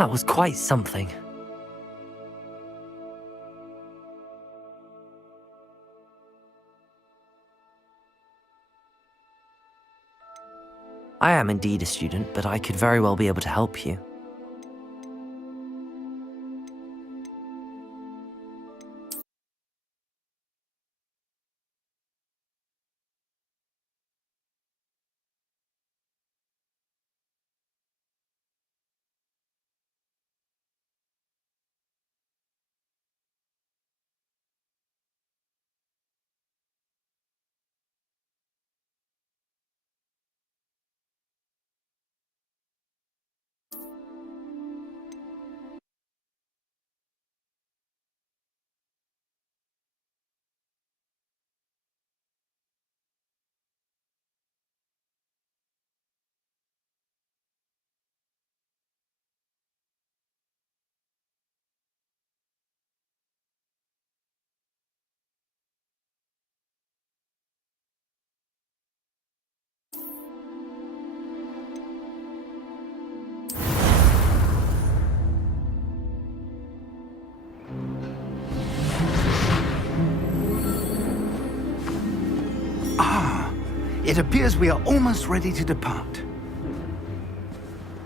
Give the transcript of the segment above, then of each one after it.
That was quite something. I am indeed a student, but I could very well be able to help you. It appears we are almost ready to depart.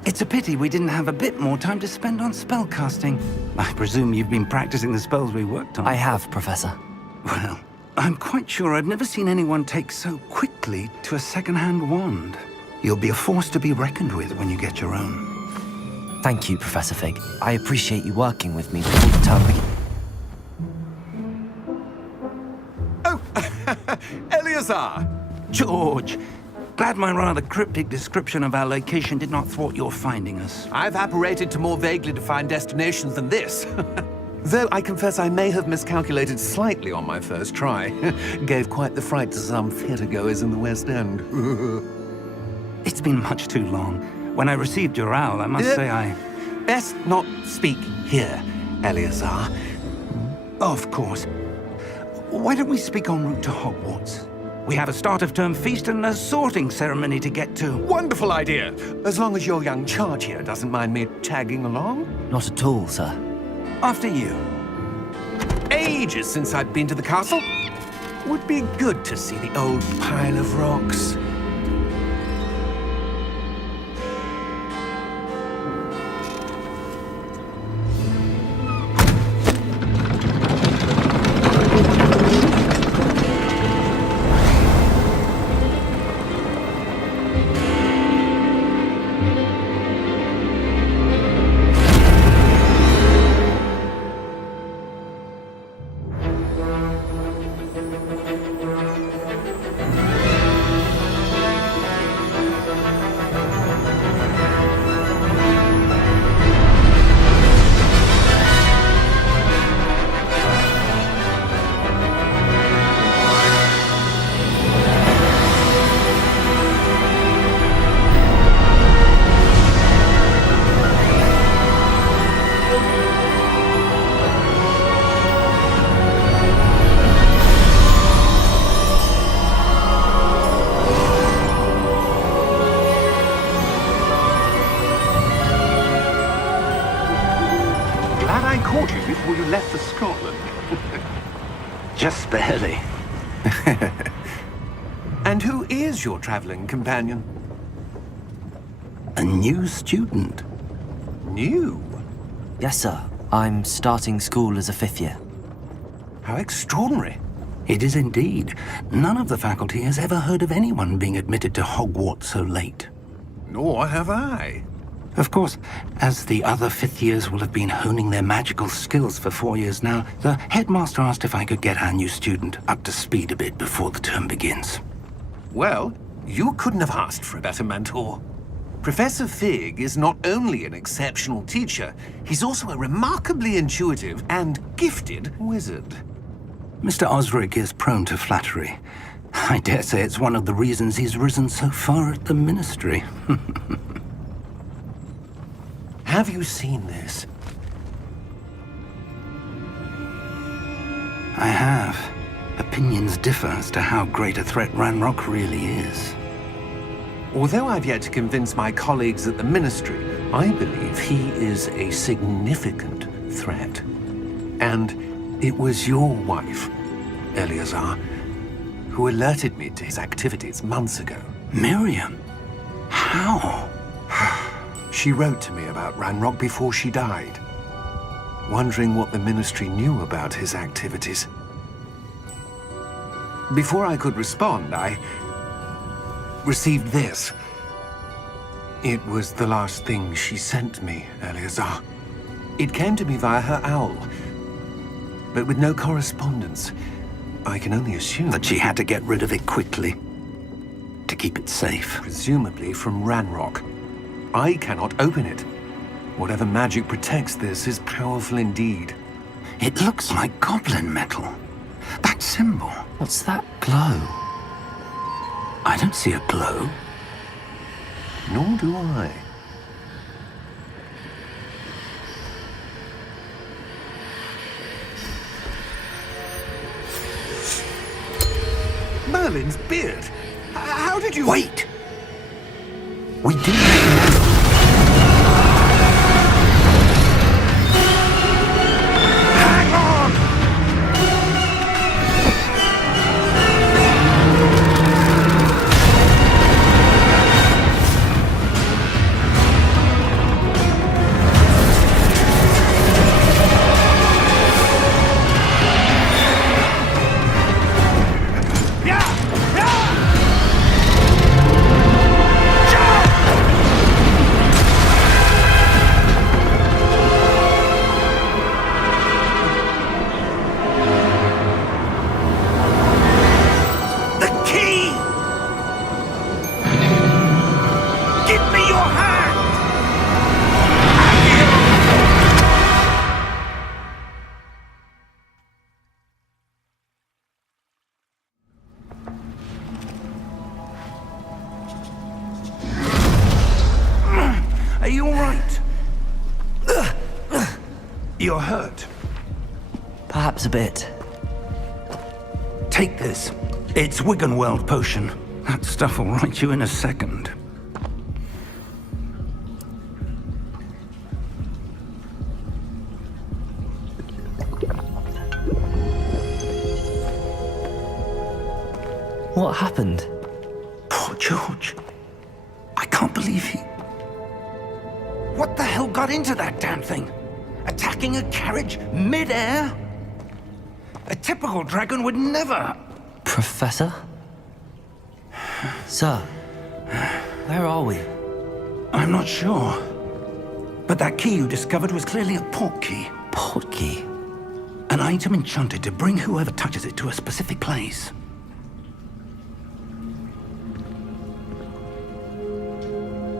It's a pity we didn't have a bit more time to spend on spellcasting. I presume you've been practicing the spells we worked on. I have, Professor. Well, I'm quite sure I've never seen anyone take so quickly to a second-hand wand. You'll be a force to be reckoned with when you get your own. Thank you, Professor Fig. I appreciate you working with me before the term begins. Oh, Eleazar! George, glad my rather cryptic description of our location did not thwart your finding us. I've apparated to more vaguely defined destinations than this. Though I confess I may have miscalculated slightly on my first try. Gave quite the fright to some theatre-goers in the West End. It's been much too long. When I received your owl, I must say I... Best not speak here, Eleazar. Of course. Why don't we speak en route to Hogwarts? We have a start-of-term feast and a sorting ceremony to get to. Wonderful idea! As long as your young charge here doesn't mind me tagging along. Not at all, sir. After you. Ages since I've been to the castle. Would be good to see the old pile of rocks. Before you left for Scotland. Just barely. And who is your traveling companion? A new student. New? Yes, sir. I'm starting school as a 5th year. How extraordinary. It is indeed. None of the faculty has ever heard of anyone being admitted to Hogwarts so late. Nor have I. Of course, as the other 5th years will have been honing their magical skills for 4 years now, the headmaster asked if I could get our new student up to speed a bit before the term begins. Well, you couldn't have asked for a better mentor. Professor Fig is not only an exceptional teacher, he's also a remarkably intuitive and gifted wizard. Mr. Osric is prone to flattery. I dare say it's one of the reasons he's risen so far at the Ministry. Have you seen this? I have. Opinions differ as to how great a threat Ranrock really is. Although I've yet to convince my colleagues at the Ministry, I believe he is a significant threat. And it was your wife, Eleazar, who alerted me to his activities months ago. Miriam? How? She wrote to me about Ranrock before she died, wondering what the Ministry knew about his activities. Before I could respond, I received this. It was the last thing she sent me, Eleazar. It came to me via her owl, but with no correspondence. I can only assume That she had to get rid of it quickly to keep it safe. presumably from Ranrock. I cannot open it. Whatever magic protects this is powerful indeed. It looks like goblin metal. That symbol. What's that glow? I don't see a glow. Nor do I. Merlin's beard! How did you... Wait! We did make Hang on! The key! Give me your hand! Are you all right? You're hurt. Perhaps a bit. Take this. It's Wiggenweld potion. That stuff will right you in a second. What happened? Poor George. I can't believe he... What the hell got into that damn thing? Attacking a carriage mid-air? A typical dragon would never... Professor? Sir, where are we? I'm not sure. But that key you discovered was clearly a port key. Port key? An item enchanted to bring whoever touches it to a specific place.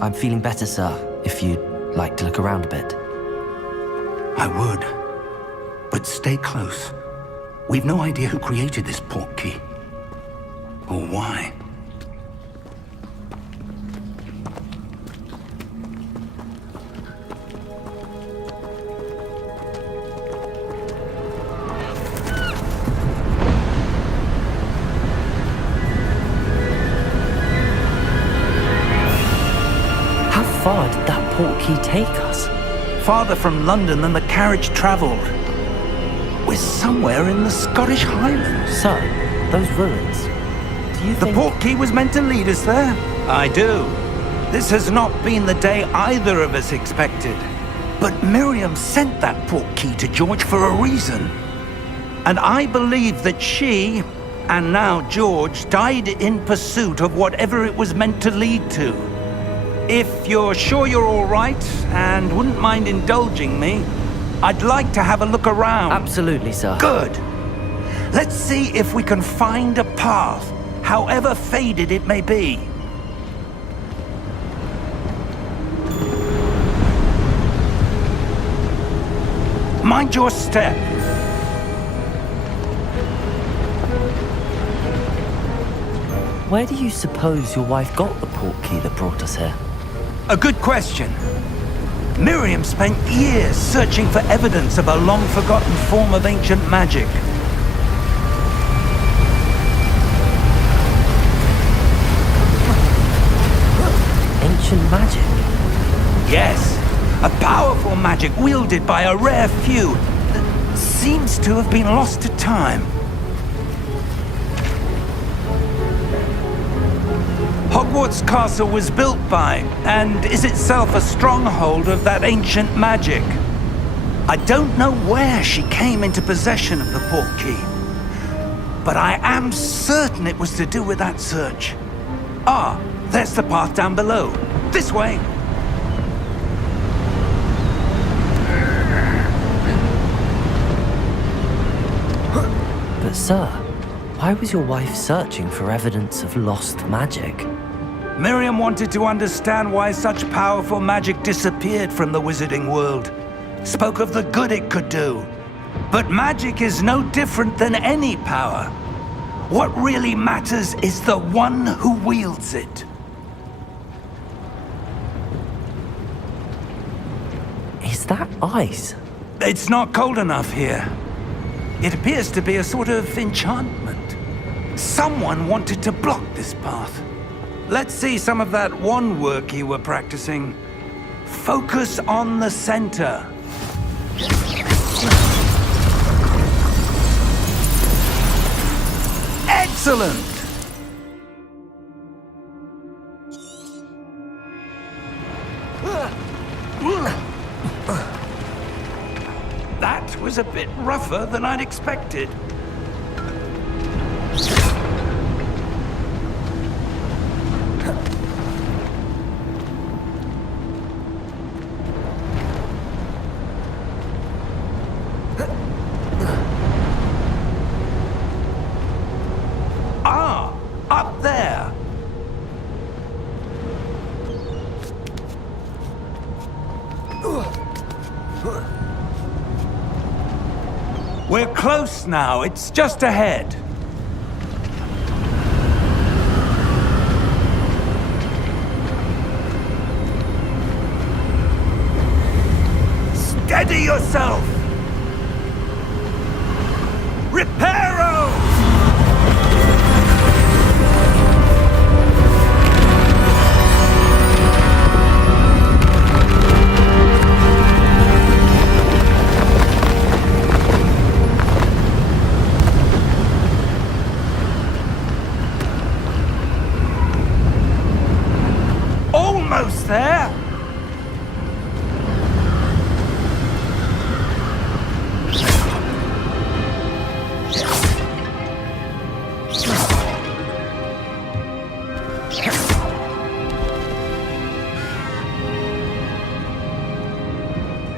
I'm feeling better, sir, if you'd like to look around a bit. I would. But stay close. We've no idea who created this port key. Or why. How far did that port key take us? Farther from London than the carriage traveled. We're somewhere in the Scottish Highlands. Sir, those ruins. Do you The think... port key was meant to lead us there? I do. This has not been the day either of us expected. But Miriam sent that port key to George for a reason. And I believe that she, and now George, died in pursuit of whatever it was meant to lead to. If you're sure you're all right, and wouldn't mind indulging me, I'd like to have a look around. Absolutely, sir. Good. Let's see if we can find a path, however faded it may be. Mind your step. Where do you suppose your wife got the port key that brought us here? A good question. Miriam spent years searching for evidence of a long-forgotten form of ancient magic. Ancient magic? Yes, A powerful magic wielded by a rare few that seems to have been lost to time. Hogwarts Castle was built by, and is itself a stronghold of that ancient magic. I don't know where she came into possession of the portkey, but I am certain it was to do with that search. Ah, there's the path down below. This way. But sir, why was your wife searching for evidence of lost magic? Miriam wanted to understand why such powerful magic disappeared from the wizarding world. Spoke of the good it could do. But magic is no different than any power. What really matters is the one who wields it. Is that ice? It's not cold enough here. It appears to be a sort of enchantment. Someone wanted to block this path. Let's see some of that wand work you were practicing. Focus on the center. Excellent! That was a bit rougher than I'd expected. Ah, up there. We're close now. It's just ahead. Steady yourself! Reparo! Almost there!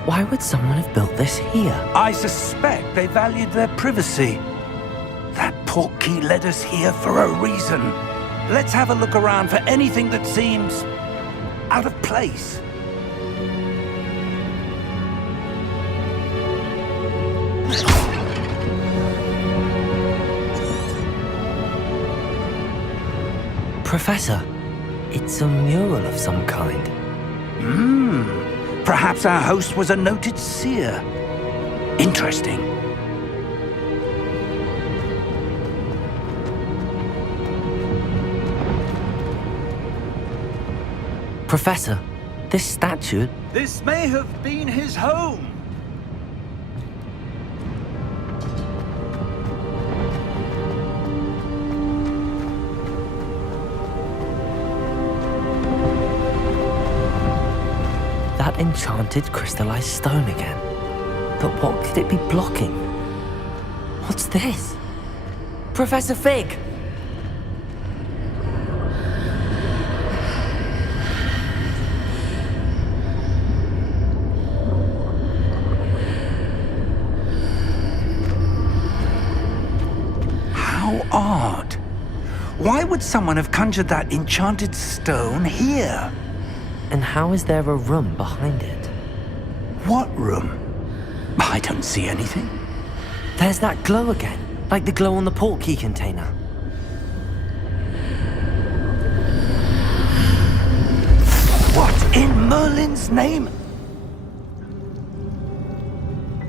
Why would someone have built this here? I suspect they valued their privacy. That portkey led us here for a reason. Let's have a look around for anything that seems out of place. Professor, it's a mural of some kind. Perhaps our host was a noted seer. Interesting. Professor, this statue... This may have been his home. That enchanted crystallized stone again. But what could it be blocking? What's this? Professor Fig! How odd. Why would someone have conjured that enchanted stone here? And how is there a room behind it? What room? I don't see anything. There's that glow again, like the glow on the portkey container. What in Merlin's name?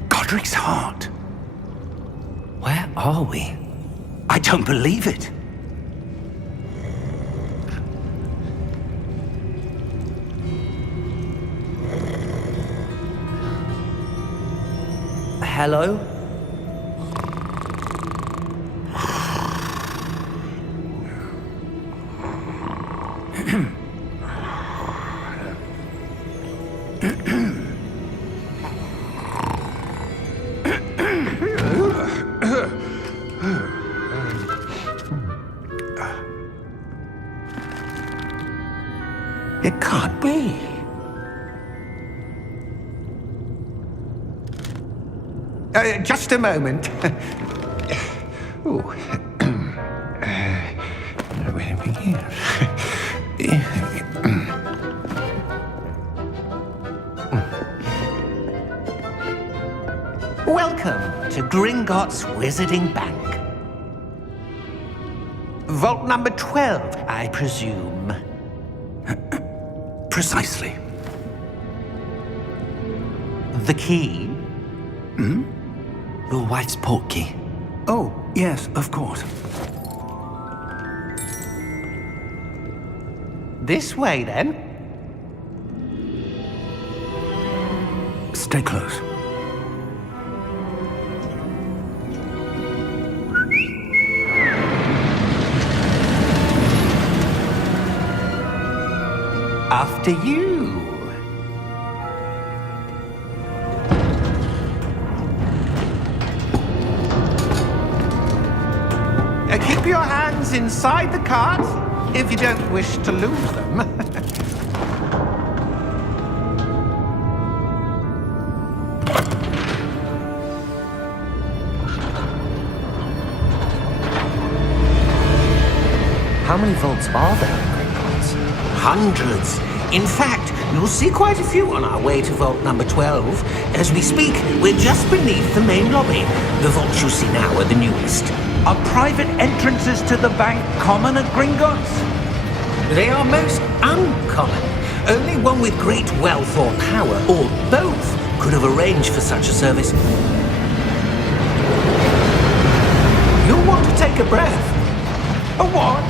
Godric's heart. Where are we? I don't believe it. hello? It can't be. Just a moment. Ooh. Where do we begin? Welcome to Gringotts Wizarding Bank. Vault number 12, I presume. Precisely. The key? Your wife's portkey. Oh, yes, of course. This way, then. Stay close. After you. Keep your hands inside the cart if you don't wish to lose them. How many vaults are there in Gringotts? Hundreds. In fact, you'll see quite a few on our way to vault number 12. As we speak, we're just beneath the main lobby. The vaults you see now are the newest. Are private entrances to the bank common at Gringotts? They are most uncommon. Only one with great wealth or power, or both, could have arranged for such a service. You'll want to take a breath. A what?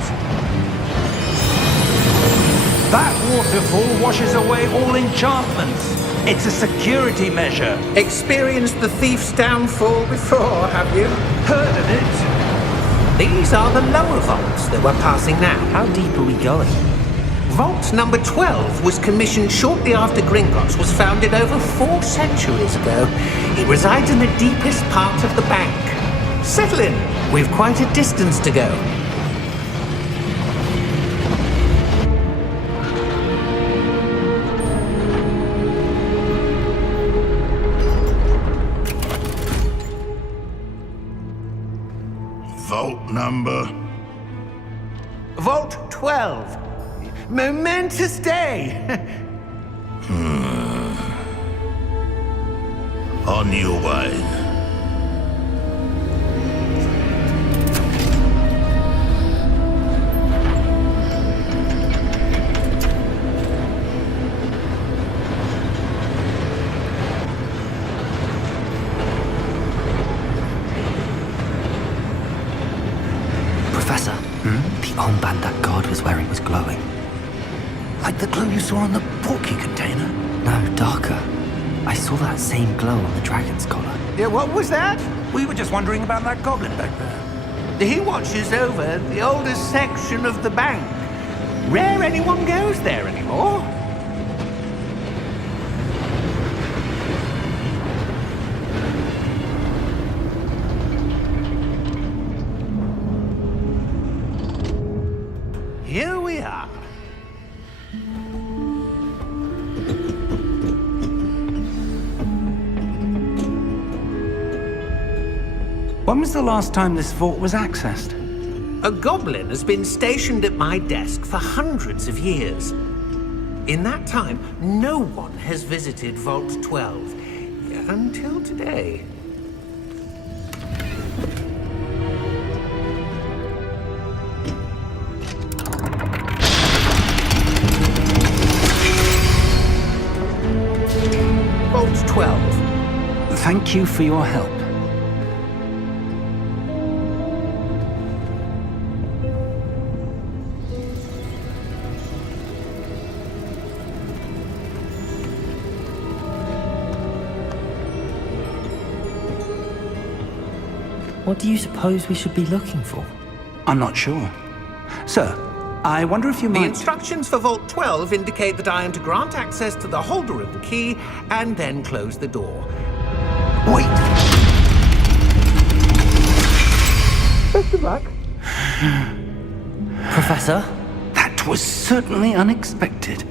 That waterfall washes away all enchantments. It's a security measure. Experienced the thief's downfall before, have you? Heard of it? These are the lower vaults that we're passing now. How deep are we going? Vault number 12 was commissioned shortly after Gringotts was founded over 4 centuries ago. It resides in the deepest part of the bank. Settle in. We've quite a distance to go. Vault number? Vault 12. Momentous day. On your way. Professor, the armband that guard was wearing was glowing. Like the glow you saw on the portkey container? No, darker. I saw that same glow on the dragon's collar. Yeah, what was that? We were just wondering about that goblin back there. He watches over the oldest section of the bank. Rare anyone goes there anymore. Here we are. When was the last time this vault was accessed? A goblin has been stationed at my desk for hundreds of years. In that time, no one has visited Vault 12 until today. Vault 12. Thank you for your help. What do you suppose we should be looking for? I'm not sure. Sir, I wonder if you The might... instructions for Vault 12 indicate that I am to grant access to the holder of the key and then close the door. Wait! Best of luck. Professor? That was certainly unexpected.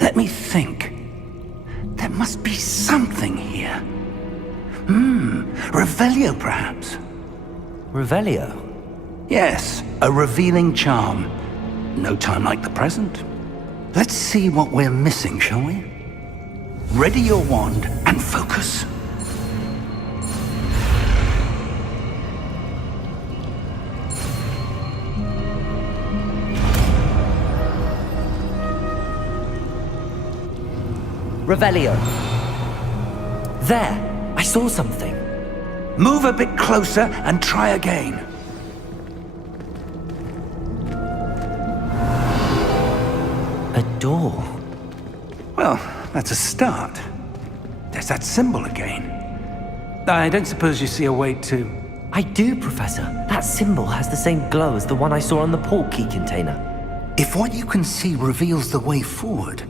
Let me think. There must be something here. Revelio, perhaps? Revelio? Yes, a revealing charm. No time like the present. Let's see what we're missing, shall we? Ready your wand and focus. Revelio. There! I saw something. Move a bit closer and try again. A door. Well, that's a start. There's that symbol again. I don't suppose you see a way to... I do, Professor. That symbol has the same glow as the one I saw on the port key container. If what you can see reveals the way forward,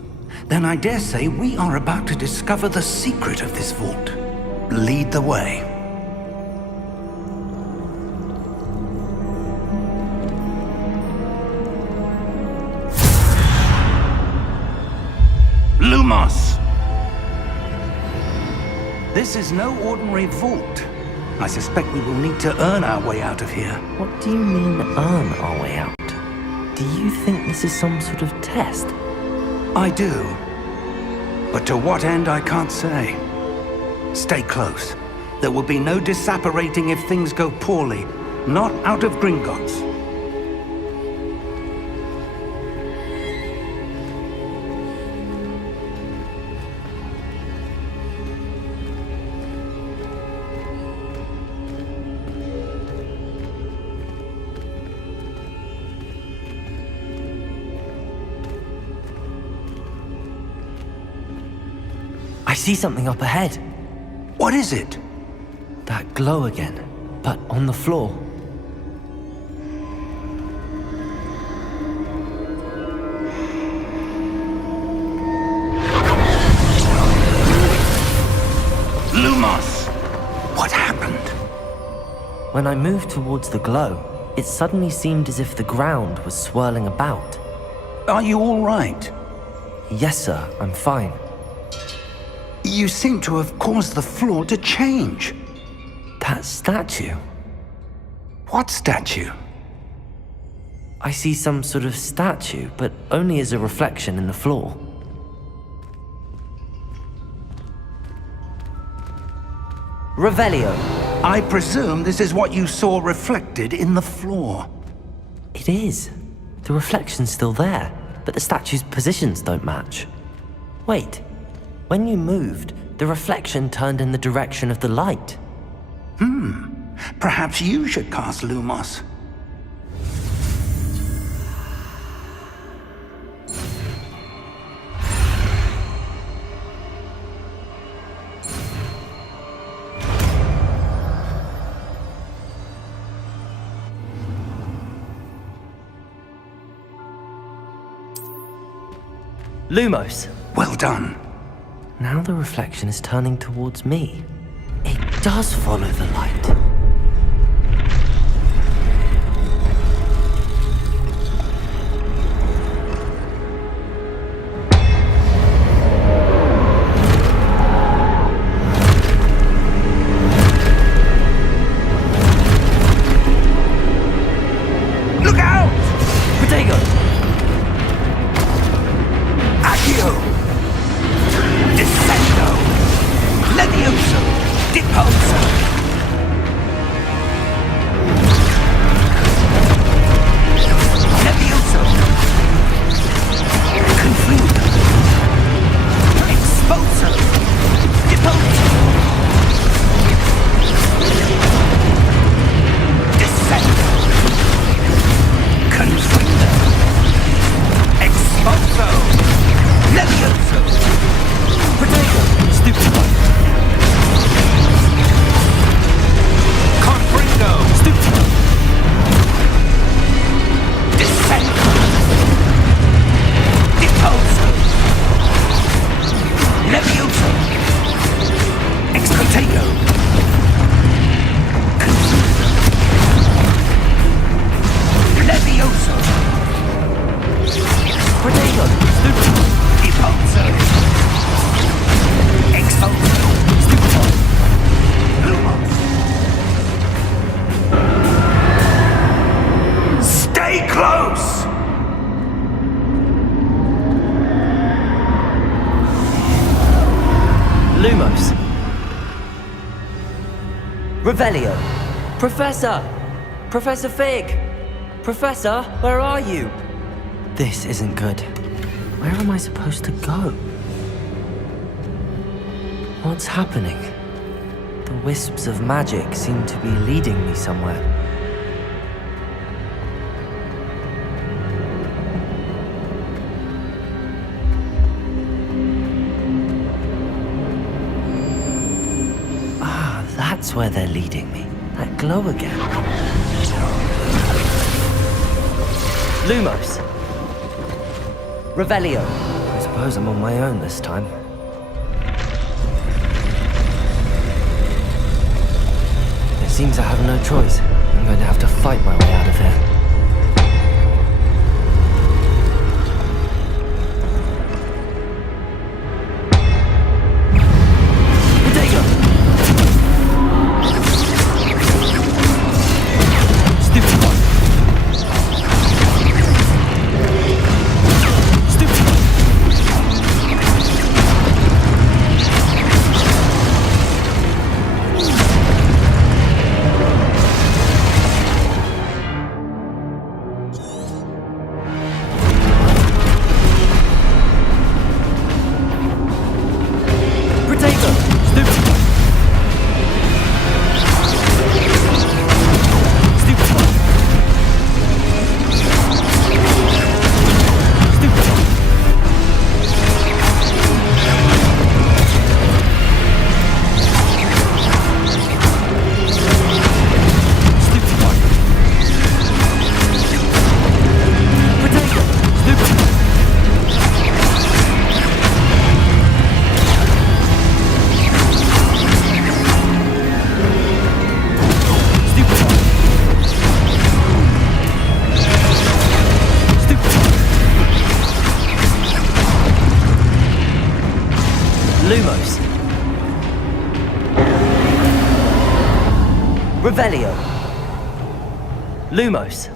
then I dare say we are about to discover the secret of this vault. Lead the way. Lumos! This is no ordinary vault. I suspect we will need to earn our way out of here. What do you mean, earn our way out? Do you think this is some sort of test? I do. But to what end, I can't say. Stay close. There will be no disapparating if things go poorly. Not out of Gringotts. I see something up ahead. What is it? That glow again, but on the floor. Lumos! What happened? When I moved towards the glow, it suddenly seemed as if the ground was swirling about. Are you all right? Yes, sir, I'm fine. You seem to have caused the floor to change. That statue. What statue? I see some sort of statue, but only as a reflection in the floor. Revelio. I presume this is what you saw reflected in the floor. It is. The reflection's still there, but the statue's positions don't match. Wait. When you moved, the reflection turned in the direction of the light. Perhaps you should cast Lumos. Lumos. Well done. Now the reflection is turning towards me. It does follow the light. Look out! Protego! Accio! Descendo! Levioso! Deposo! Lumos. Revelio. Professor! Professor Fig! Professor, where are you? This isn't good. Where am I supposed to go? What's happening? The wisps of magic seem to be leading me somewhere. Ah, that's where they're leading me. That glow again. Lumos. Revelio. I suppose I'm on my own this time. It seems I have no choice. I'm going to have to fight my way out of here. Lumos. Revelio. Lumos.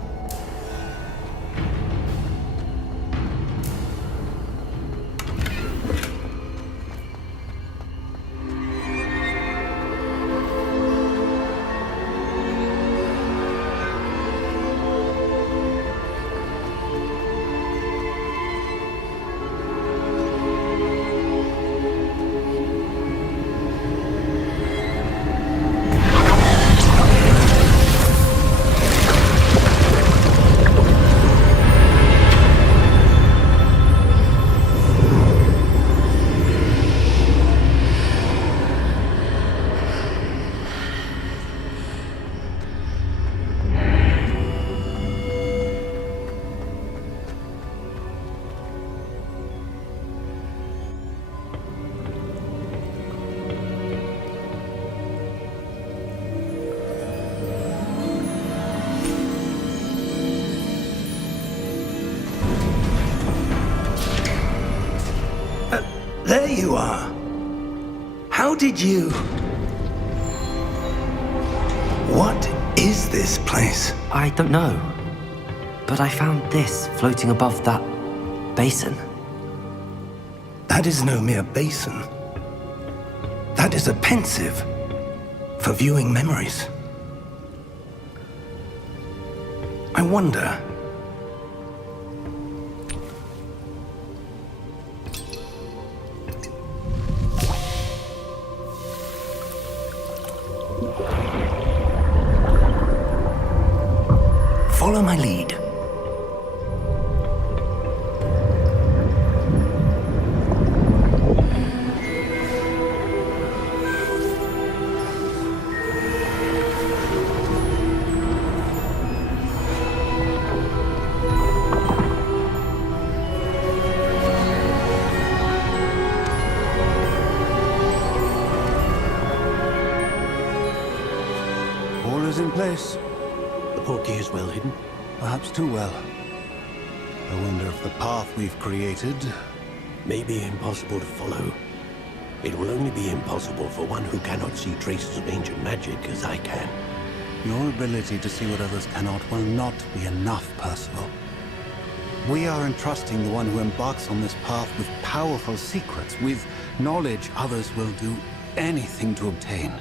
There you are. How did you... What is this place? I don't know. But I found this floating above that basin. That is no mere basin. That is a pensive for viewing memories. I wonder... Follow my lead. All is in place. The portkey is well hidden. Perhaps too well. I wonder if the path we've created... May be impossible to follow. It will only be impossible for one who cannot see traces of ancient magic as I can. Your ability to see what others cannot will not be enough, Percival. We are entrusting the one who embarks on this path with powerful secrets, with knowledge others will do anything to obtain.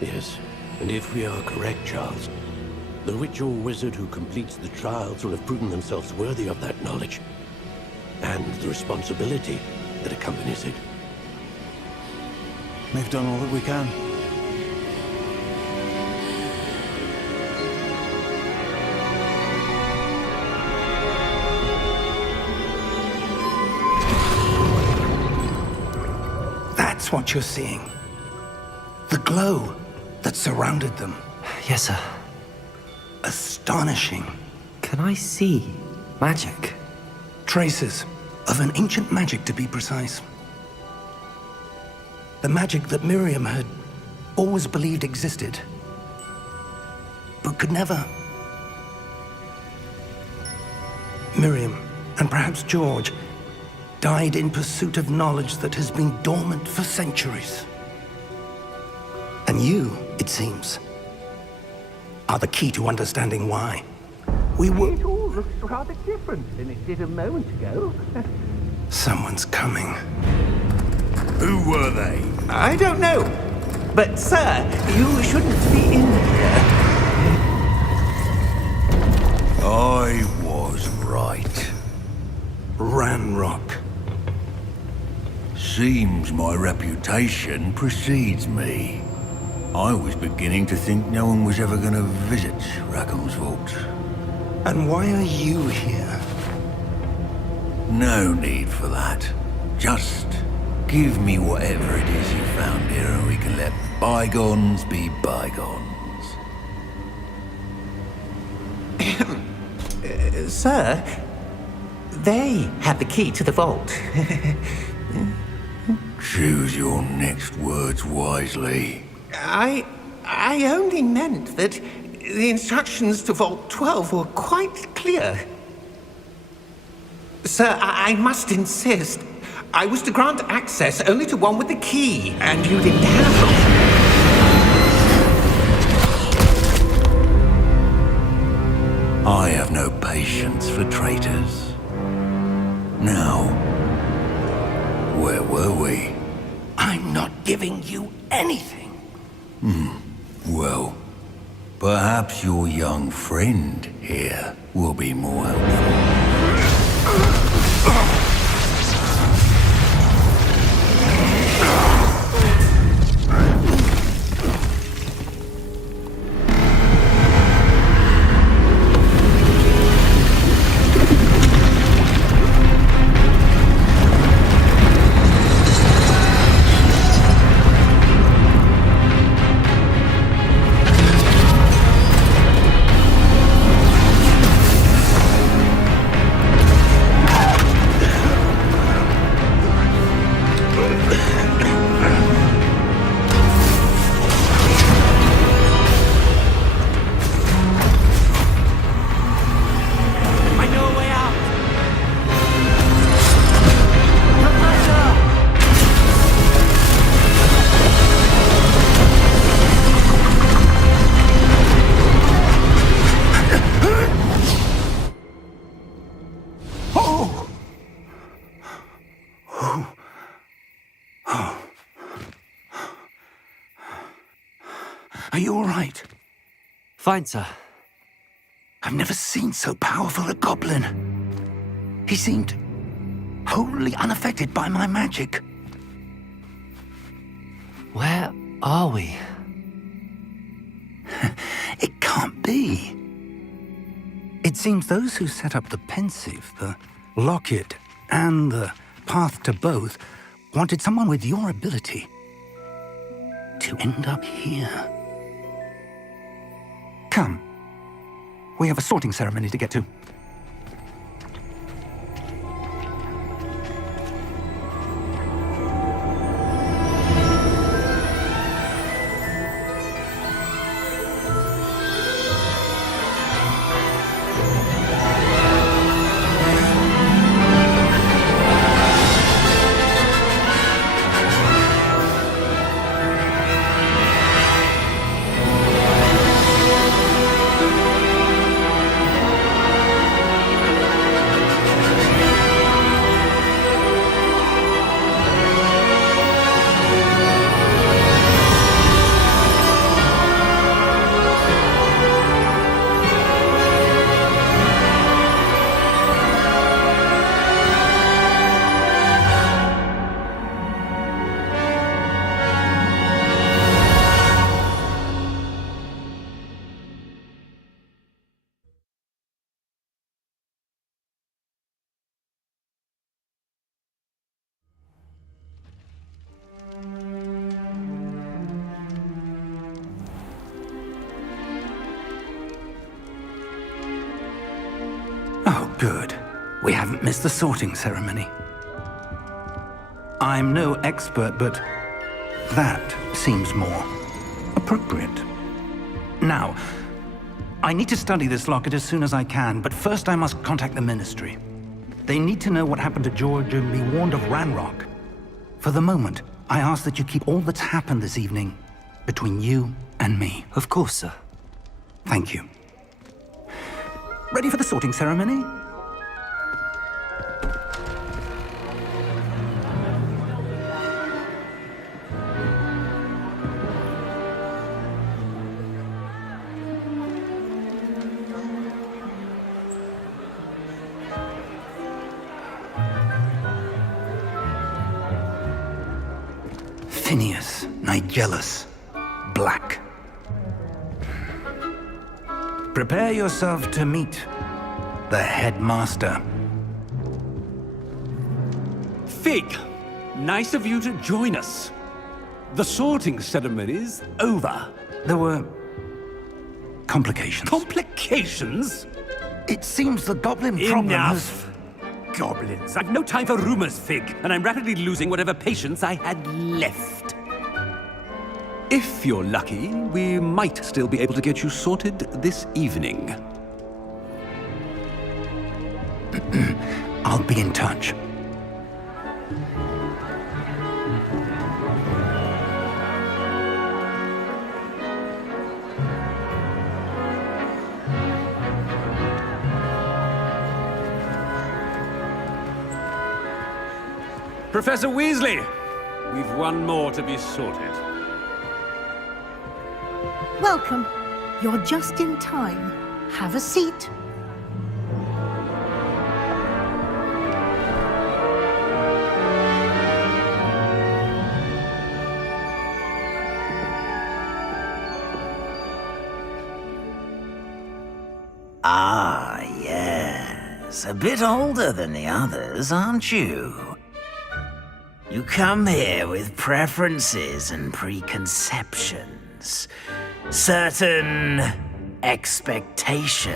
Yes, and if we are correct, Charles, the witch or wizard who completes the trials will have proven themselves worthy of that knowledge, and the responsibility that accompanies it. We've done all that we can. That's what you're seeing. The glow that surrounded them. Yes, sir. Astonishing. Can I see magic? Traces of an ancient magic, to be precise. The magic that Miriam had always believed existed, but could never. Miriam, and perhaps George, died in pursuit of knowledge that has been dormant for centuries. And you, it seems, are the key to understanding why. We were... It all looks rather different than it did a moment ago. Someone's coming. Who were they? I don't know. But, sir, you shouldn't be in here. I was right. Ranrock. Seems my reputation precedes me. I was beginning to think no one was ever going to visit Rackham's vault. And why are you here? No need for that. Just give me whatever it is you found here and we can let bygones be bygones. Sir, they have the key to the vault. Choose your next words wisely. I only meant that the instructions to Vault 12 were quite clear. Sir, I must insist. I was to grant access only to one with the key, and you didn't have them. I have no patience for traitors. Now, where were we? I'm not giving you anything. Well, perhaps your young friend here will be more helpful. Are you all right? Fine, sir. I've never seen so powerful a goblin. He seemed wholly unaffected by my magic. Where are we? It can't be. It seems those who set up the pensive, the locket, and the path to both wanted someone with your ability to end up here. Come. We have a sorting ceremony to get to. Good. We haven't missed the sorting ceremony. I'm no expert, but that seems more appropriate. Now, I need to study this locket as soon as I can, but first I must contact the Ministry. They need to know what happened to George and be warned of Ranrock. For the moment, I ask that you keep all that's happened this evening between you and me. Of course, sir. Thank you. Ready for the sorting ceremony? Phineas, Nigellus, Black. Prepare yourself to meet the headmaster. Fig, nice of you to join us. The sorting ceremony's over. There were complications. Complications? It seems the goblin problem has... Enough! Goblins. I've no time for rumors, Fig, and I'm rapidly losing whatever patience I had left. If you're lucky, we might still be able to get you sorted this evening. I'll be in touch. Professor Weasley, we've one more to be sorted. Welcome. You're just in time. Have a seat. Ah, yes. A bit older than the others, aren't you? You come here with preferences and preconceptions. Certain expectations.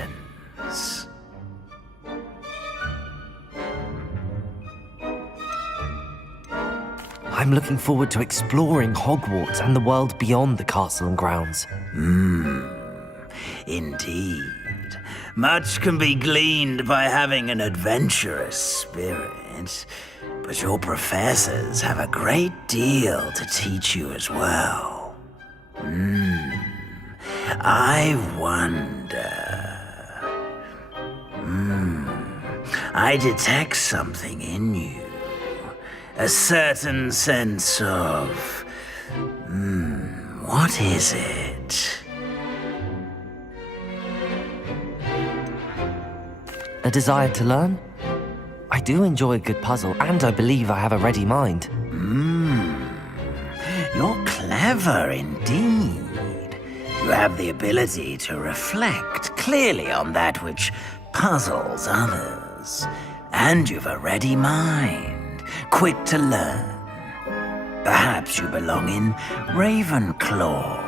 I'm looking forward to exploring Hogwarts and the world beyond the castle and grounds. Indeed. Much can be gleaned by having an adventurous spirit, but your professors have a great deal to teach you as well. I wonder... I detect something in you. A certain sense of... what is it? A desire to learn? I do enjoy a good puzzle, and I believe I have a ready mind. You're clever indeed. You have the ability to reflect clearly on that which puzzles others. And you've a ready mind, quick to learn. Perhaps you belong in Ravenclaw.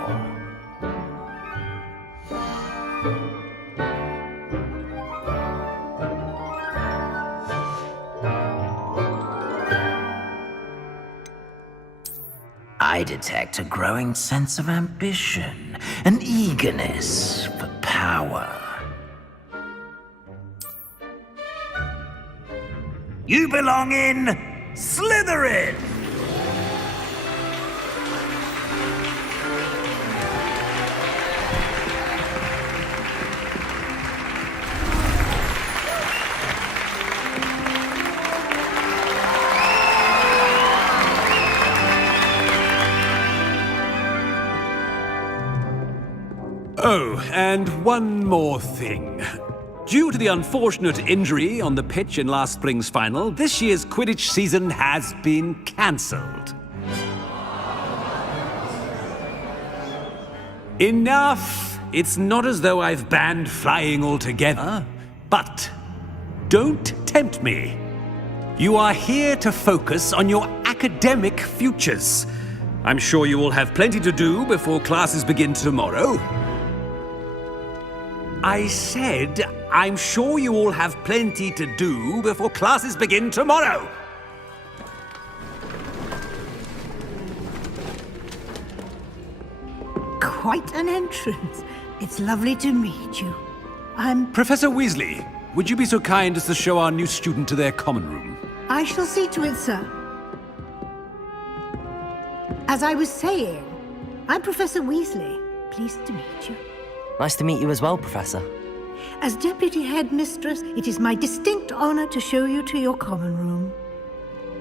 I detect a growing sense of ambition, an eagerness for power. You belong in Slytherin! Oh, and one more thing. Due to the unfortunate injury on the pitch in last spring's final, this year's Quidditch season has been cancelled. Enough! It's not as though I've banned flying altogether, but don't tempt me. You are here to focus on your academic futures. I'm sure you will have plenty to do before classes begin tomorrow. I said I'm sure you all have plenty to do before classes begin tomorrow. Quite an entrance. It's lovely to meet you. Professor Weasley, would you be so kind as to show our new student to their common room? I shall see to it, sir. As I was saying, I'm Professor Weasley. Pleased to meet you. Nice to meet you as well, Professor. As Deputy Headmistress, it is my distinct honor to show you to your common room.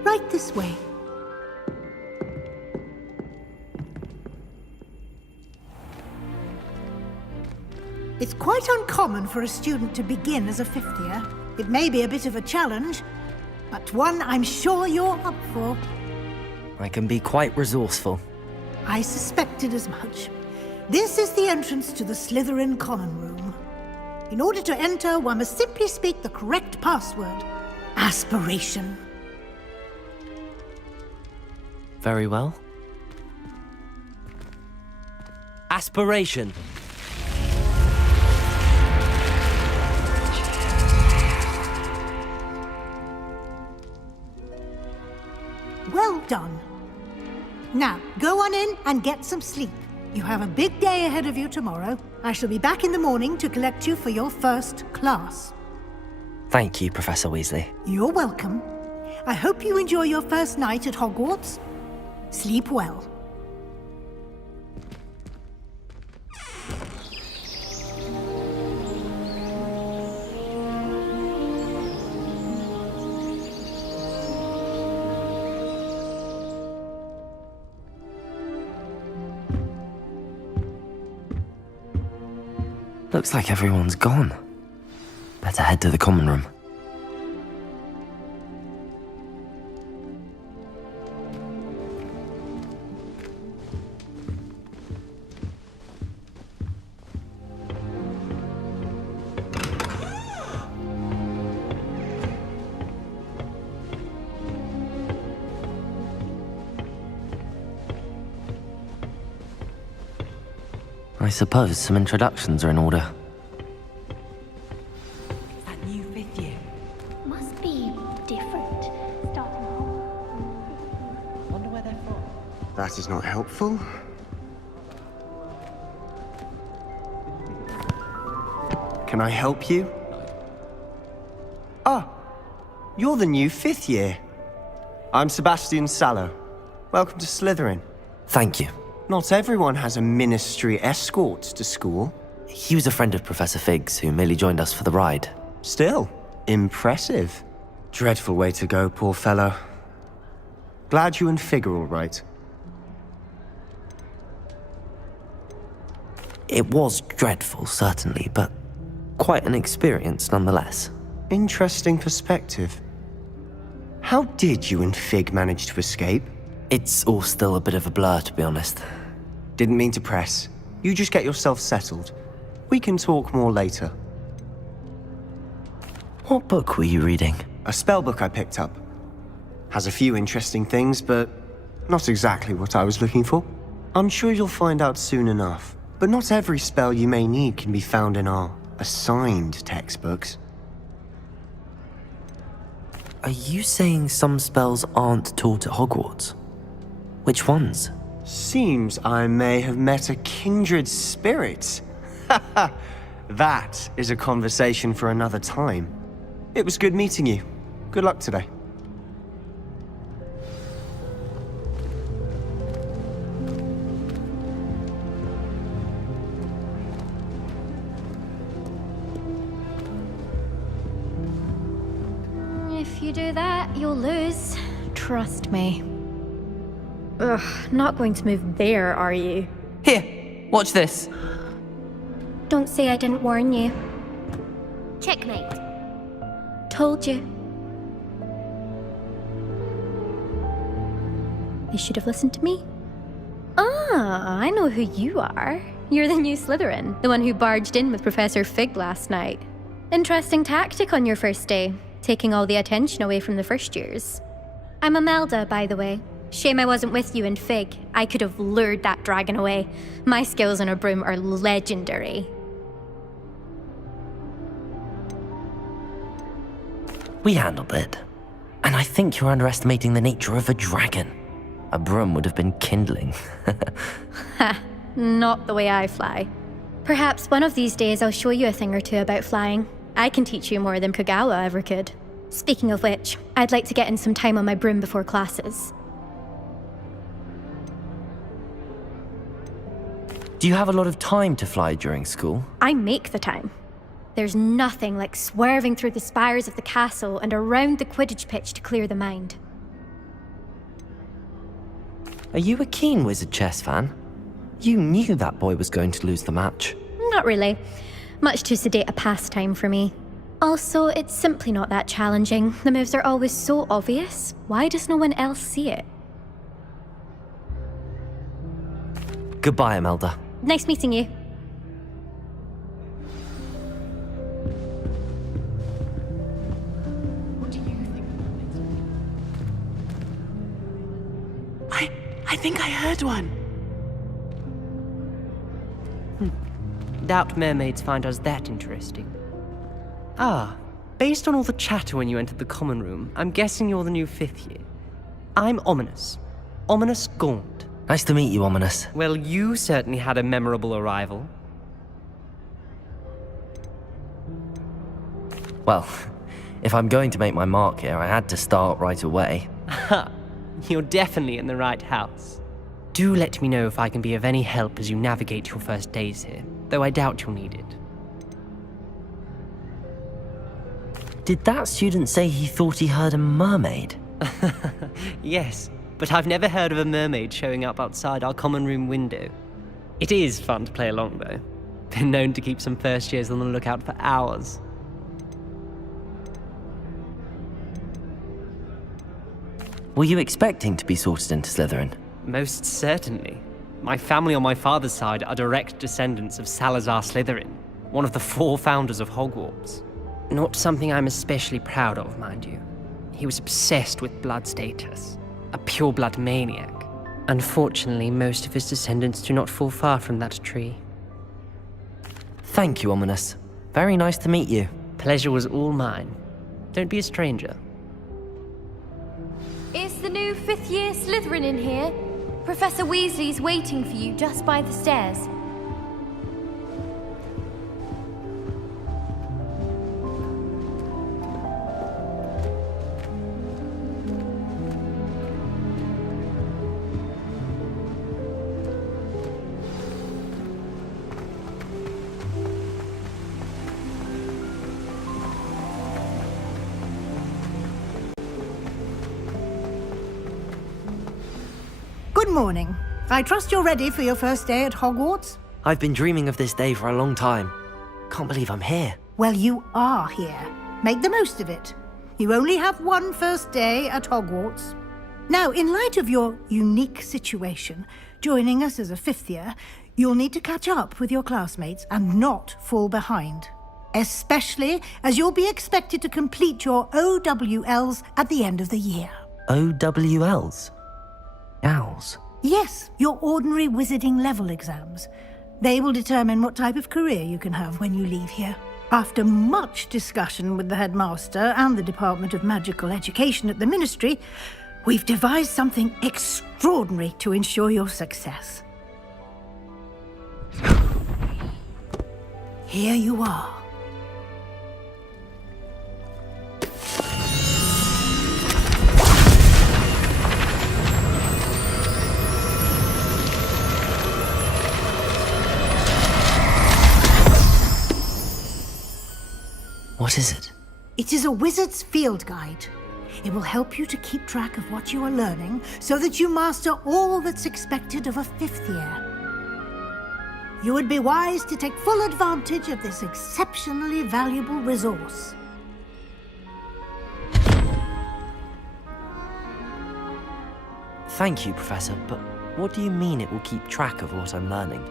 Right this way. It's quite uncommon for a student to begin as a fifth year. It may be a bit of a challenge, but one I'm sure you're up for. I can be quite resourceful. I suspected as much. This is the entrance to the Slytherin common room. In order to enter, one must simply speak the correct password. Aspiration. Very well. Aspiration. Well done. Now, go on in and get some sleep. You have a big day ahead of you tomorrow. I shall be back in the morning to collect you for your first class. Thank you, Professor Weasley. You're welcome. I hope you enjoy your first night at Hogwarts. Sleep well. Looks like everyone's gone. Better head to the common room. I suppose some introductions are in order. That new fifth year. Must be different. Starting off. Wonder where they're from. That is not helpful. Can I help you? Ah, you're the new fifth year. I'm Sebastian Sallow. Welcome to Slytherin. Thank you. Not everyone has a ministry escort to school. He was a friend of Professor Fig's who merely joined us for the ride. Still, impressive. Dreadful way to go, poor fellow. Glad you and Fig are all right. It was dreadful, certainly, but quite an experience nonetheless. Interesting perspective. How did you and Fig manage to escape? It's all still a bit of a blur, to be honest. Didn't mean to press. You just get yourself settled. We can talk more later. What book were you reading? A spell book I picked up. Has a few interesting things, but not exactly what I was looking for. I'm sure you'll find out soon enough. But not every spell you may need can be found in our assigned textbooks. Are you saying some spells aren't taught at Hogwarts? Which ones? Seems I may have met a kindred spirit. That is a conversation for another time. It was good meeting you. Good luck today. If you do that, you'll lose. Trust me. Ugh, not going to move there, are you? Here, watch this. Don't say I didn't warn you. Checkmate. Told you. You should have listened to me. Ah, I know who you are. You're the new Slytherin, the one who barged in with Professor Fig last night. Interesting tactic on your first day, taking all the attention away from the first years. I'm Imelda, by the way. Shame I wasn't with you and Fig. I could have lured that dragon away. My skills on a broom are legendary. We handled it. And I think you're underestimating the nature of a dragon. A broom would have been kindling. Ha, not the way I fly. Perhaps one of these days I'll show you a thing or two about flying. I can teach you more than Kagawa ever could. Speaking of which, I'd like to get in some time on my broom before classes. Do you have a lot of time to fly during school? I make the time. There's nothing like swerving through the spires of the castle and around the Quidditch pitch to clear the mind. Are you a keen Wizard chess fan? You knew that boy was going to lose the match. Not really. Much too sedate a pastime for me. Also, it's simply not that challenging. The moves are always so obvious. Why does no one else see it? Goodbye, Imelda. Nice meeting you. I think I heard one. Doubt mermaids find us that interesting. Ah, based on all the chatter when you entered the common room, I'm guessing you're the new 5th year. I'm Ominous. Ominous Gaunt. Nice to meet you, Ominous. Well, you certainly had a memorable arrival. Well, if I'm going to make my mark here, I had to start right away. Ha! You're definitely in the right house. Do let me know if I can be of any help as you navigate your first days here, though I doubt you'll need it. Did that student say he thought he heard a mermaid? Yes, but I've never heard of a mermaid showing up outside our common room window. It is fun to play along, though. Been known to keep some first years on the lookout for hours. Were you expecting to be sorted into Slytherin? Most certainly. My family on my father's side are direct descendants of Salazar Slytherin, one of the 4 founders of Hogwarts. Not something I'm especially proud of, mind you. He was obsessed with blood status, a pure-blood maniac. Unfortunately, most of his descendants do not fall far from that tree. Thank you, Ominous. Very nice to meet you. Pleasure was all mine. Don't be a stranger. Is the new 5th year Slytherin in here? Professor Weasley's waiting for you just by the stairs. Good morning. I trust you're ready for your first day at Hogwarts? I've been dreaming of this day for a long time. Can't believe I'm here. Well, you are here. Make the most of it. You only have one first day at Hogwarts. Now, in light of your unique situation, joining us as a 5th year, you'll need to catch up with your classmates and not fall behind. Especially as you'll be expected to complete your OWLs at the end of the year. OWLs? Owls? Yes, your ordinary wizarding level exams. They will determine what type of career you can have when you leave here. After much discussion with the headmaster and the Department of Magical Education at the Ministry, we've devised something extraordinary to ensure your success. Here you are. What is it? It is a wizard's field guide. It will help you to keep track of what you are learning so that you master all that's expected of a 5th year. You would be wise to take full advantage of this exceptionally valuable resource. Thank you, Professor, but what do you mean it will keep track of what I'm learning?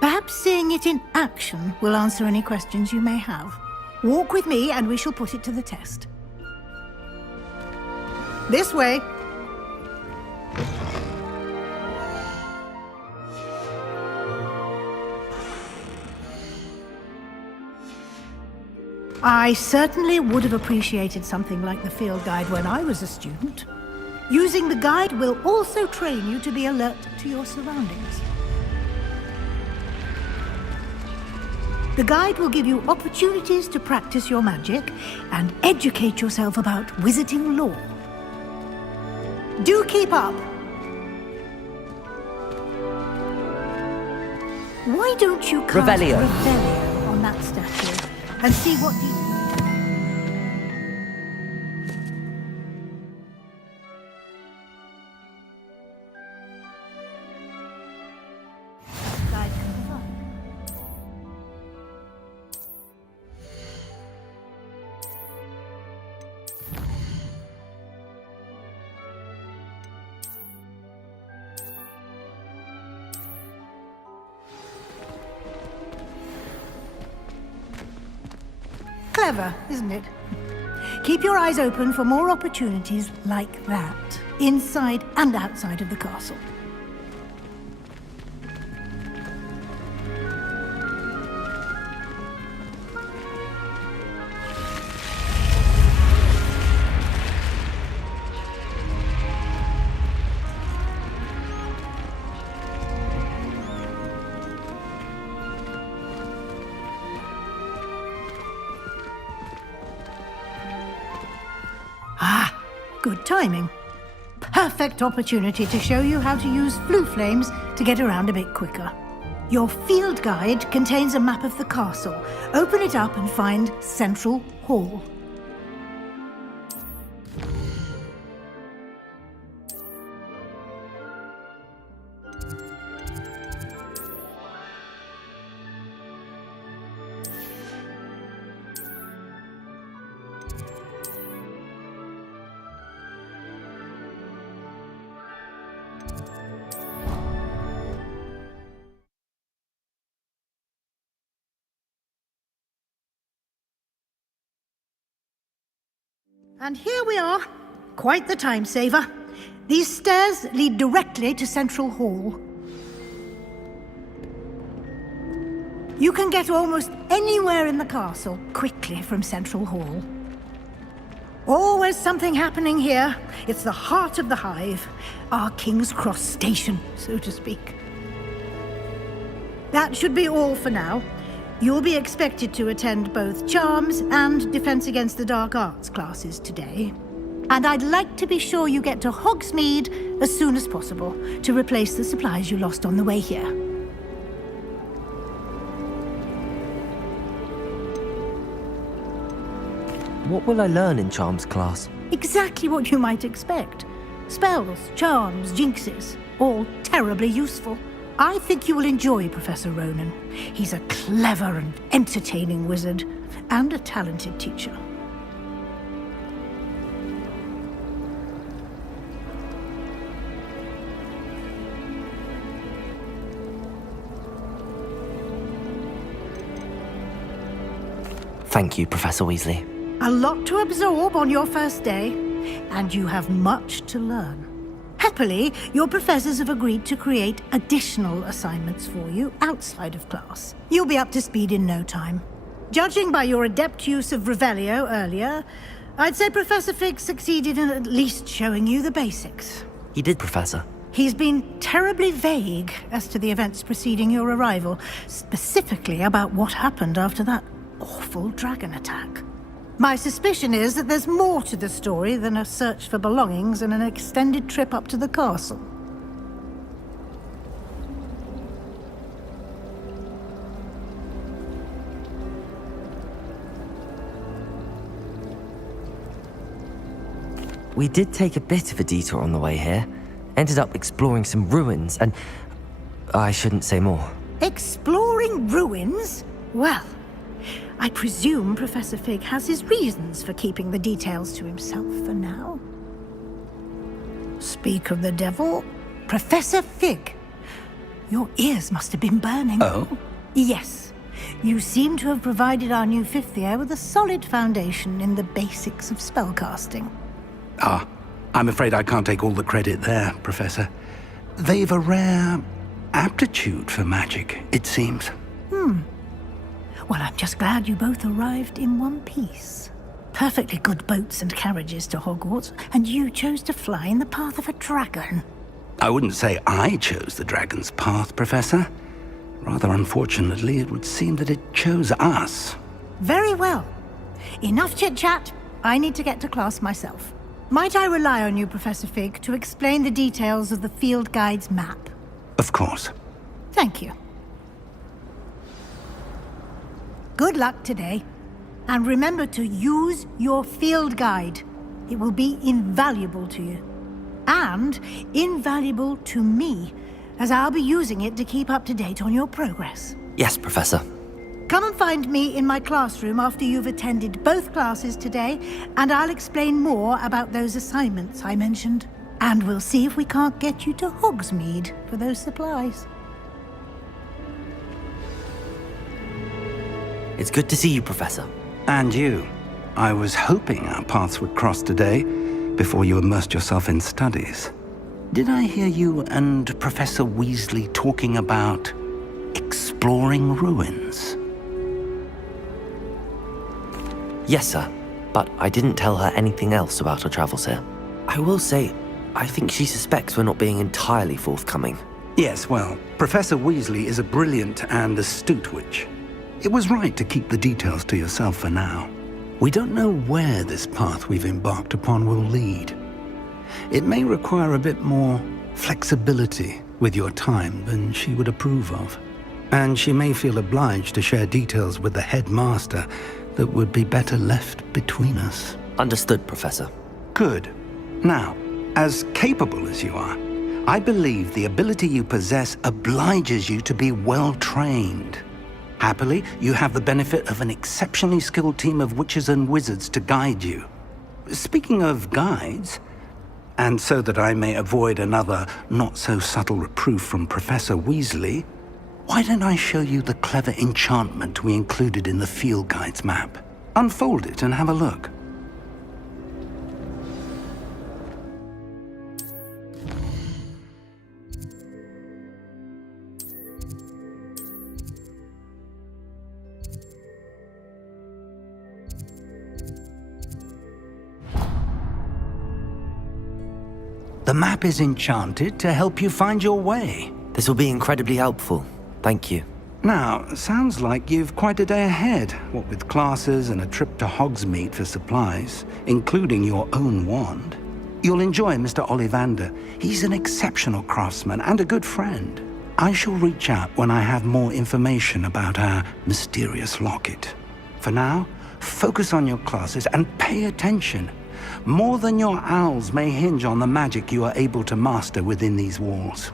Perhaps seeing it in action will answer any questions you may have. Walk with me and we shall put it to the test. This way. I certainly would have appreciated something like the field guide when I was a student. Using the guide will also train you to be alert to your surroundings. The guide will give you opportunities to practice your magic and educate yourself about wizarding lore. Do keep up! Why don't you cast Revelio. Revelio on that statue and see what the... guide confirmed. Clever, isn't it? Keep your eyes open for more opportunities like that, inside and outside of the castle. Good timing. Perfect opportunity to show you how to use flue flames to get around a bit quicker. Your field guide contains a map of the castle. Open it up and find Central Hall. And here we are. Quite the time saver. These stairs lead directly to Central Hall. You can get almost anywhere in the castle quickly from Central Hall. Always something happening here. It's the heart of the hive, our King's Cross station, so to speak. That should be all for now. You'll be expected to attend both Charms and Defense Against the Dark Arts classes today. And I'd like to be sure you get to Hogsmeade as soon as possible to replace the supplies you lost on the way here. What will I learn in Charms class? Exactly what you might expect. Spells, charms, jinxes, all terribly useful. I think you will enjoy Professor Ronan. He's a clever and entertaining wizard, and a talented teacher. Thank you, Professor Weasley. A lot to absorb on your first day, and you have much to learn. Happily, your professors have agreed to create additional assignments for you outside of class. You'll be up to speed in no time. Judging by your adept use of Revelio earlier, I'd say Professor Fig succeeded in at least showing you the basics. He did, Professor. He's been terribly vague as to the events preceding your arrival, specifically about what happened after that awful dragon attack. My suspicion is that there's more to the story than a search for belongings and an extended trip up to the castle. We did take a bit of a detour on the way here. Ended up exploring some ruins and... I shouldn't say more. Exploring ruins? Well, I presume Professor Fig has his reasons for keeping the details to himself for now. Speak of the devil, Professor Fig. Your ears must have been burning. Oh? Yes. You seem to have provided our new fifth year with a solid foundation in the basics of spellcasting. Ah, I'm afraid I can't take all the credit there, Professor. They've a rare aptitude for magic, it seems. Well, I'm just glad you both arrived in one piece. Perfectly good boats and carriages to Hogwarts, and you chose to fly in the path of a dragon. I wouldn't say I chose the dragon's path, Professor. Rather unfortunately, it would seem that it chose us. Very well. Enough chit-chat. I need to get to class myself. Might I rely on you, Professor Fig, to explain the details of the field guide's map? Of course. Thank you. Good luck today. And remember to use your field guide. It will be invaluable to you. And invaluable to me, as I'll be using it to keep up to date on your progress. Yes, Professor. Come and find me in my classroom after you've attended both classes today, and I'll explain more about those assignments I mentioned. And we'll see if we can't get you to Hogsmeade for those supplies. It's good to see you, Professor. And you. I was hoping our paths would cross today, before you immersed yourself in studies. Did I hear you and Professor Weasley talking about exploring ruins? Yes, sir. But I didn't tell her anything else about our travels here. I will say, I think she suspects we're not being entirely forthcoming. Yes, well, Professor Weasley is a brilliant and astute witch. It was right to keep the details to yourself for now. We don't know where this path we've embarked upon will lead. It may require a bit more flexibility with your time than she would approve of. And she may feel obliged to share details with the headmaster that would be better left between us. Understood, Professor. Good. Now, as capable as you are, I believe the ability you possess obliges you to be well-trained. Happily, you have the benefit of an exceptionally skilled team of witches and wizards to guide you. Speaking of guides, and so that I may avoid another not-so-subtle reproof from Professor Weasley, why don't I show you the clever enchantment we included in the field guide's map? Unfold it and have a look. The map is enchanted to help you find your way. This will be incredibly helpful. Thank you. Now, sounds like you've quite a day ahead, what with classes and a trip to Hogsmeade for supplies, including your own wand. You'll enjoy Mr. Ollivander. He's an exceptional craftsman and a good friend. I shall reach out when I have more information about our mysterious locket. For now, focus on your classes and pay attention. More than your owls may hinge on the magic you are able to master within these walls.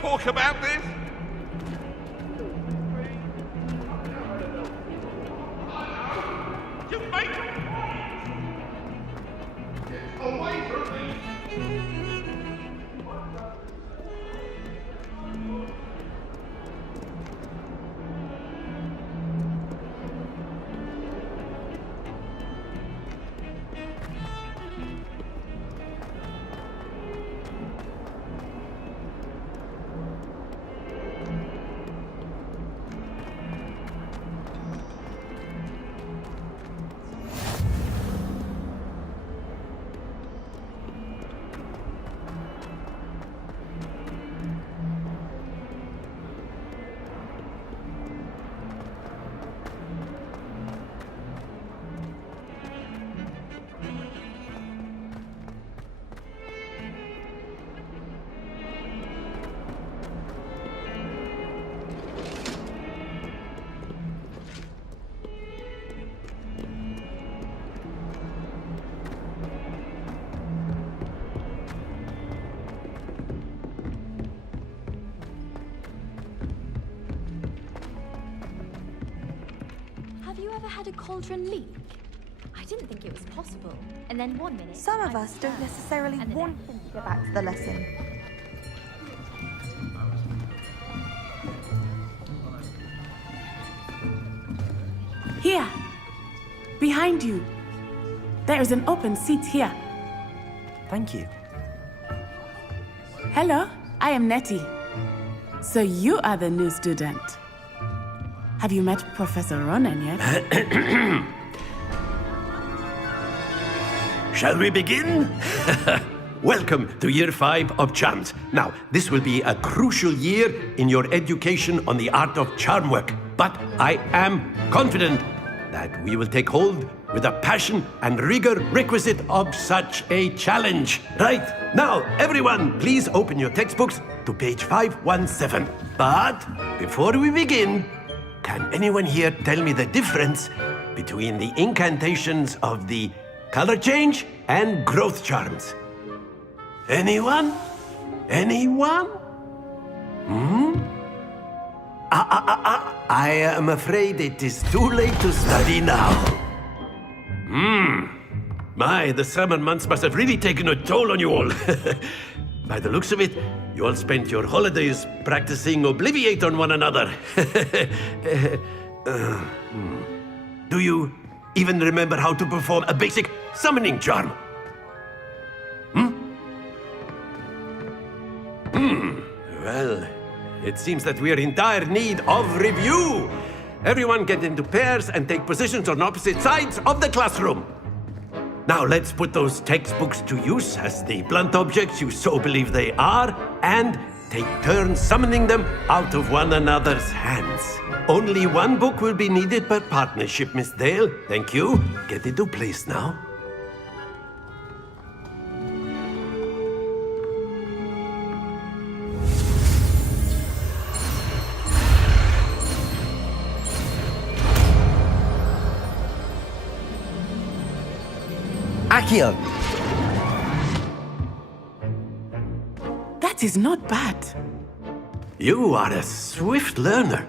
talk about this? You make away from me! Have you ever had a cauldron leak? I didn't think it was possible. And then 1 minute... Some of us don't necessarily want him to go back to the lesson. Here. Behind you. There is an open seat here. Thank you. Hello, I am Nettie. So you are the new student. Have you met Professor Ronan yet? Shall we begin? Welcome to Year 5 of Charms. Now, this will be a crucial year in your education on the art of charm work. But I am confident that we will take hold with the passion and rigor requisite of such a challenge. Right, now, everyone, please open your textbooks to page 517. But before we begin, can anyone here tell me the difference between the incantations of the color change and growth charms? Anyone? Anyone? I am afraid it is too late to study now. My, the summer months must have really taken a toll on you all. By the looks of it, you all spent your holidays practicing Obliviate on one another. Do you even remember how to perform a basic summoning charm? Well, it seems that we are in dire need of review. Everyone get into pairs and take positions on opposite sides of the classroom. Now let's put those textbooks to use as the blunt objects you so believe they are, and take turns summoning them out of one another's hands. Only one book will be needed per partnership, Miss Dale. Thank you. Get into place now. Accio! That is not bad. You are a swift learner.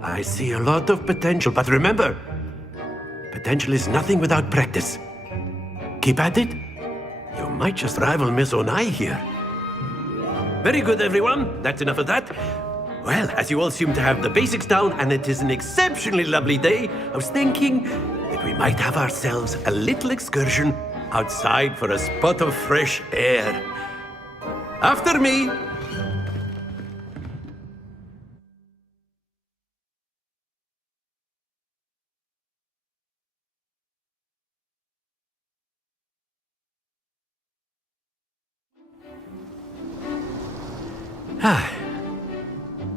I see a lot of potential, but remember, potential is nothing without practice. Keep at it. You might just rival Miss Onai here. Very good, everyone. That's enough of that. Well, as you all seem to have the basics down, and it is an exceptionally lovely day, I was thinking that we might have ourselves a little excursion outside for a spot of fresh air. After me.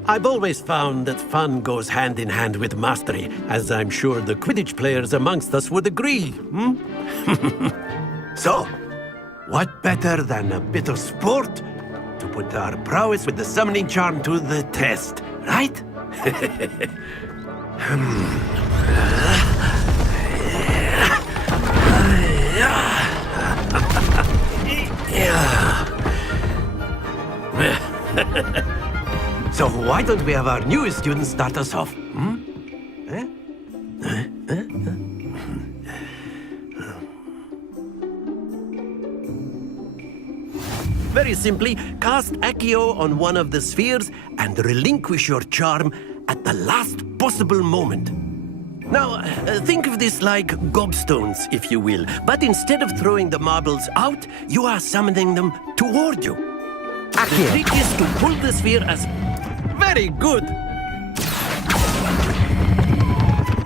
I've always found that fun goes hand in hand with mastery, as I'm sure the Quidditch players amongst us would agree. So, what better than a bit of sport to put our prowess with the summoning charm to the test, right? So why don't we have our newest student start us off? Very simply, cast Accio on one of the spheres and relinquish your charm at the last possible moment. Now, think of this like gobstones, if you will, but instead of throwing the marbles out, you are summoning them toward you. The trick is to pull the sphere as... Very good!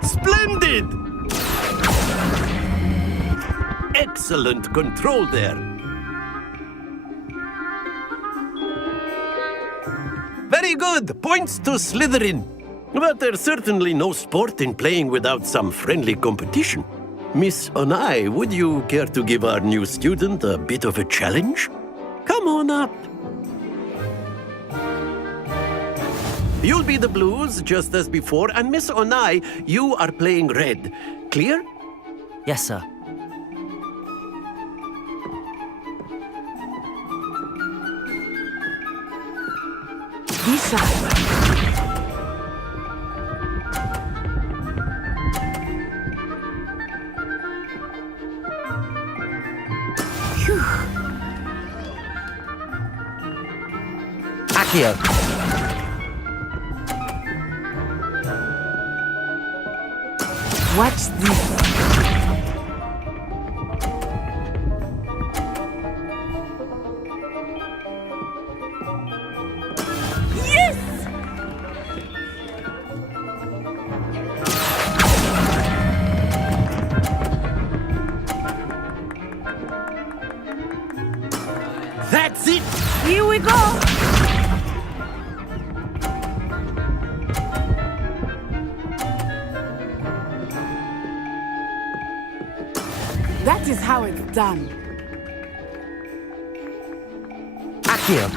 Splendid! Excellent control there. Very good! Points to Slytherin. But there's certainly no sport in playing without some friendly competition. Miss Onai, would you care to give our new student a bit of a challenge? Come on up. You'll be the blues, just as before, and Miss Onai, you are playing red. Clear? Yes, sir. Be sharp. Accio. Watch this. Yes! That's it! Here we go! That is how it's done. Accio.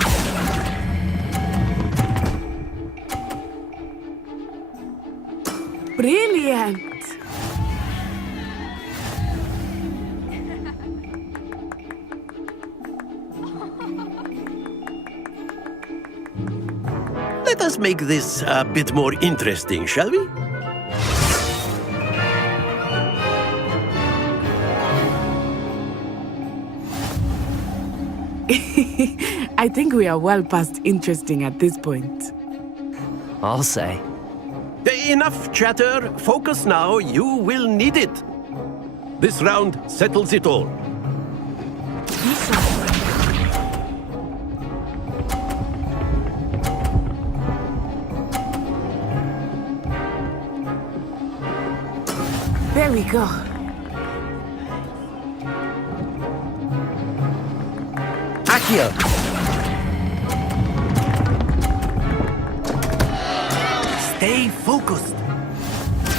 Brilliant! Let us make this a bit more interesting, shall we? I think we are well past interesting at this point. I'll say. Enough chatter. Focus now. You will need it. This round settles it all. Be sharp. There we go. Accio. Stay focused.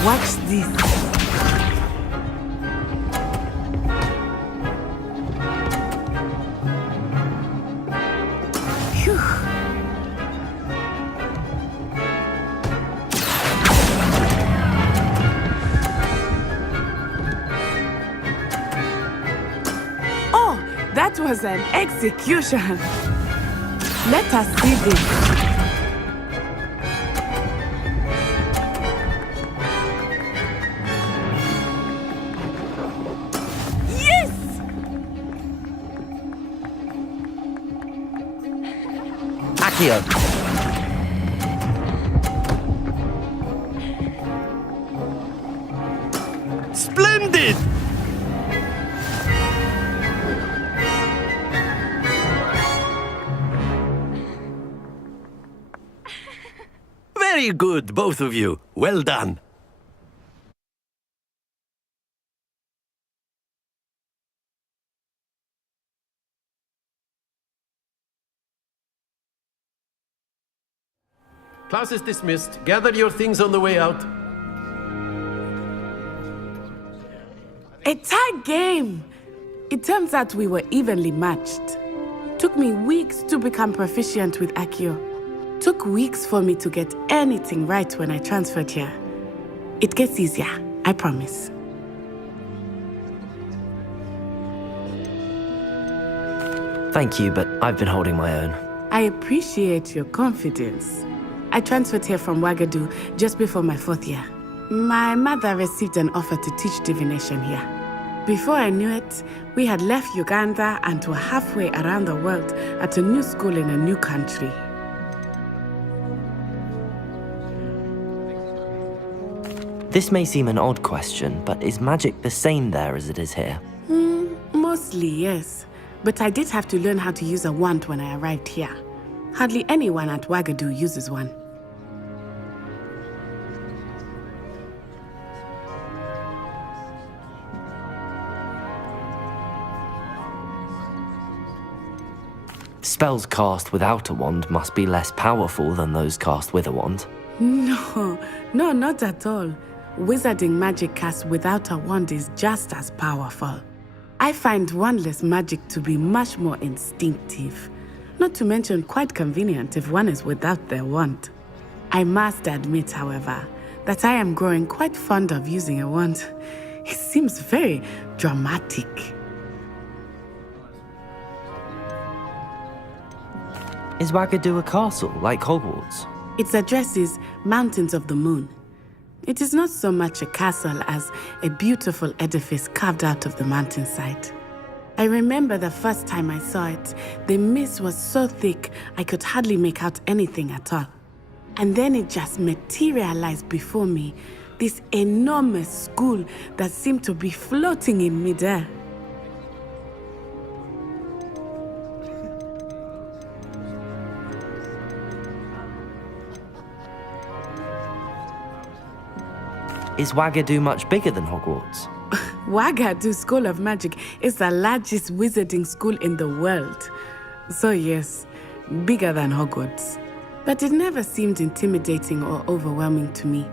Watch this. Phew. Oh, that was an execution. Let us see this. Accio. Splendid! Very good, both of you. Well done. Class is dismissed. Gather your things on the way out. A tight game! It turns out we were evenly matched. Took me weeks to become proficient with Accio. Took weeks for me to get anything right when I transferred here. It gets easier, I promise. Thank you, but I've been holding my own. I appreciate your confidence. I transferred here from Ouagadougou just before my 4th year. My mother received an offer to teach divination here. Before I knew it, we had left Uganda and were halfway around the world at a new school in a new country. This may seem an odd question, but is magic the same there as it is here? Mostly, yes. But I did have to learn how to use a wand when I arrived here. Hardly anyone at Ouagadougou uses one. Spells cast without a wand must be less powerful than those cast with a wand. No, not at all. Wizarding magic cast without a wand is just as powerful. I find wandless magic to be much more instinctive. Not to mention quite convenient if one is without their wand. I must admit, however, that I am growing quite fond of using a wand. It seems very dramatic. Is Ouagadougou a castle, like Hogwarts? Its address is Mountains of the Moon. It is not so much a castle as a beautiful edifice carved out of the mountainside. I remember the first time I saw it, the mist was so thick I could hardly make out anything at all. And then it just materialized before me, this enormous school that seemed to be floating in midair. Is Ouagadougou much bigger than Hogwarts? Ouagadougou School of Magic is the largest wizarding school in the world. So yes, bigger than Hogwarts. But it never seemed intimidating or overwhelming to me.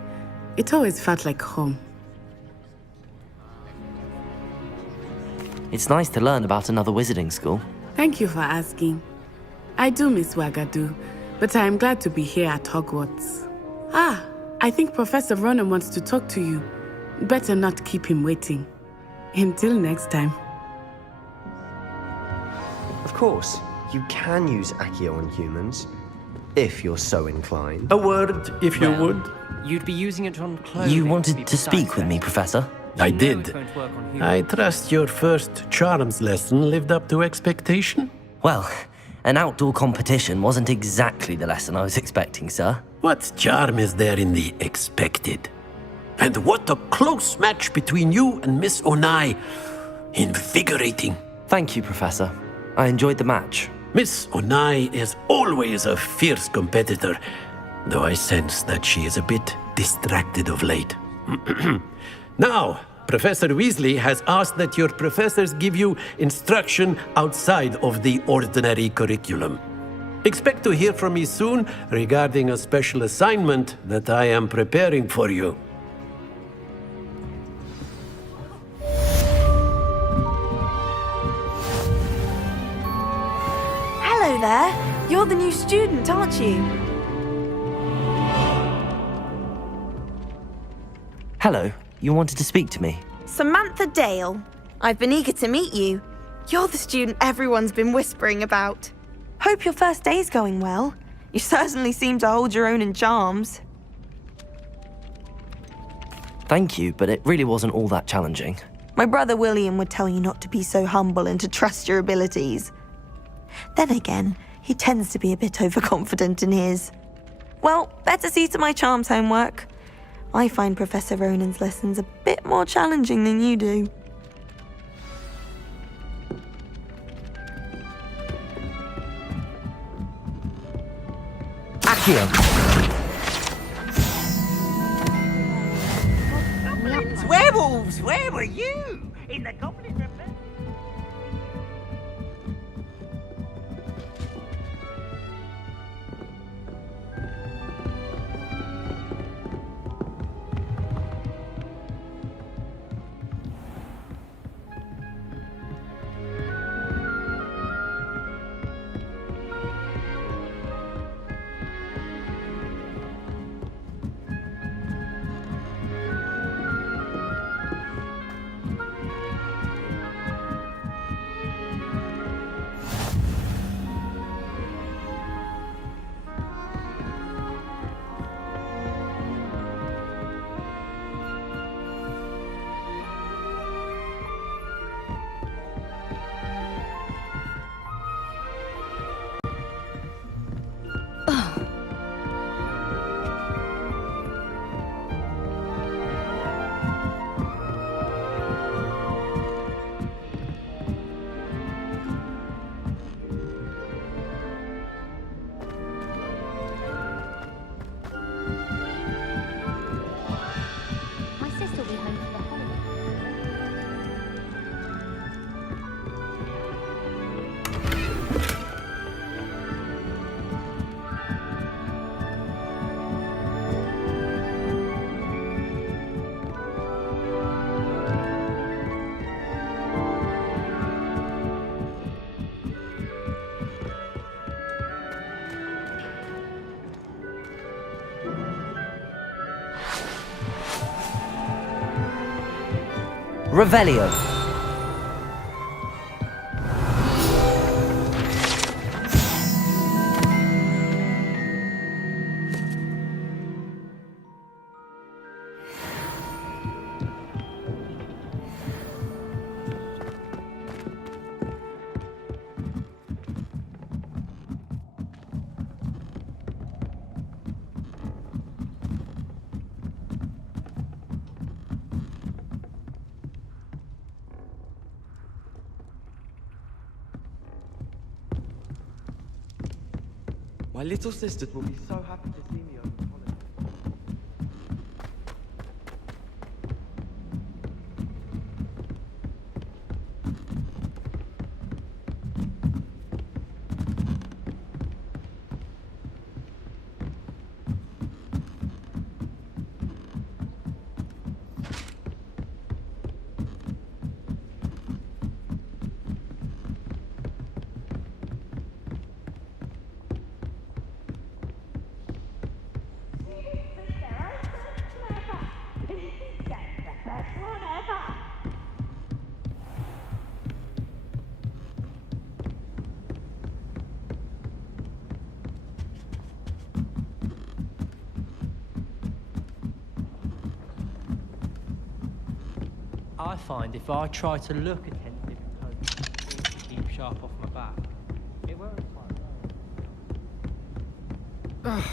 It always felt like home. It's nice to learn about another wizarding school. Thank you for asking. I do miss Ouagadougou, but I am glad to be here at Hogwarts. I think Professor Ronan wants to talk to you. Better not keep him waiting. Until next time. Of course, you can use Accio on humans, if you're so inclined. A word, if you would. You'd be using it on clothing. You wanted to speak with me, Professor? I did. I trust your first charms lesson lived up to expectation? Well, an outdoor competition wasn't exactly the lesson I was expecting, sir. What charm is there in the expected? And what a close match between you and Miss Onai. Invigorating. Thank you, Professor. I enjoyed the match. Miss Onai is always a fierce competitor, though I sense that she is a bit distracted of late. Now, Professor Weasley has asked that your professors give you instruction outside of the ordinary curriculum. Expect to hear from me soon regarding a special assignment that I am preparing for you. Hello there. You're the new student, aren't you? Hello. You wanted to speak to me? Samantha Dale. I've been eager to meet you. You're the student everyone's been whispering about. Hope your first day's going well. You certainly seem to hold your own in charms. Thank you, but it really wasn't all that challenging. My brother William would tell you not to be so humble and to trust your abilities. Then again, he tends to be a bit overconfident in his. Well, better see to my charms homework. I find Professor Ronan's lessons a bit more challenging than you do. Accio! Werewolves, where were you? In the Goblin Rebellion? Revelio. My little sisters will be so happy to see me over the holidays. I find if I try to look attentive and cozy, to keep sharp off my back, it won't quite well.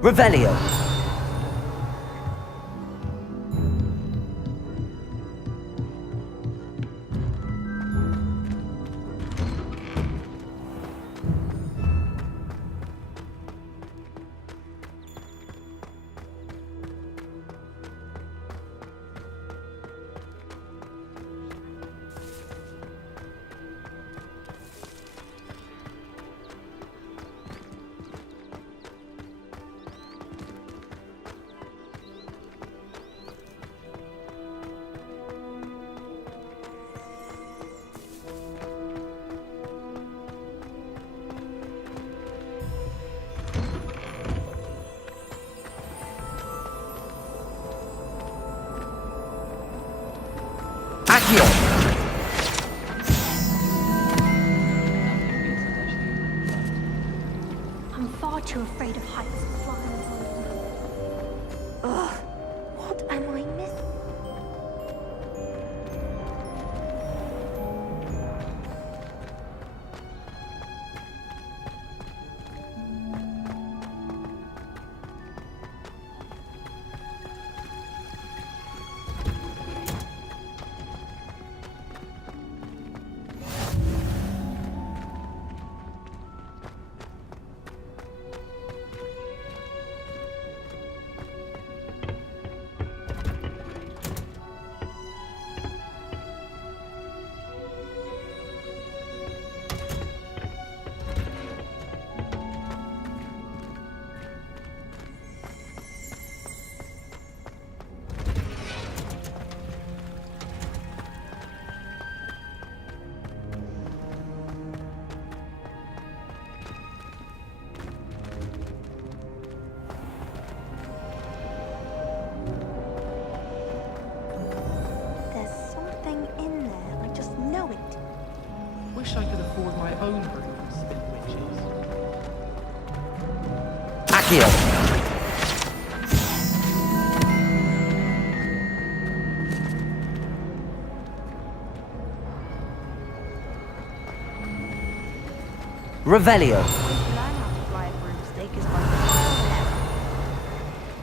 Revelio. I'm far too afraid of heights and flying. Ugh, what am I missing? homebrewed spin witches. Accio! Revelio.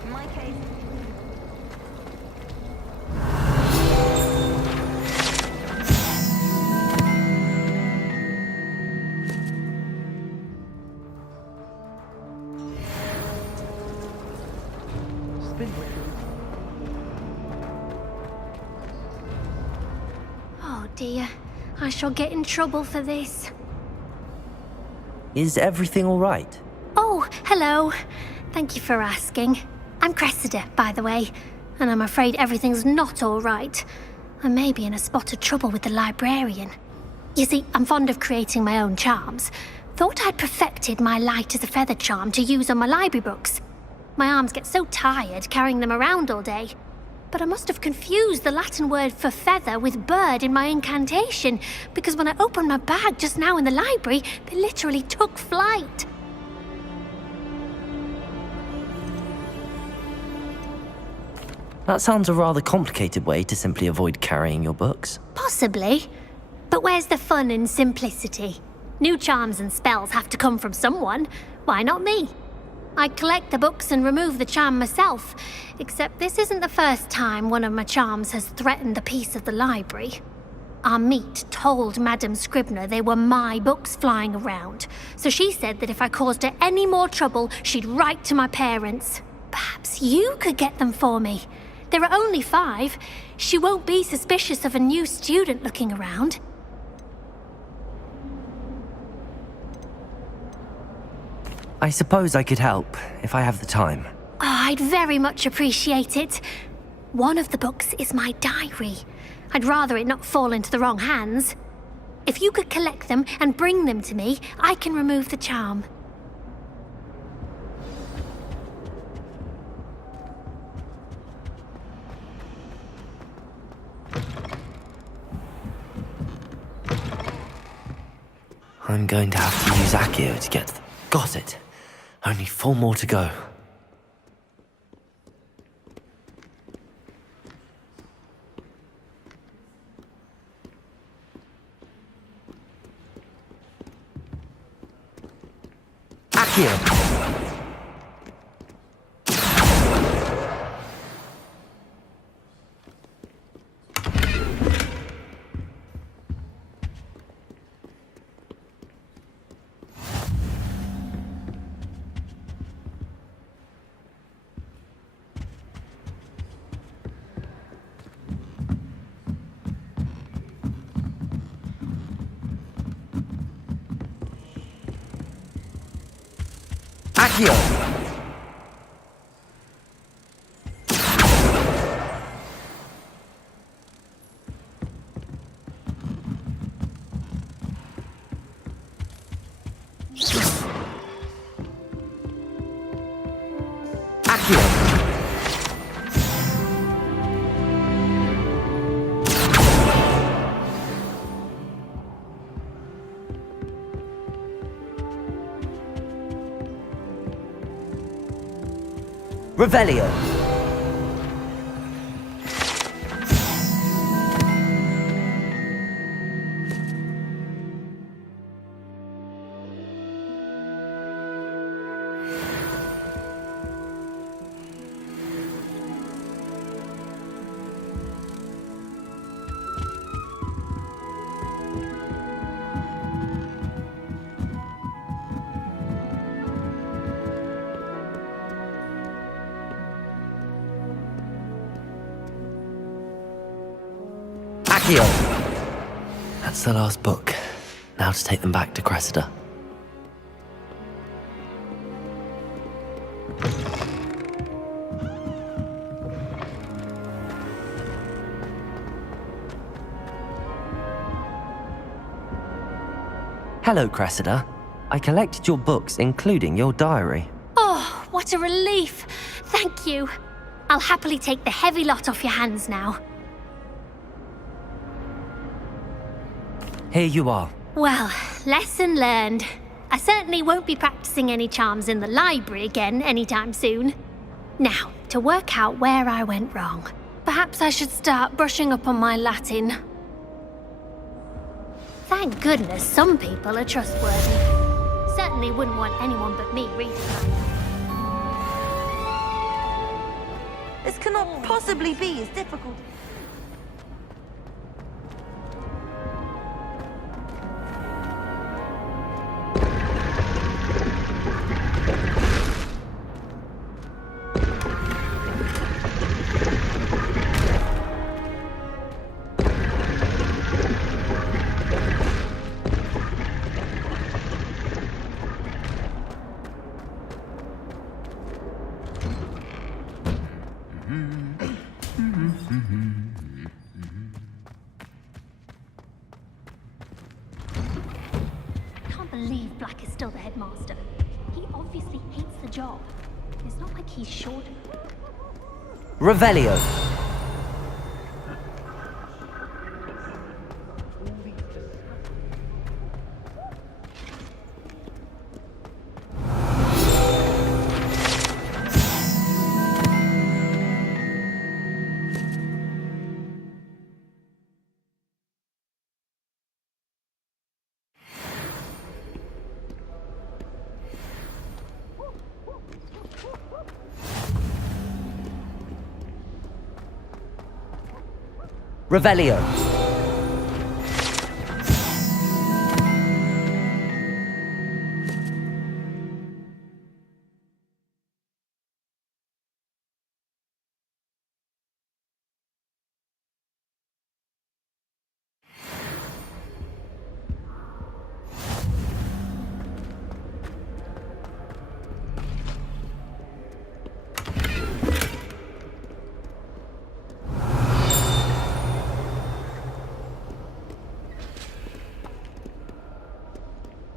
In my case, Spin witches. Oh dear, I shall get in trouble for this. Is everything all right? Oh, hello. Thank you for asking. I'm Cressida, by the way, and I'm afraid everything's not all right. I may be in a spot of trouble with the librarian. You see, I'm fond of creating my own charms. Thought I'd perfected my light as a feather charm to use on my library books. My arms get so tired carrying them around all day. But I must have confused the Latin word for feather with bird in my incantation, because when I opened my bag just now in the library, they literally took flight. That sounds a rather complicated way to simply avoid carrying your books. Possibly. But where's the fun in simplicity? New charms and spells have to come from someone. Why not me? I collect the books and remove the charm myself, except this isn't the first time one of my charms has threatened the peace of the library. Our meet told Madame Scribner they were my books flying around, so she said that if I caused her any more trouble, she'd write to my parents. Perhaps you could get them for me. There are only 5. She won't be suspicious of a new student looking around. I suppose I could help, if I have the time. Oh, I'd very much appreciate it. One of the books is my diary. I'd rather it not fall into the wrong hands. If you could collect them and bring them to me, I can remove the charm. I'm going to have to use Accio to get... Got it. Only 4 more to go. Accio! Accio! Accio! Revelio! Accio! That's the last book. Now to take them back to Cressida. Hello, Cressida. I collected your books, including your diary. Oh, what a relief! Thank you. I'll happily take the heavy lot off your hands now. Here you are. Well, lesson learned. I certainly won't be practicing any charms in the library again anytime soon. Now, to work out where I went wrong. Perhaps I should start brushing up on my Latin. Thank goodness some people are trustworthy. Certainly wouldn't want anyone but me reading them. This cannot possibly be as difficult. Black is still the headmaster. He obviously hates the job. It's not like he's short. Revelio. Revelio.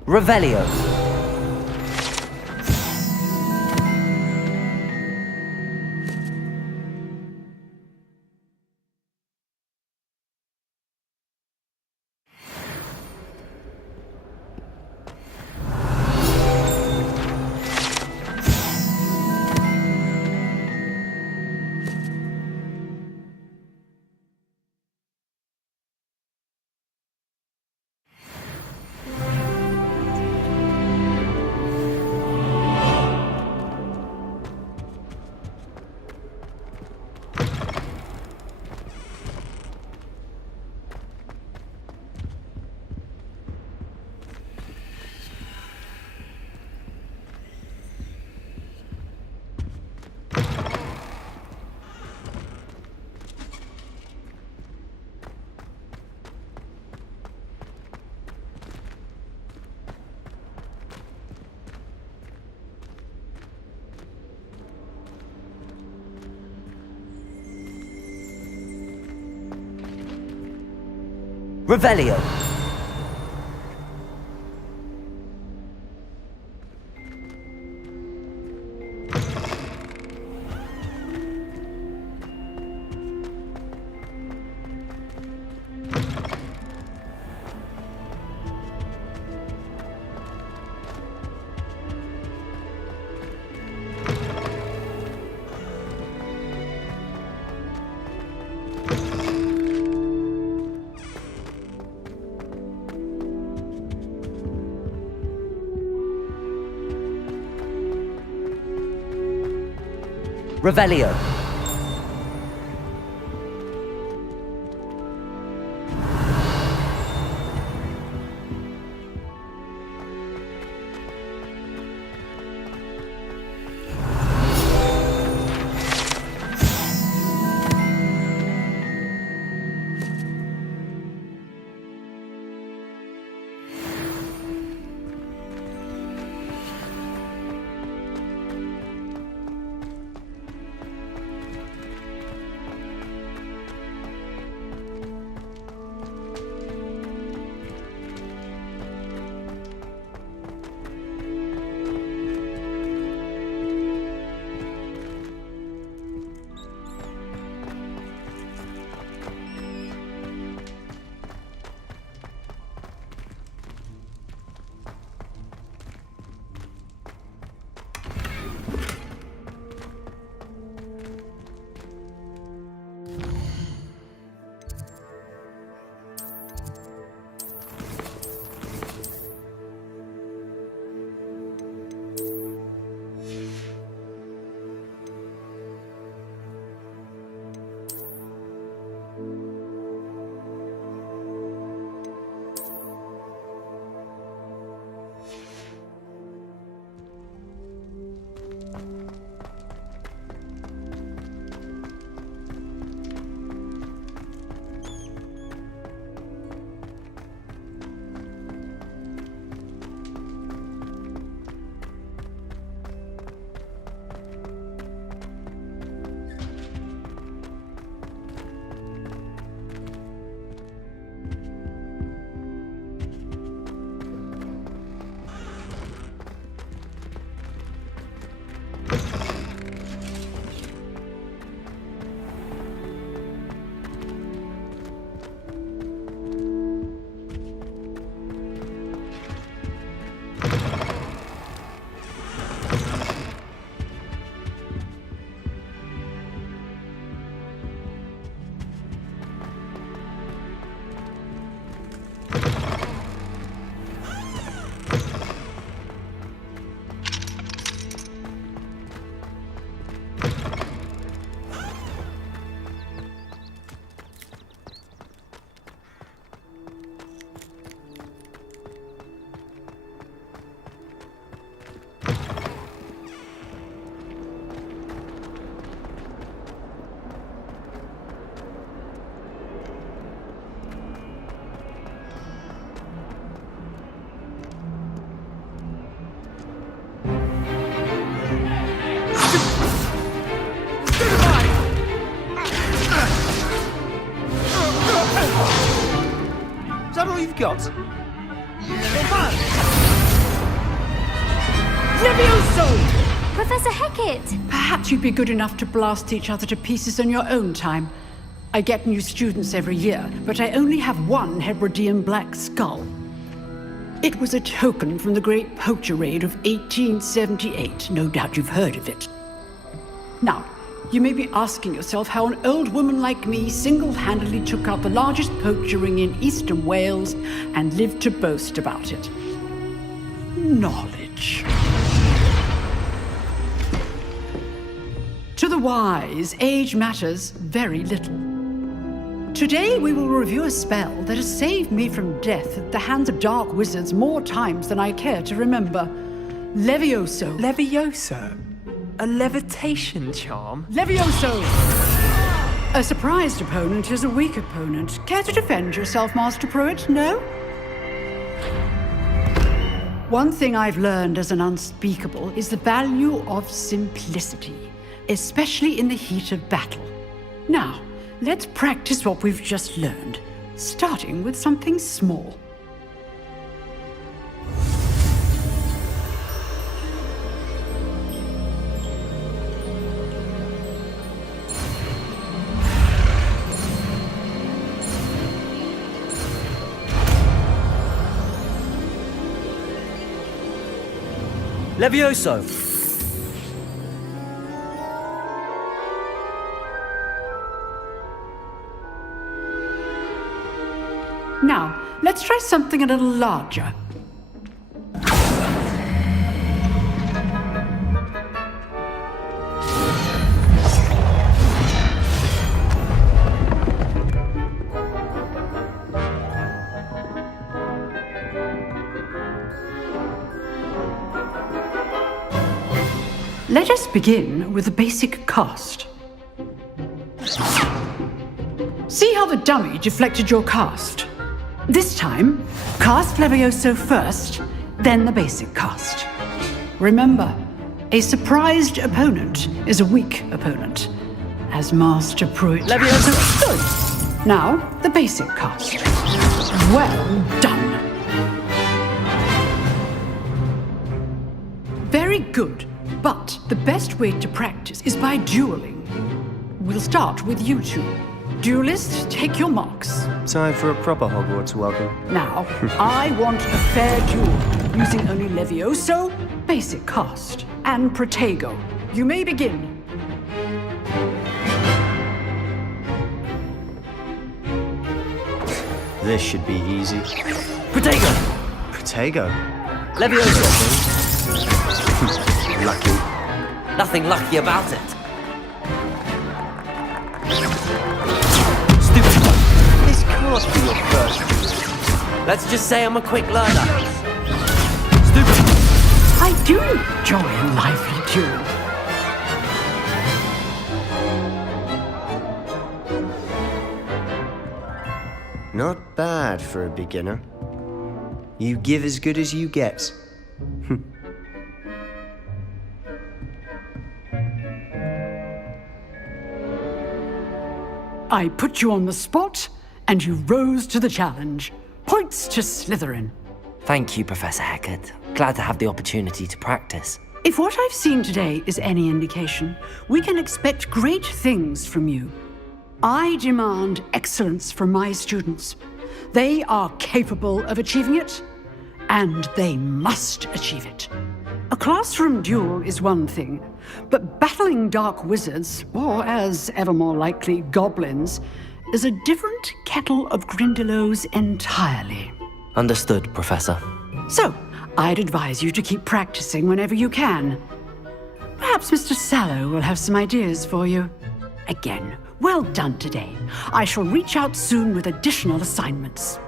Revelio. Revelio. Revelio. we've got level 1. Levioso! Professor Hecat! Perhaps you'd be good enough to blast each other to pieces in your own time. I get new students every year, but I only have one Hebridean black skull. It was a token from the Great Poacher Raid of 1878. No doubt you've heard of it. Now, you may be asking yourself how an old woman like me single-handedly took out the largest poacher ring in eastern Wales and lived to boast about it. Knowledge. To the wise, age matters very little. Today we will review a spell that has saved me from death at the hands of dark wizards more times than I care to remember. Levioso. Levioso? A levitation charm? Levioso! A surprised opponent is a weak opponent. Care to defend yourself, Master Pruitt? No? One thing I've learned as an unspeakable is the value of simplicity, especially in the heat of battle. Now, let's practice what we've just learned, starting with something small. Levioso! Now, let's try something a little larger. Let us begin with the basic cast. See how the dummy deflected your cast? This time, cast Levioso first, then the basic cast. Remember, a surprised opponent is a weak opponent, as Master Pruitt Levioso stood. Now, the basic cast. Well done. Very good, but the best way to practice is by dueling. We'll start with you two. Duelists, take your marks. Time for a proper Hogwarts welcome. Now, I want a fair duel, using only Levioso, basic cast, and Protego. You may begin. This should be easy. Protego! Protego? Levioso! Lucky. Nothing lucky about it. This can't be your first duel. Let's just say I'm a quick learner. I do enjoy a lively duel. Not bad for a beginner. You give as good as you get. I put you on the spot, and you rose to the challenge. Points to Slytherin. Thank you, Professor Hecat. Glad to have the opportunity to practice. If what I've seen today is any indication, we can expect great things from you. I demand excellence from my students. They are capable of achieving it, and they must achieve it. A classroom duel is one thing, but battling dark wizards, or as ever more likely, goblins, is a different kettle of Grindylows entirely. Understood, Professor. So, I'd advise you to keep practicing whenever you can. Perhaps Mr. Sallow will have some ideas for you. Again, well done today. I shall reach out soon with additional assignments.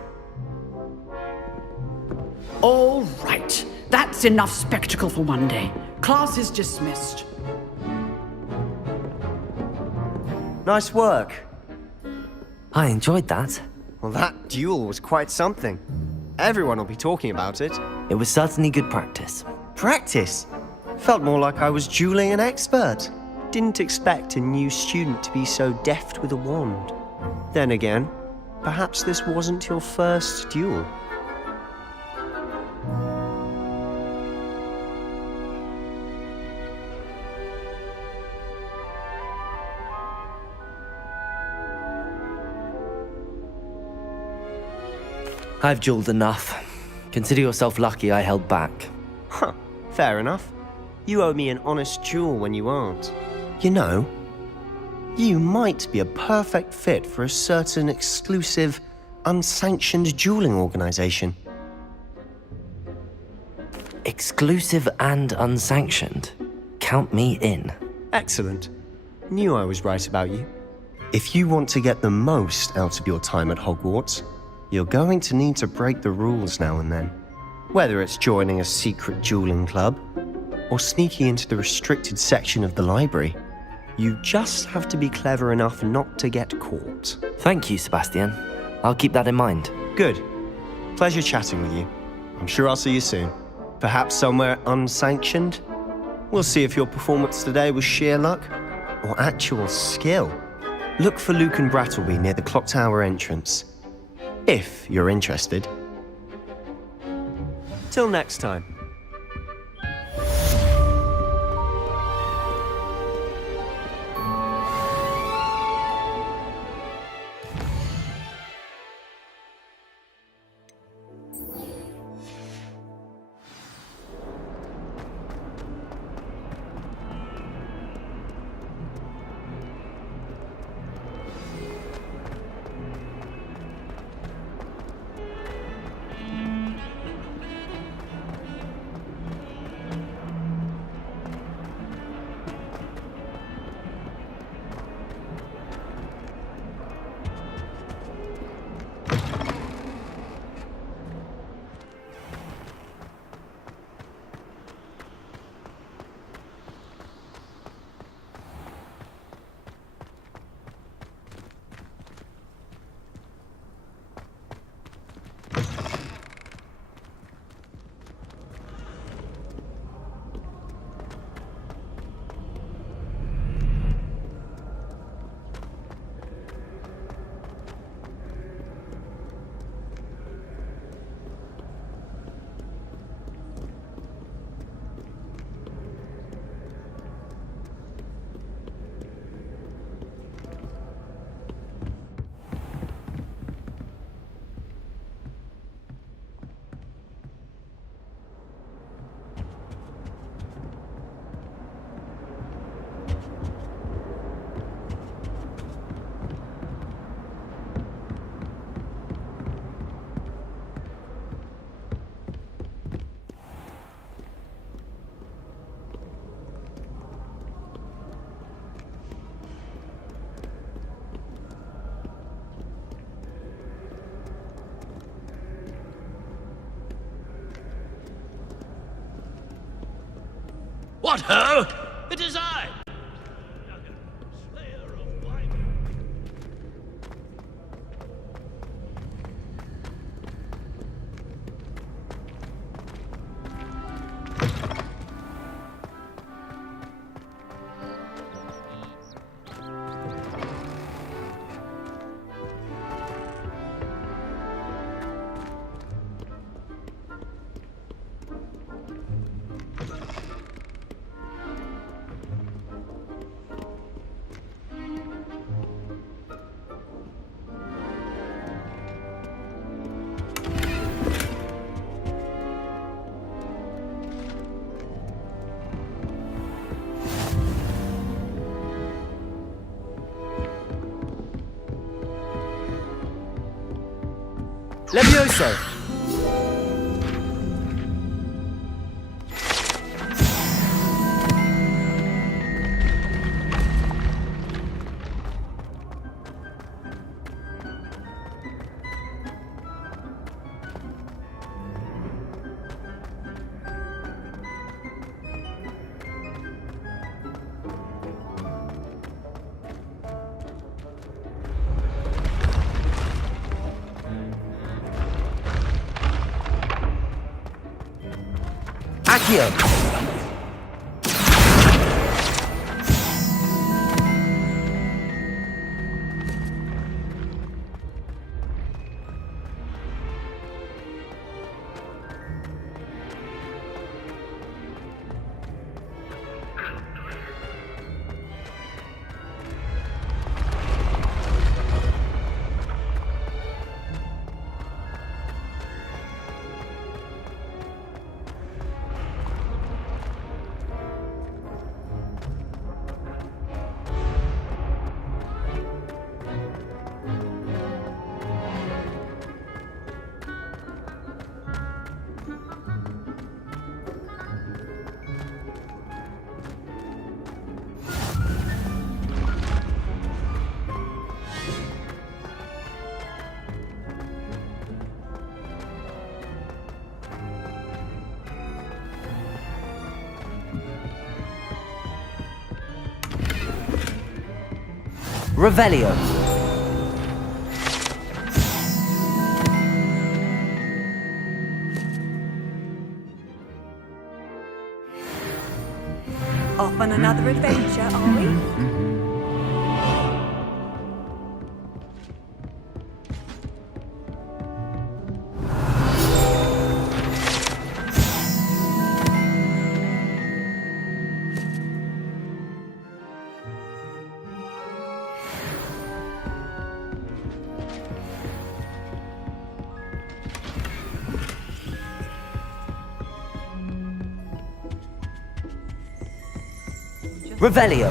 All right. That's enough spectacle for one day. Class is dismissed. Nice work. I enjoyed that. Well, that duel was quite something. Everyone will be talking about it. It was certainly good practice. Practice? Felt more like I was dueling an expert. Didn't expect a new student to be so deft with a wand. Then again, Perhaps this wasn't your first duel. I've dueled enough. Consider yourself lucky I held back. Huh, fair enough. You owe me an honest duel when you aren't. You know, you might be a perfect fit for a certain exclusive, unsanctioned dueling organization. Exclusive and unsanctioned? Count me in. Excellent. Knew I was right about you. If you want to get the most out of your time at Hogwarts, you're going to need to break the rules now and then. Whether it's joining a secret dueling club, or sneaking into the restricted section of the library, you just have to be clever enough not to get caught. Thank you, Sebastian. I'll keep that in mind. Good. Pleasure chatting with you. I'm sure I'll see you soon. Perhaps somewhere unsanctioned? We'll see if your performance today was sheer luck, or actual skill. Look for Luke and Brattleby near the clock tower entrance. If you're interested. Till next time. What ho? It is I! Levioso! Accio! Revelio. Off on another adventure, are we? Revelio.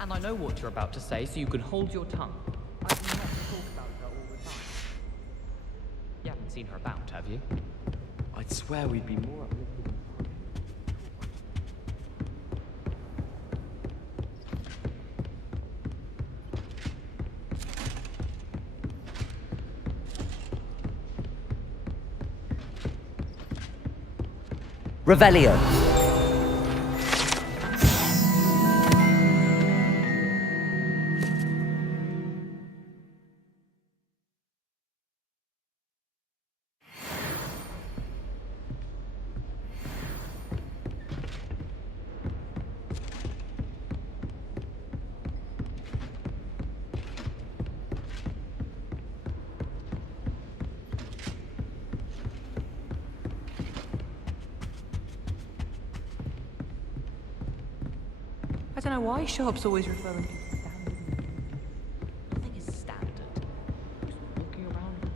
And I know what you're about to say, so you can hold your tongue. I do not talk about her all the time. You haven't seen her about, have you? I'd swear we'd be more uplifted. Revelio. I don't know why Sharp's always referring to standard. Nothing is standard. Just walking around.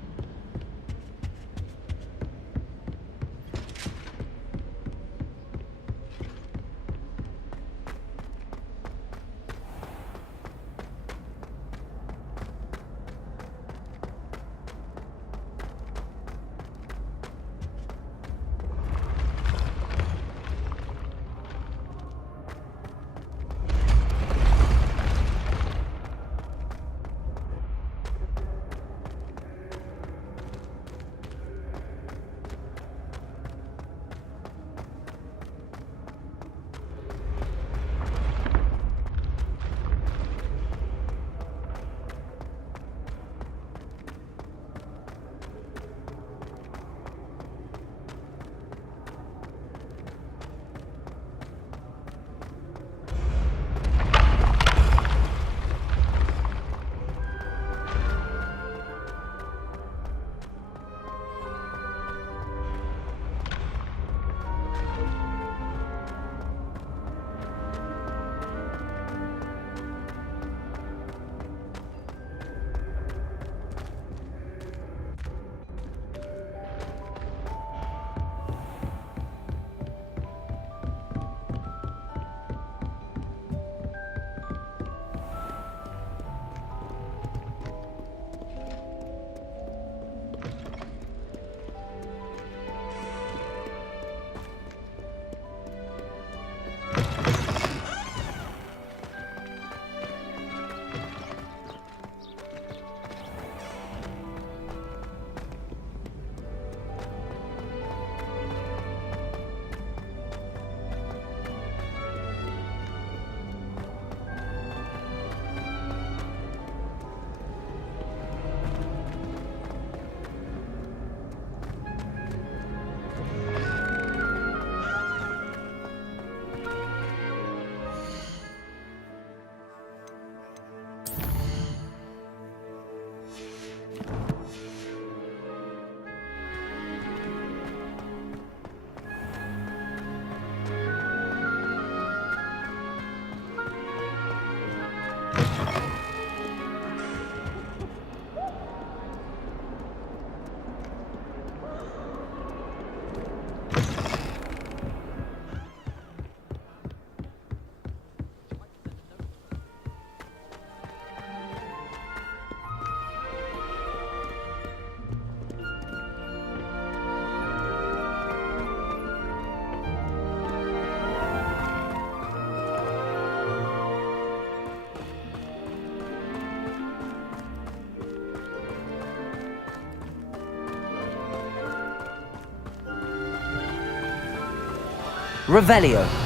Revelio.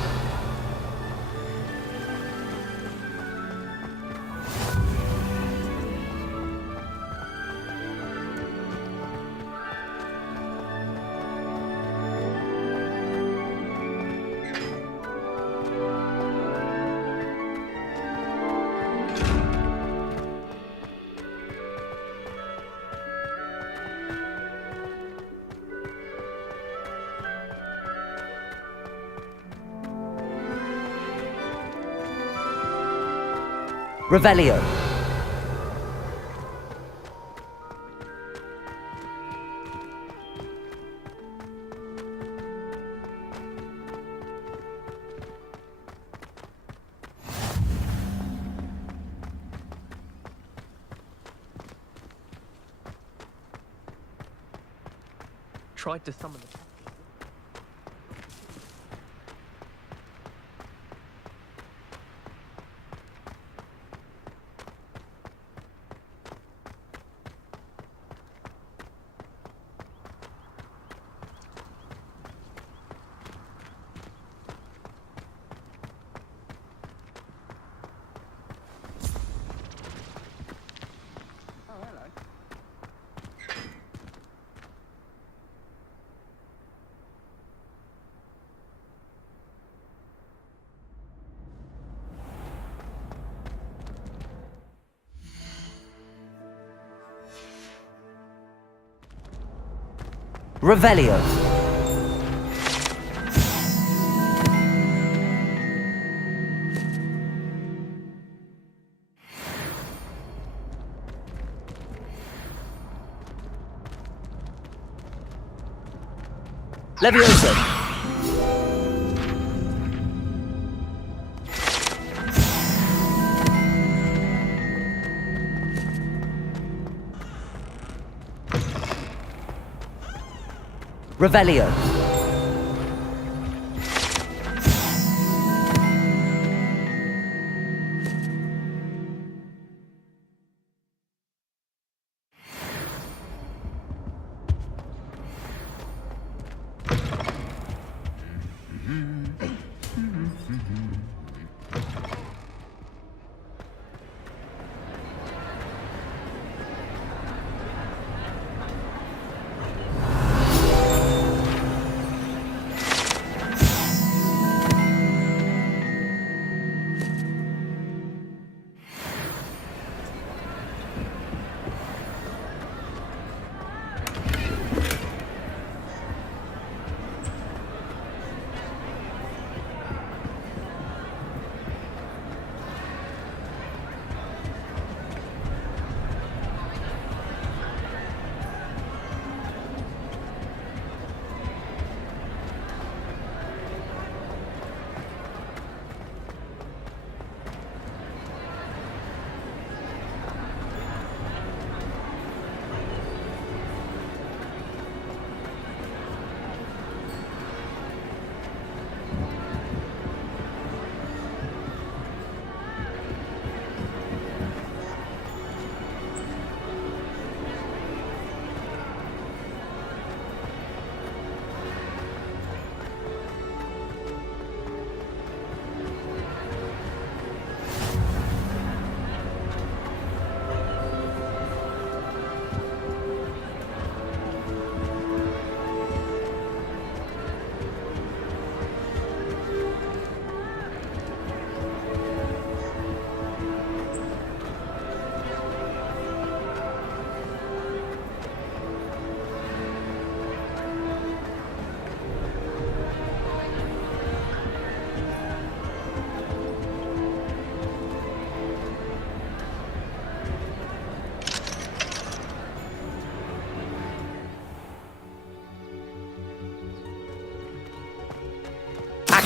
Revelio. Tried to summon the... Revelio. Levioso. Revelio.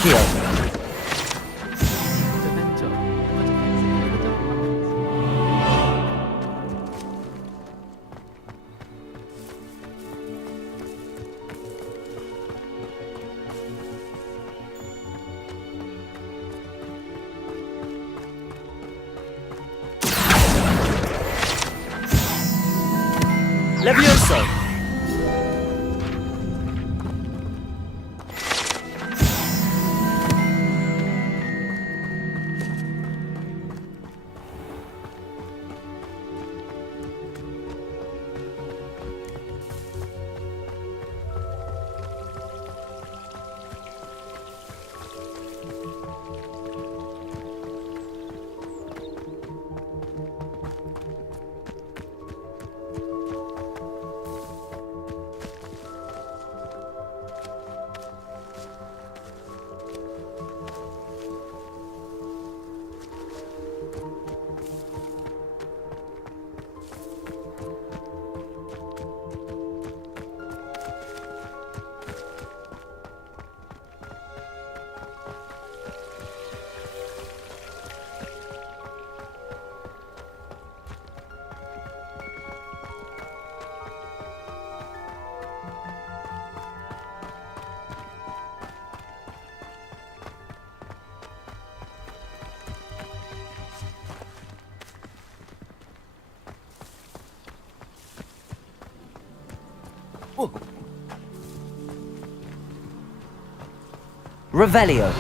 Accio. Levioso. Revelio.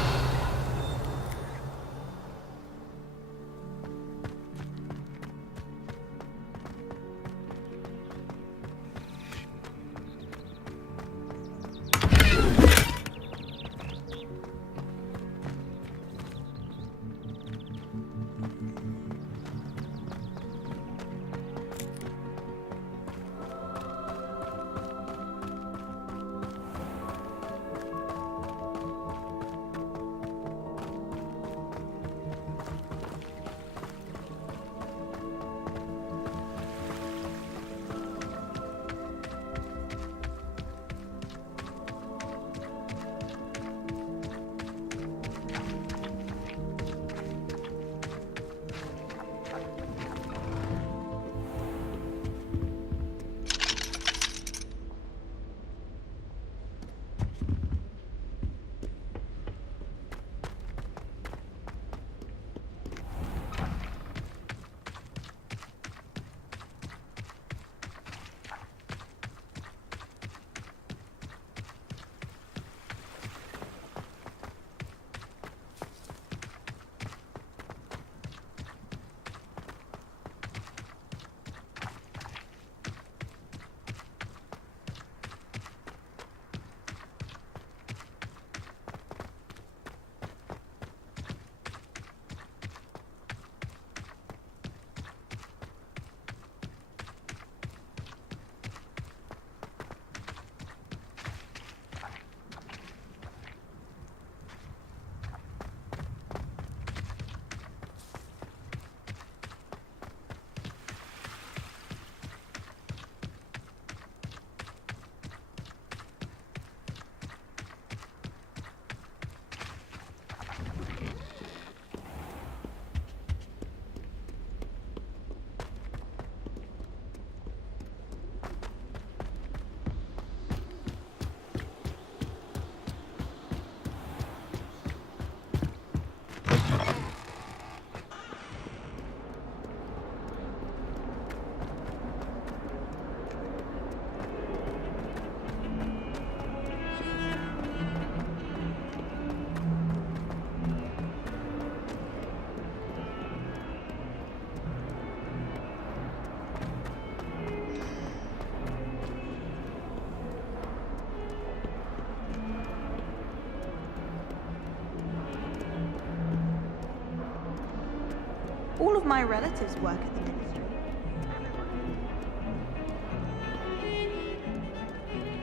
All of my relatives work at the ministry.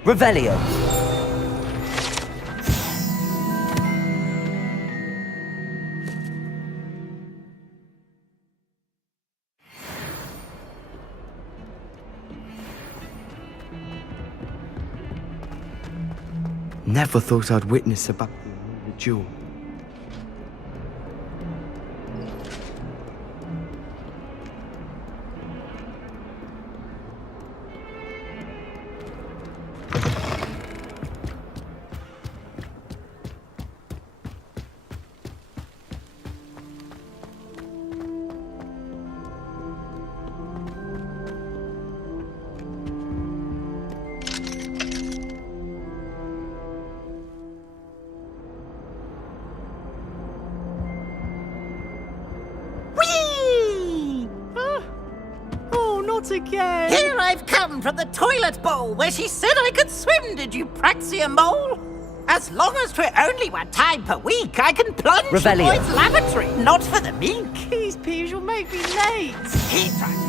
Revelio. Never thought I'd witness a battle in a duel. Again. Here I've come from the toilet bowl where she said I could swim, did you praxia mole? As long as 'twere only one time per week, I can plunge Revelio. in boys' lavatory, not for the meek. These peas will make me late. He tried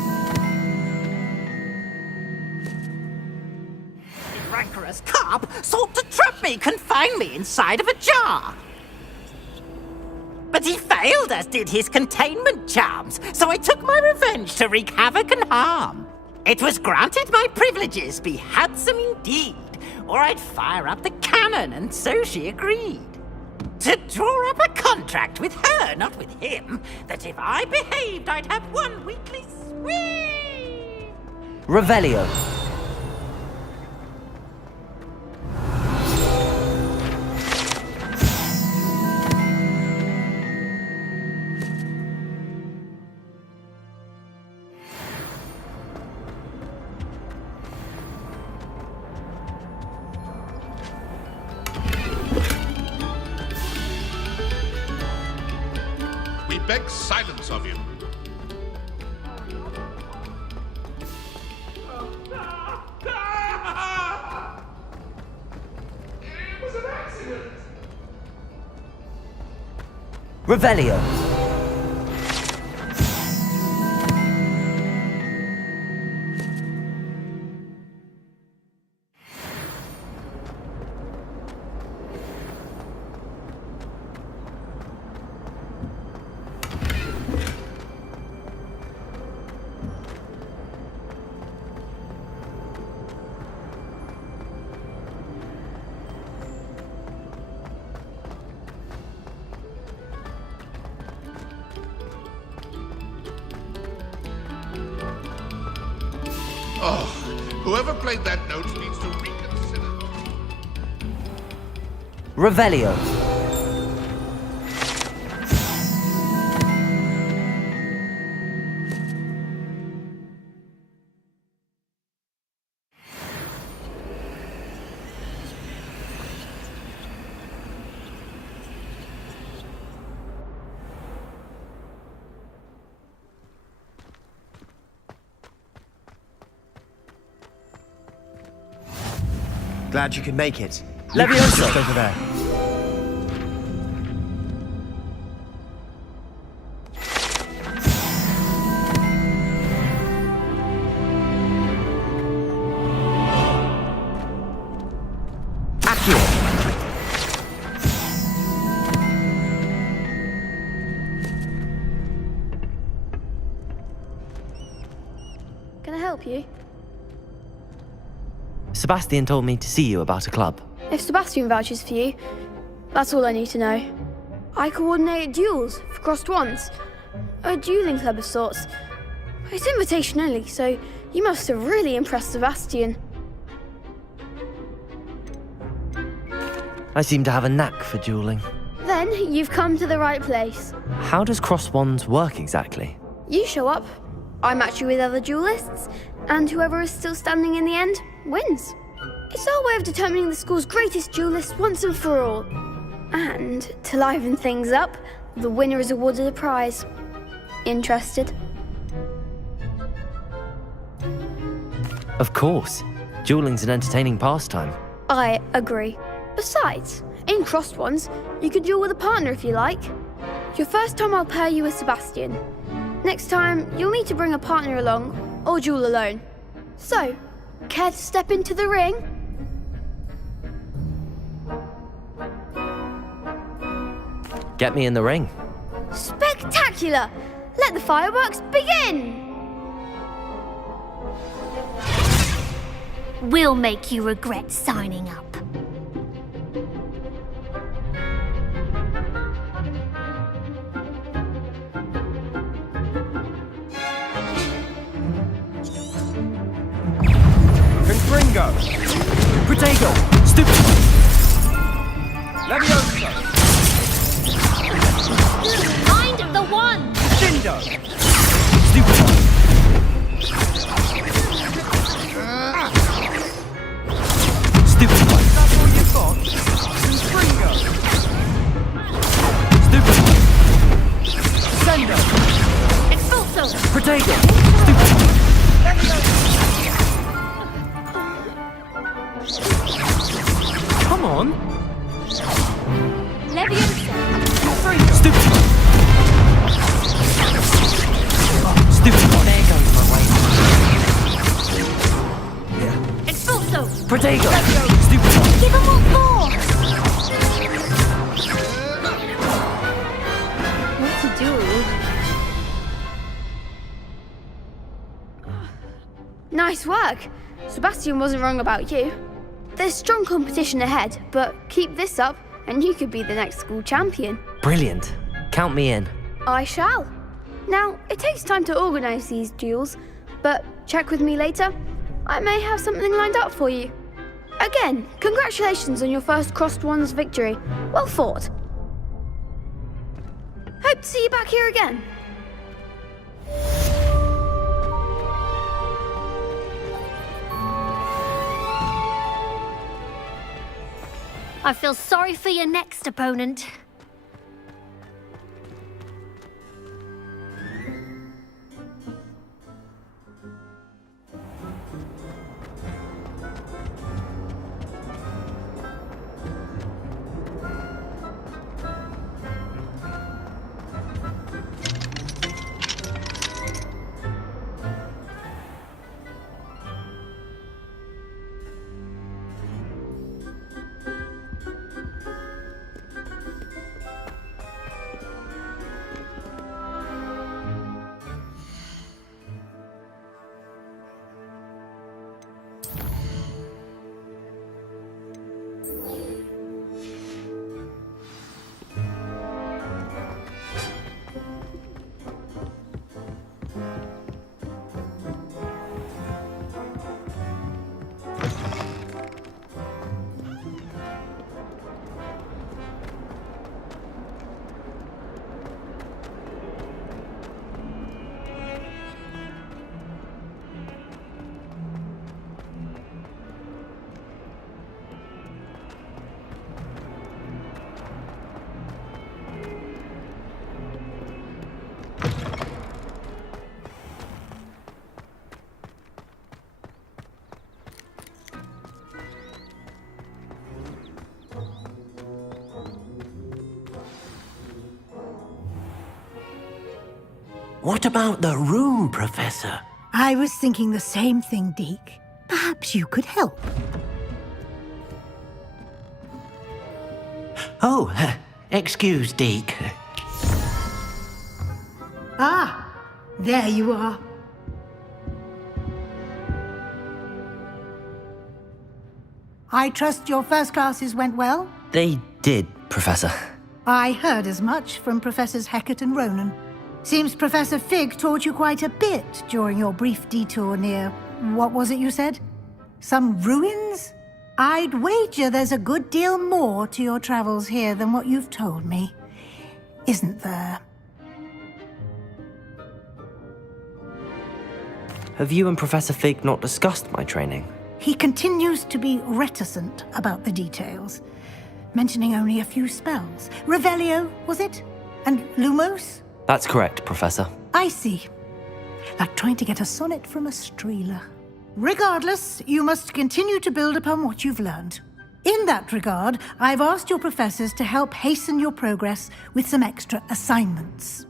The rancorous carp sought to trap me, confine me inside of a jar. But he failed, as did his containment charms, so I took my revenge to wreak havoc and harm. It was granted my privileges be handsome indeed, or I'd fire up the cannon, and so she agreed. To draw up a contract with her, not with him, that if I behaved, I'd have one weekly swing. Revelio. expect silence of you. It was an accident. Revelio. Oh, whoever played that note needs to reconsider. Revelio. Glad you could make it. Leviosa! Just over there. Can I help you? Sebastian told me to see you about a club. If Sebastian vouches for you, that's all I need to know. I coordinate duels for crossed wands. A dueling club of sorts. It's invitation only, so you must have really impressed Sebastian. I seem to have a knack for dueling. Then you've come to the right place. How does cross wands work exactly? You show up, I match you with other duelists, and whoever is still standing in the end wins. It's our way of determining the school's greatest duelist once and for all. And to liven things up, the winner is awarded a prize. Interested? Of course. Dueling's an entertaining pastime. I agree. Besides, in crossed ones, you could duel with a partner if you like. Your first time I'll pair you with Sebastian. Next time, you'll need to bring a partner along, or duel alone. So, care to step into the ring? Get me in the ring. Spectacular! Let the fireworks begin! We'll make you regret signing up. Confringo! Protego! Stupid! Leviosa! Find the one! Dindo! Stupid! Stupid one! That's all you've got? Confringo! Stupid one! Sendo! Expulso! Protego! Stupid one! Come on! Leviosa! Stupid one! Stupid one! There goes my way. Expulso! Protego! Stupid one! Give him more force! What to do? Nice work! Sebastian wasn't wrong about you. There's strong competition ahead, but keep this up and you could be the next school champion. Brilliant. Count me in. I shall. Now, it takes time to organise these duels, but check with me later. I may have something lined up for you. Again, congratulations on your first crossed wands victory. Well fought. Hope to see you back here again. I feel sorry for your next opponent. What about the room, Professor? I was thinking the same thing, Deke. Perhaps you could help. Oh, excuse, Deke. Ah, there you are. I trust your first classes went well? They did, Professor. I heard as much from Professors Hecat and Ronan. Seems Professor Fig taught you quite a bit during your brief detour near... what was it you said? Some ruins? I'd wager there's a good deal more to your travels here than what you've told me. Isn't there? Have you and Professor Fig not discussed my training? He continues to be reticent about the details, mentioning only a few spells. Revelio, was it? And Lumos? That's correct, Professor. I see. Like trying to get a sonnet from a streeler. Regardless, you must continue to build upon what you've learned. In that regard, I've asked your professors to help hasten your progress with some extra assignments.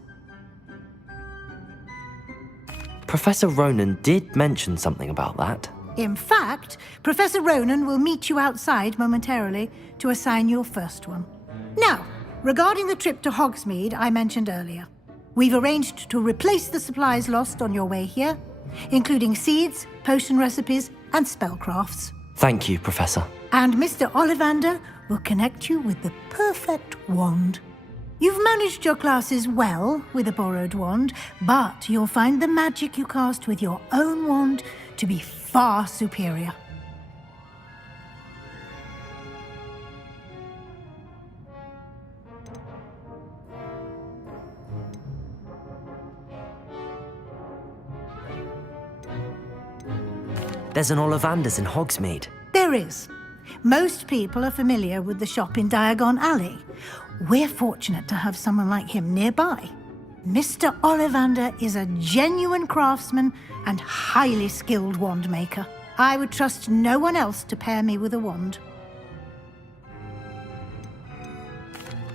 Professor Ronan did mention something about that. In fact, Professor Ronan will meet you outside momentarily to assign your first one. Now, regarding the trip to Hogsmeade I mentioned earlier, we've arranged to replace the supplies lost on your way here, including seeds, potion recipes, and spellcrafts. Thank you, Professor. And Mr. Ollivander will connect you with the perfect wand. You've managed your classes well with a borrowed wand, but you'll find the magic you cast with your own wand to be far superior. There's an Ollivander's in Hogsmeade. There is. Most people are familiar with the shop in Diagon Alley. We're fortunate to have someone like him nearby. Mr. Ollivander is a genuine craftsman and highly skilled wand maker. I would trust no one else to pair me with a wand.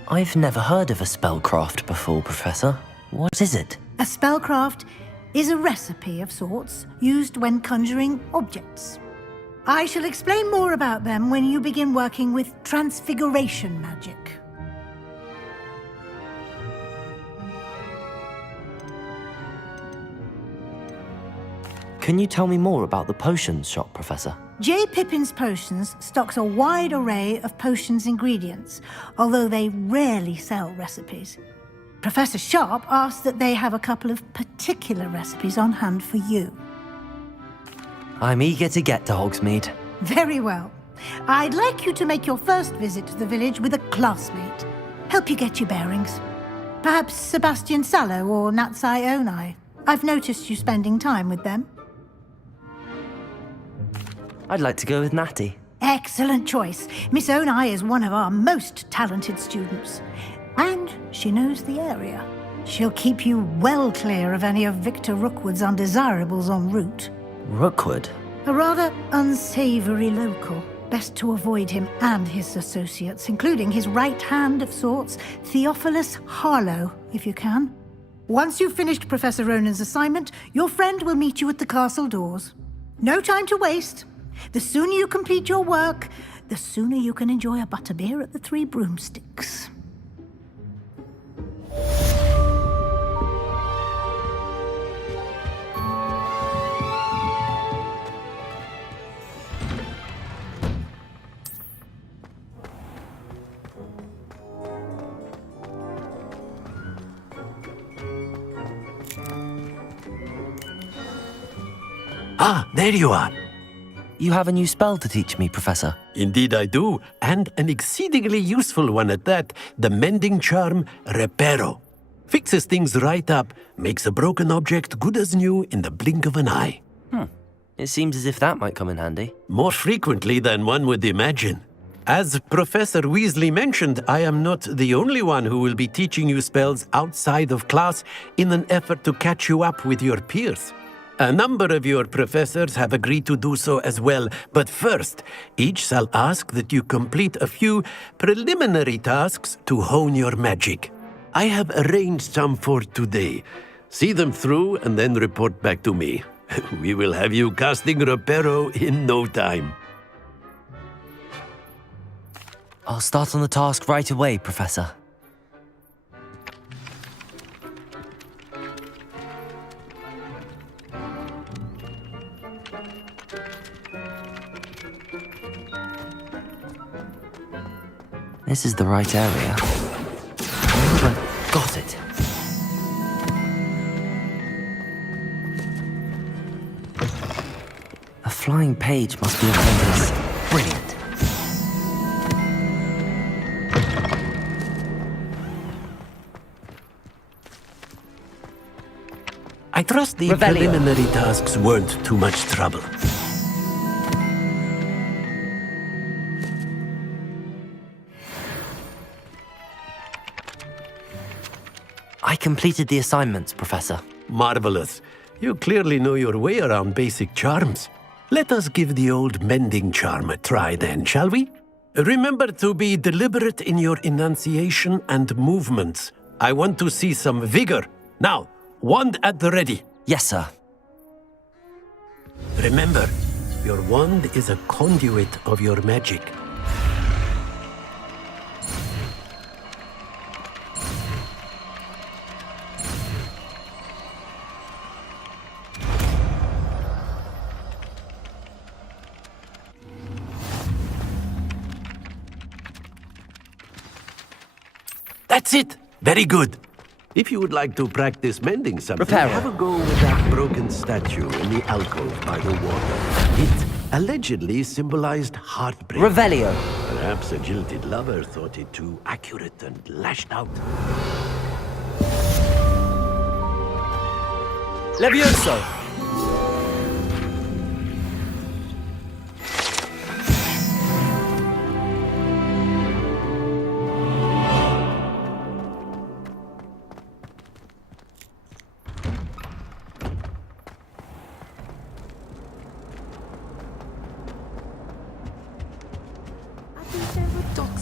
I've never heard of a spellcraft before, Professor. What is it? A spellcraft is a recipe of sorts used when conjuring objects. I shall explain more about them when you begin working with transfiguration magic. Can you tell me more about the potions shop, Professor? J. Pippin's Potions stocks a wide array of potions ingredients, although they rarely sell recipes. Professor Sharp asked that they have a couple of particular recipes on hand for you. I'm eager to get to Hogsmeade. Very well. I'd like you to make your first visit to the village with a classmate. Help you get your bearings. Perhaps Sebastian Sallow or Natsai Onai. I've noticed you spending time with them. I'd like to go with Natty. Excellent choice. Miss Onai is one of our most talented students. And she knows the area. She'll keep you well clear of any of Victor Rookwood's undesirables en route. Rookwood? A rather unsavory local. Best to avoid him and his associates, including his right hand of sorts, Theophilus Harlow, if you can. Once you've finished Professor Ronan's assignment, your friend will meet you at the castle doors. No time to waste. The sooner you complete your work, the sooner you can enjoy a butterbeer at the Three Broomsticks. Ah, there you are. You have a new spell to teach me, Professor. Indeed I do, and an exceedingly useful one at that, the mending charm Reparo. Fixes things right up, makes a broken object good as new in the blink of an eye. It seems as if that might come in handy. More frequently than one would imagine. As Professor Weasley mentioned, I am not the only one who will be teaching you spells outside of class in an effort to catch you up with your peers. A number of your professors have agreed to do so as well, but first, each shall ask that you complete a few preliminary tasks to hone your magic. I have arranged some for today. See them through and then report back to me. We will have you casting Reparo in no time. I'll start on the task right away, Professor. This is the right area. Got it. A flying page must be upon this. Brilliant. I trust the Revelio. preliminary tasks weren't too much trouble. I completed the assignments, Professor. Marvelous. You clearly know your way around basic charms. Let us give the old mending charm a try then, shall we? Remember to be deliberate in your enunciation and movements. I want to see some vigor. Now, wand at the ready. Yes, sir. Remember, your wand is a conduit of your magic. That's it! Very good. If you would like to practice mending something, Reparo. have a go with that broken statue in the alcove by the water. It allegedly symbolized heartbreak. Revelio. Perhaps a jilted lover thought it too accurate and lashed out. Levioso.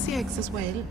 Eggs as well.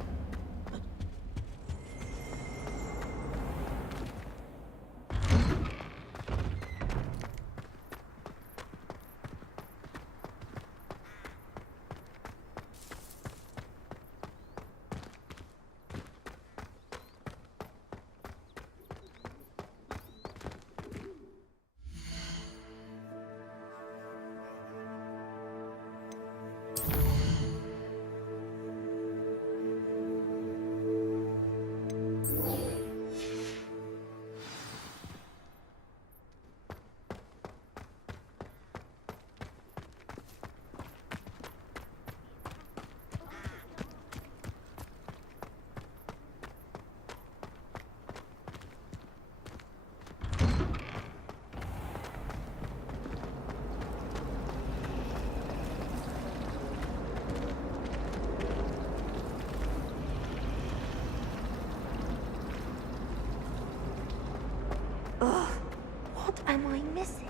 What am I missing?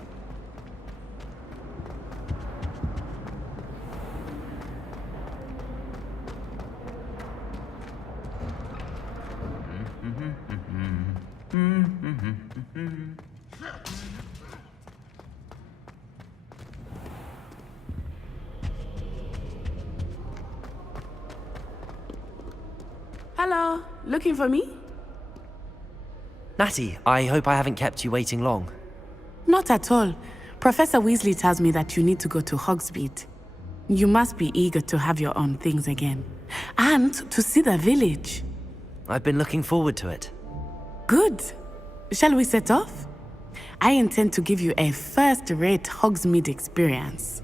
Hello, looking for me? Natty, I hope I haven't kept you waiting long. Not at all. Professor Weasley tells me that you need to go to Hogsmeade. You must be eager to have your own things again. And to see the village. I've been looking forward to it. Good. Shall we set off? I intend to give you a first-rate Hogsmeade experience.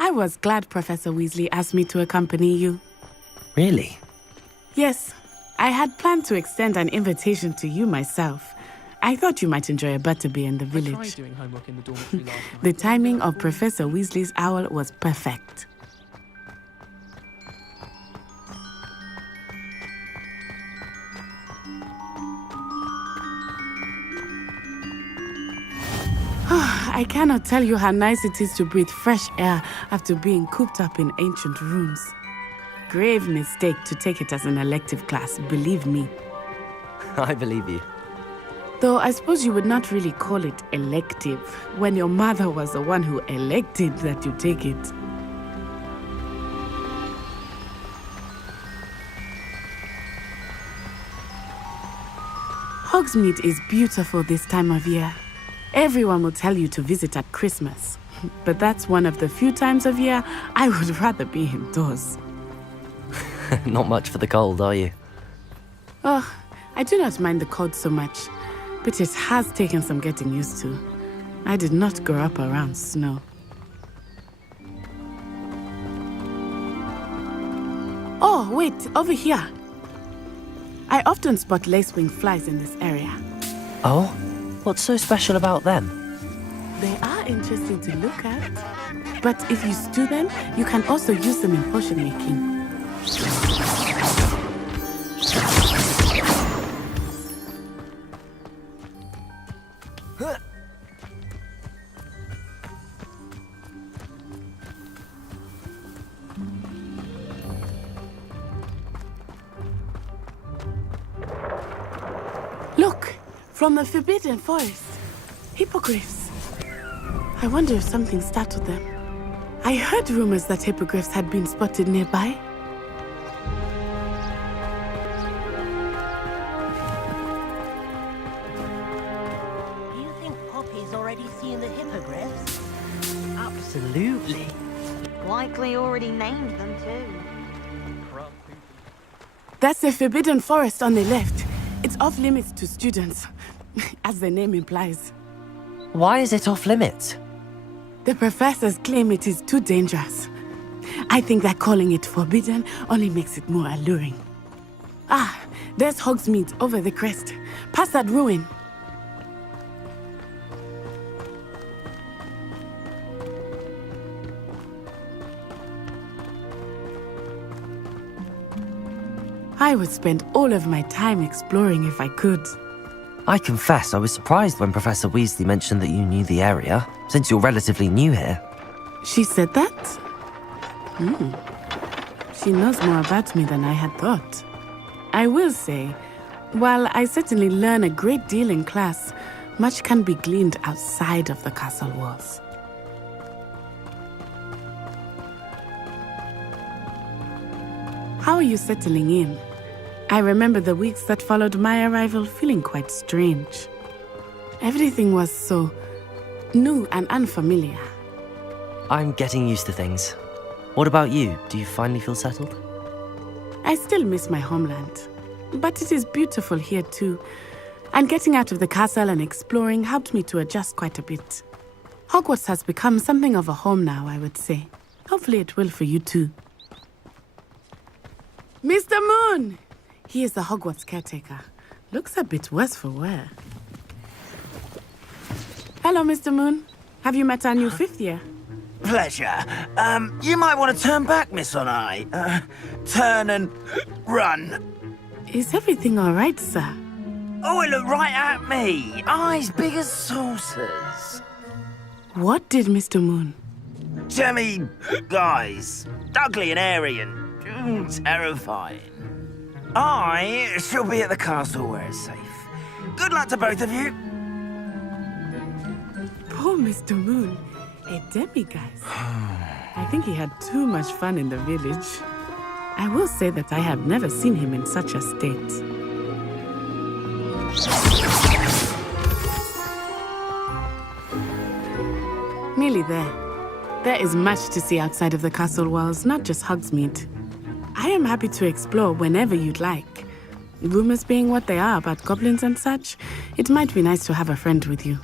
I was glad Professor Weasley asked me to accompany you. Really? Yes, I had planned to extend an invitation to you myself, I thought you might enjoy a butterbeer in the I tried village. doing homework in the dormitory last night. The timing of Professor Weasley's owl was perfect. I cannot tell you how nice it is to breathe fresh air after being cooped up in ancient rooms. Grave mistake to take it as an elective class, believe me. I believe you. Though I suppose you would not really call it elective when your mother was the one who elected that you take it. Hogsmeade is beautiful this time of year. Everyone will tell you to visit at Christmas, but that's one of the few times of year I would rather be indoors. Not much for the cold, are you? Oh, I do not mind the cold so much, but it has taken some getting used to. I did not grow up around snow. Oh, wait, over here. I often spot lacewing flies in this area. Oh? What's so special about them? They are interesting to look at, but if you stew them, you can also use them in potion making. Look, from the Forbidden Forest. Hippogriffs. I wonder if something startled them. I heard rumors that hippogriffs had been spotted nearby. Do you think Poppy's already seen the hippogriffs? Absolutely. Likely already named them too. That's the Forbidden Forest on the left. It's off limits to students, as the name implies. Why is it off limits? The professors claim it is too dangerous. I think that calling it forbidden only makes it more alluring. Ah, there's Hogsmeade over the crest. Past that ruin. I would spend all of my time exploring if I could. I confess I was surprised when Professor Weasley mentioned that you knew the area, since you're relatively new here. She said that? She knows more about me than I had thought. I will say, while I certainly learn a great deal in class, much can be gleaned outside of the castle walls. How are you settling in? I remember the weeks that followed my arrival feeling quite strange. Everything was so new and unfamiliar. I'm getting used to things. What about you? Do you finally feel settled? I still miss my homeland, but it is beautiful here too. And getting out of the castle and exploring helped me to adjust quite a bit. Hogwarts has become something of a home now, I would say. Hopefully it will for you too. Mr. Moon! He is the Hogwarts caretaker. Looks a bit worse for wear. Hello, Mr. Moon. Have you met our new fifth year? Pleasure. You might want to turn back, Miss On Eye. Turn and run. Is everything all right, sir? Oh, it looked right at me. Eyes big as saucers. What did Mr. Moon? Jemmy guys. Ugly and airy and terrifying. I shall be at the castle where it's safe. Good luck to both of you. Poor Mr. Moon. A demiguise. I think he had too much fun in the village. I will say that I have never seen him in such a state. Nearly there. There is much to see outside of the castle walls, not just Hogsmeade. I am happy to explore whenever you'd like. Rumors being what they are about goblins and such, it might be nice to have a friend with you.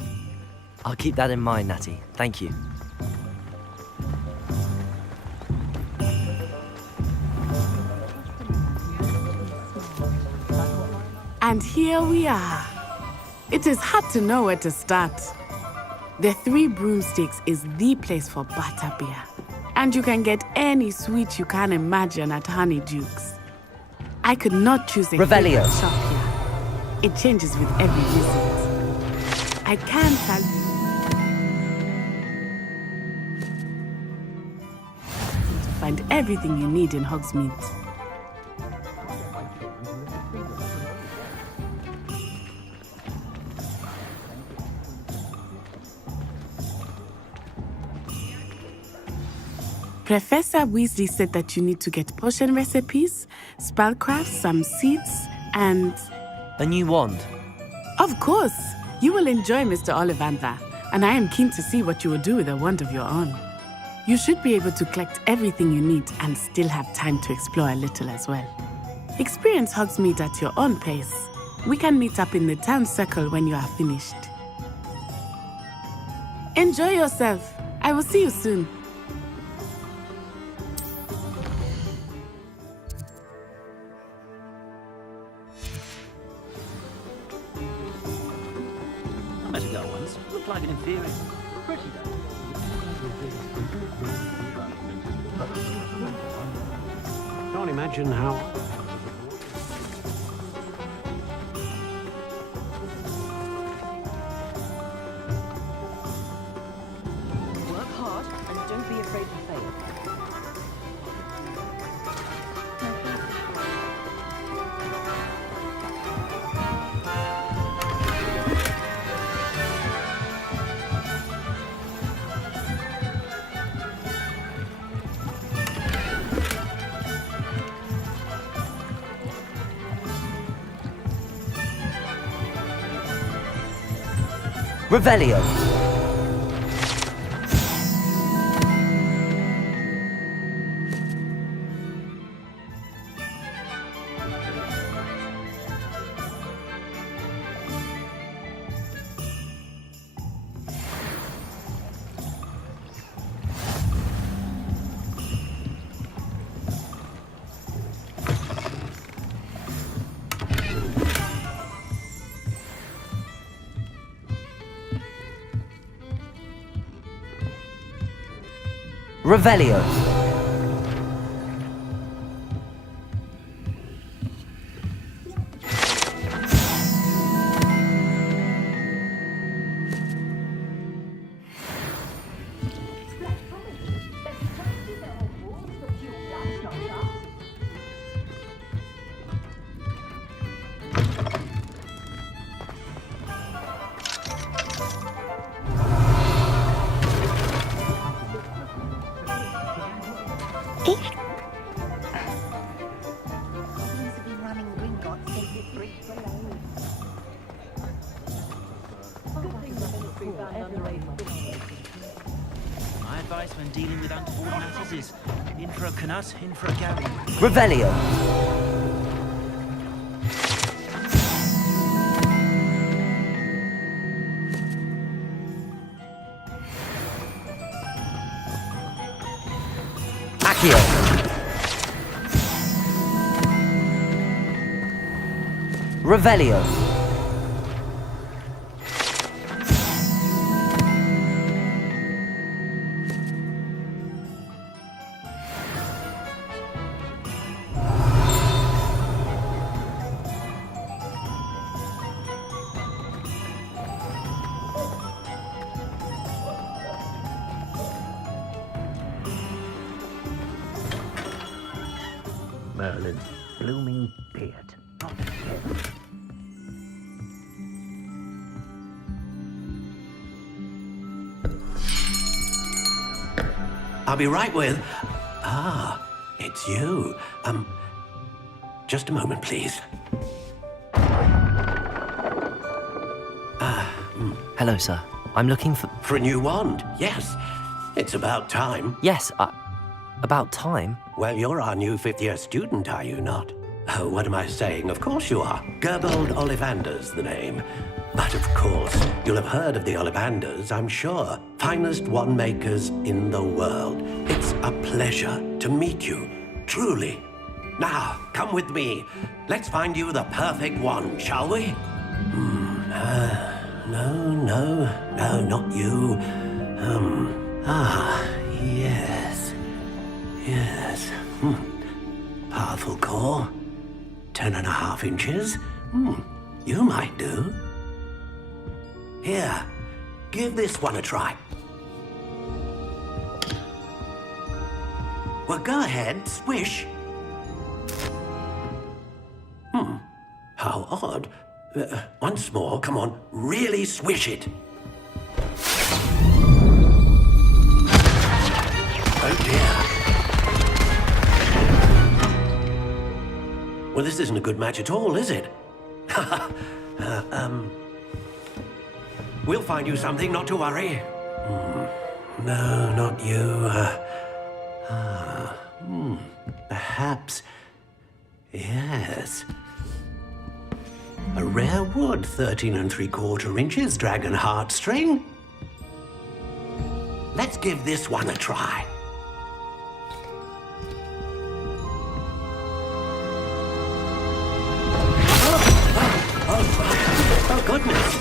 I'll keep that in mind, Natty. Thank you. And here we are. It is hard to know where to start. The Three Broomsticks is the place for butterbeer. And you can get any sweet you can imagine at Honeyduke's. I could not choose a Revelio. favorite shop here. It changes with every visit. I can't tell you. To find everything you need in Hogsmeade. Professor Weasley said that you need to get potion recipes, spellcraft, some seeds, and... A new wand? Of course! You will enjoy Mr. Ollivander, and I am keen to see what you will do with a wand of your own. You should be able to collect everything you need and still have time to explore a little as well. Experience Hogsmeade at your own pace. We can meet up in the town circle when you are finished. Enjoy yourself. I will see you soon. I met a girl once. Looked like an inferior. Pretty though. Can't imagine how... Work hard and don't be afraid to fail. Revelio. Revelio. My advice when dealing with untoward matters is in for a Knut, in for a Gary. Revelio. Accio. Revelio. Merlin's blooming beard. I'll be right with... Ah, it's you. Just a moment, please. Hello, sir. I'm looking for... For a new wand, yes. It's about time. Yes, about time? Well, you're our new fifth-year student, are you not? Oh, what am I saying? Of course you are. Gerbold Ollivander's the name. But of course, you'll have heard of the Ollivanders, I'm sure. Finest wand makers in the world. It's a pleasure to meet you, truly. Now, come with me. Let's find you the perfect wand, shall we? No, not you. Yes. Powerful core. 10.5 inches. You might do. Here, give this one a try. Well, go ahead, swish. How odd. Once more, come on, really swish it. Oh dear. Well, this isn't a good match at all, is it? We'll find you something, not to worry. No, not you. Perhaps. Yes. A rare wood, 13 3/4 inches, dragon heartstring. Let's give this one a try. Oh, goodness.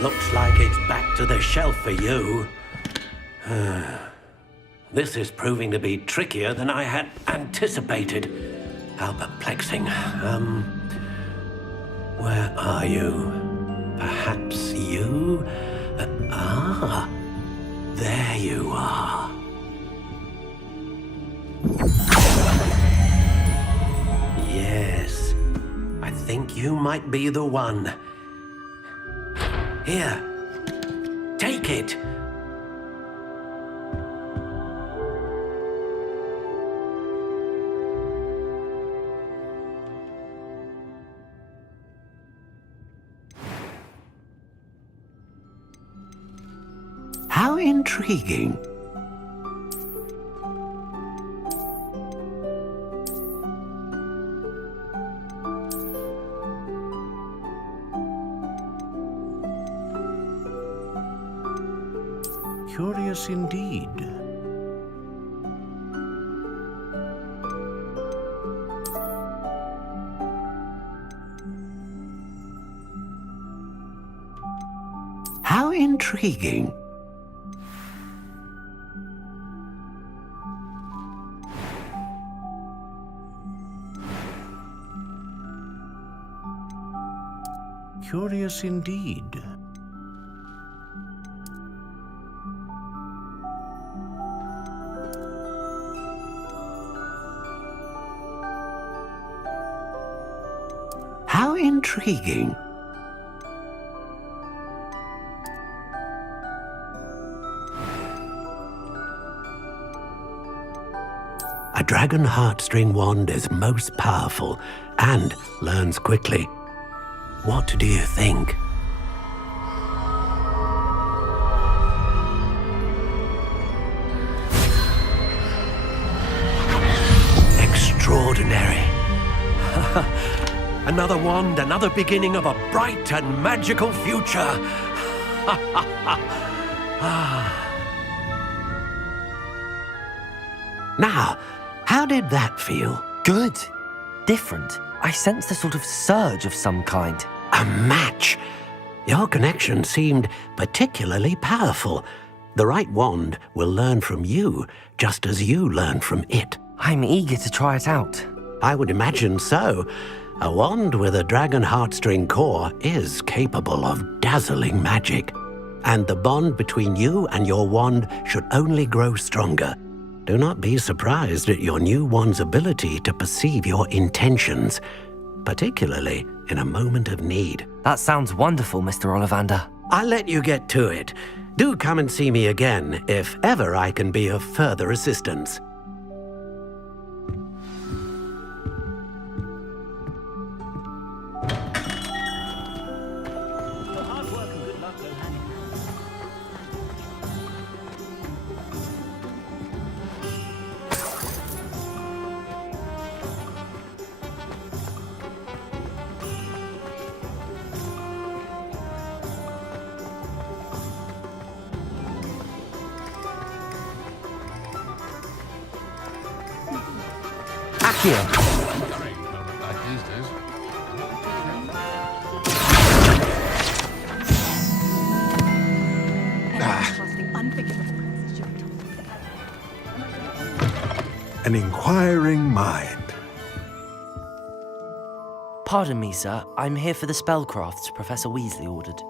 Looks like it's back to the shelf for you. This is proving to be trickier than I had anticipated. How perplexing. Where are you? Perhaps you? There you are. Yes, I think you might be the one. Here, take it. How intriguing. Curious indeed. How intriguing. Curious indeed. How intriguing. A dragon heartstring wand is most powerful and learns quickly. What do you think? Extraordinary. Another wand, another beginning of a bright and magical future. Now, how did that feel? Good. Different. I sensed a sort of surge of some kind. A match. Your connection seemed particularly powerful. The right wand will learn from you, just as you learn from it. I'm eager to try it out. I would imagine so. A wand with a dragon heartstring core is capable of dazzling magic. And the bond between you and your wand should only grow stronger. Do not be surprised at your new wand's ability to perceive your intentions, particularly in a moment of need. That sounds wonderful, Mr. Ollivander. I'll let you get to it. Do come and see me again if ever I can be of further assistance. Here. an inquiring mind. Pardon me, sir. I'm here for the spellcrafts Professor Weasley ordered.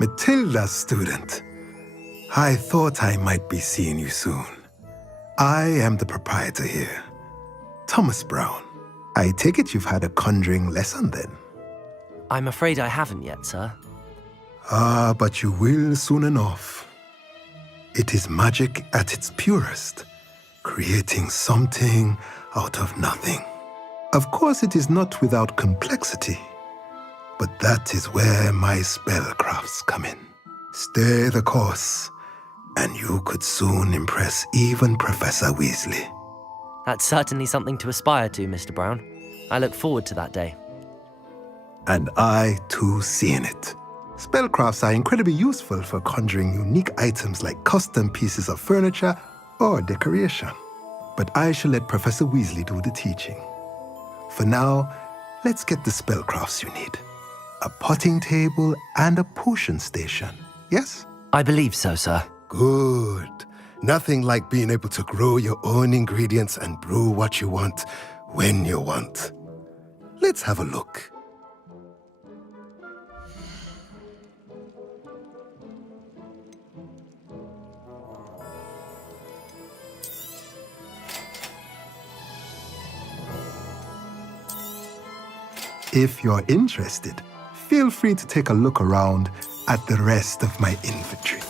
Matilda's student. I thought I might be seeing you soon. I am the proprietor here, Thomas Brown. I take it you've had a conjuring lesson then? I'm afraid I haven't yet, sir. Ah, but you will soon enough. It is magic at its purest, creating something out of nothing. Of course, it is not without complexity, but that is where my spellcrafts come in. Stay the course, and you could soon impress even Professor Weasley. That's certainly something to aspire to, Mr. Brown. I look forward to that day. And I, too, seeing it. Spellcrafts are incredibly useful for conjuring unique items like custom pieces of furniture or decoration. But I shall let Professor Weasley do the teaching. For now, let's get the spellcrafts you need. A potting table and a potion station, yes? I believe so, sir. Good. Nothing like being able to grow your own ingredients and brew what you want when you want. Let's have a look. If you're interested, feel free to take a look around at the rest of my inventory.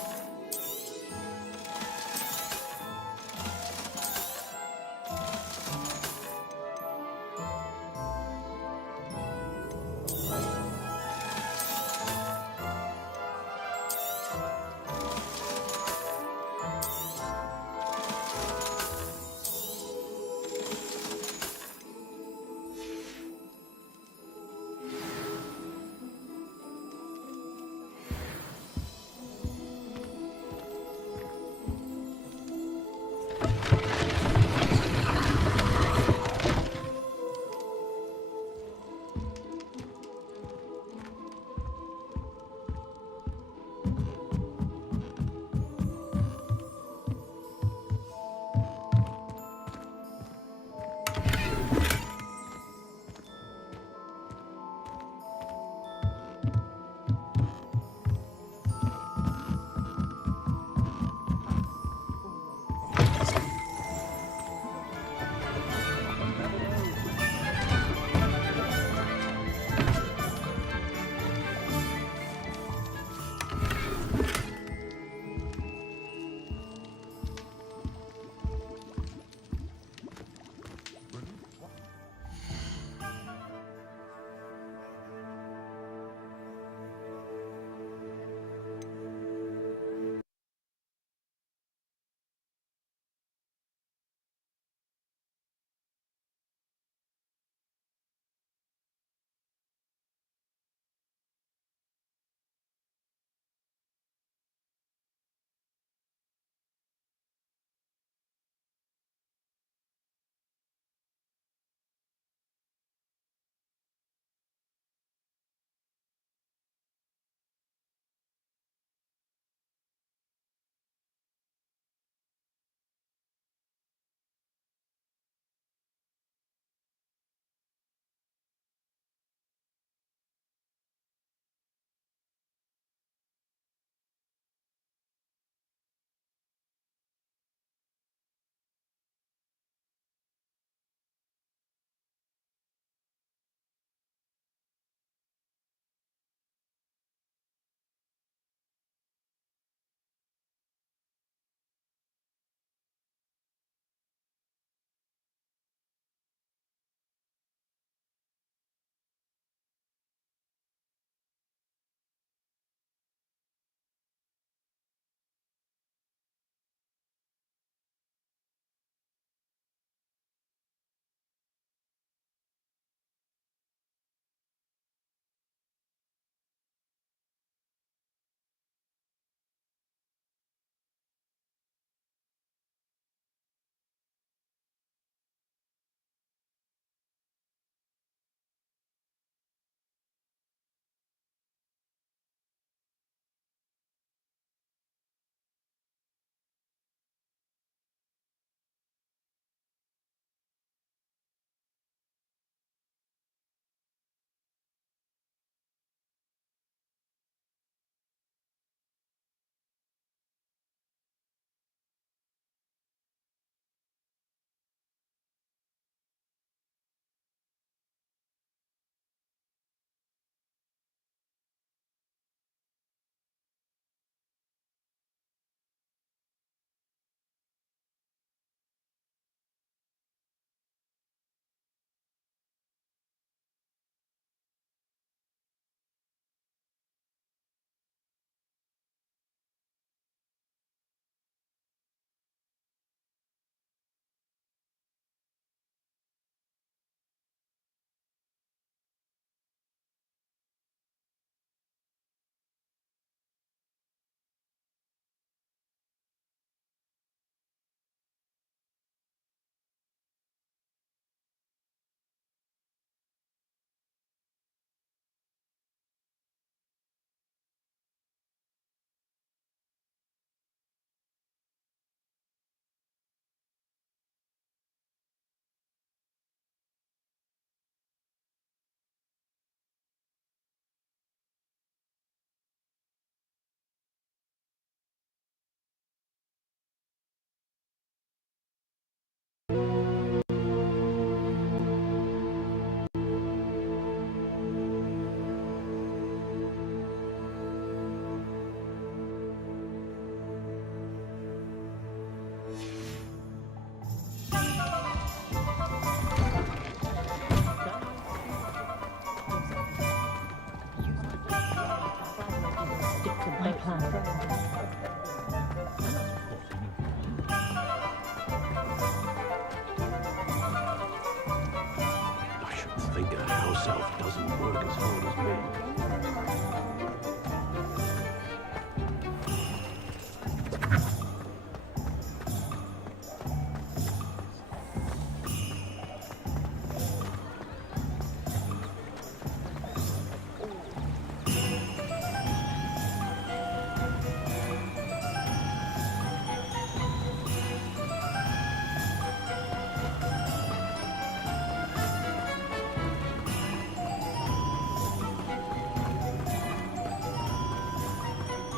himself doesn't work as hard as me.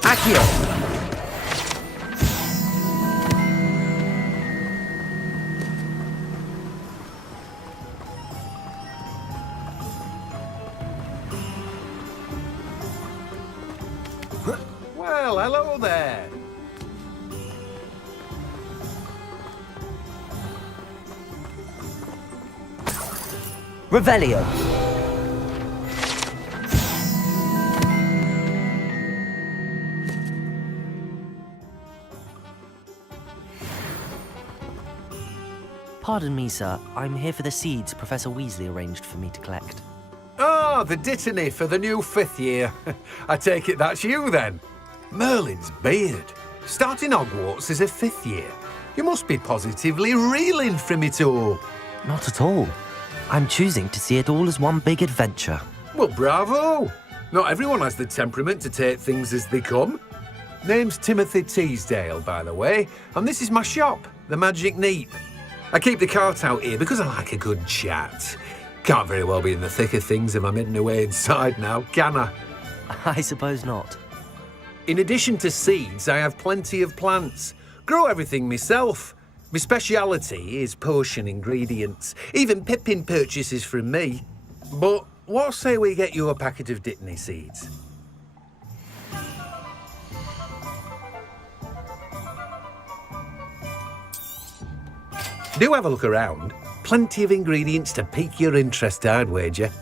Accio! Well, hello there. Revelio. Pardon me, sir. I'm here for the seeds Professor Weasley arranged for me to collect. Ah, the dittany for the new 5th year. I take it that's you then. Merlin's beard. Starting Hogwarts as a 5th year. You must be positively reeling from it all. Not at all. I'm choosing to see it all as one big adventure. Well, bravo. Not everyone has the temperament to take things as they come. Name's Timothy Teasdale, by the way, and this is my shop, the Magic Neep. I keep the cart out here because I like a good chat. Can't very well be in the thick of things if I'm hidden away inside now, can I? I suppose not. In addition to seeds, I have plenty of plants. Grow everything myself. My speciality is potion ingredients. Even Pippin purchases from me. But what say we get you a packet of Dittany seeds? Do have a look around. Plenty of ingredients to pique your interest, I'd wager.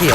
Accio.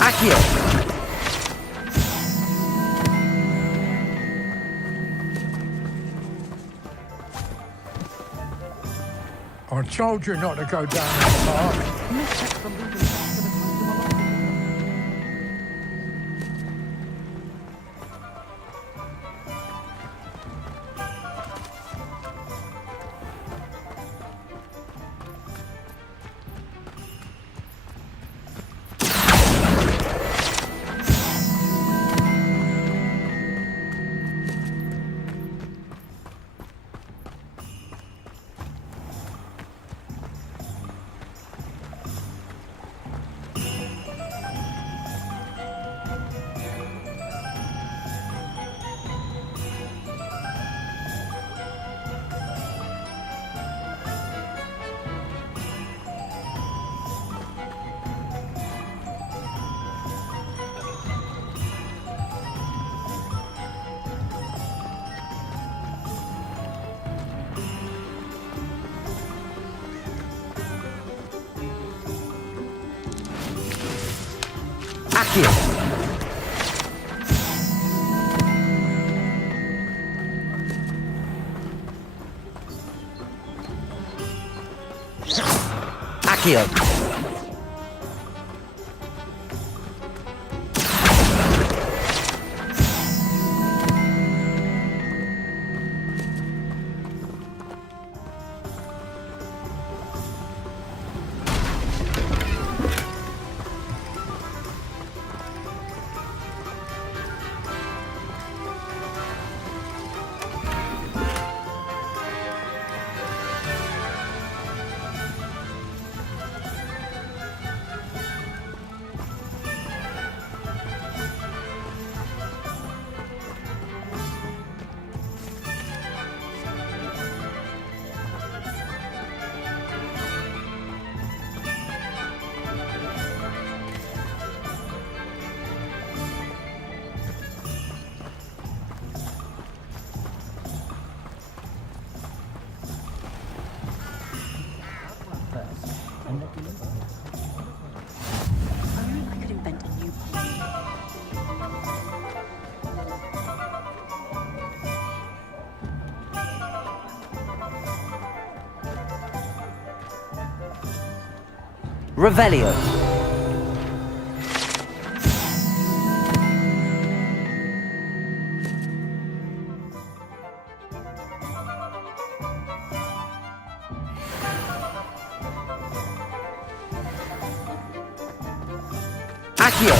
Accio. I told you not to go down that path. Accio! Accio! Revelio. Accio.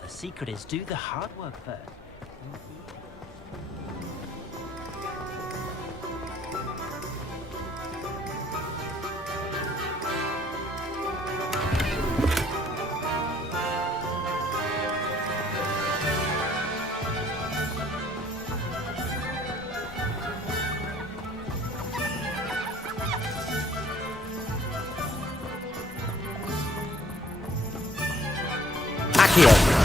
The secret is do the hard work first. Accio.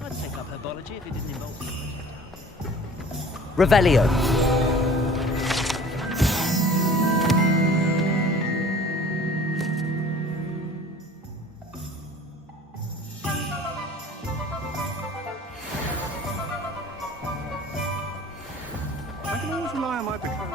I'd take up herbology if it didn't involve me. Revelio. I can always rely on my patrol.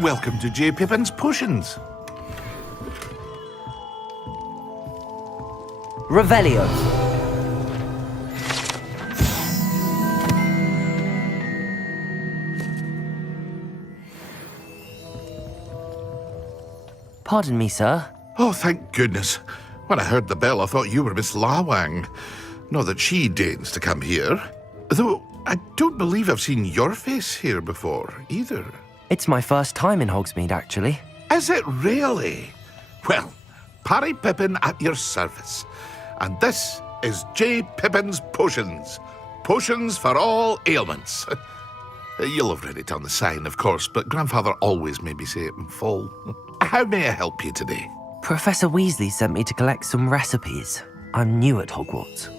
Welcome to J. Pippin's Potions. Revelio. Pardon me, sir. Oh, thank goodness. When I heard the bell, I thought you were Miss Lawang. Not that she deigns to come here. Though, I don't believe I've seen your face here before, either. It's my first time in Hogsmeade, actually. Is it really? Well, Parry Pippin at your service. And this is J. Pippin's Potions. Potions for all ailments. You'll have read it on the sign, of course, but Grandfather always made me say it in full. How may I help you today? Professor Weasley sent me to collect some recipes. I'm new at Hogwarts.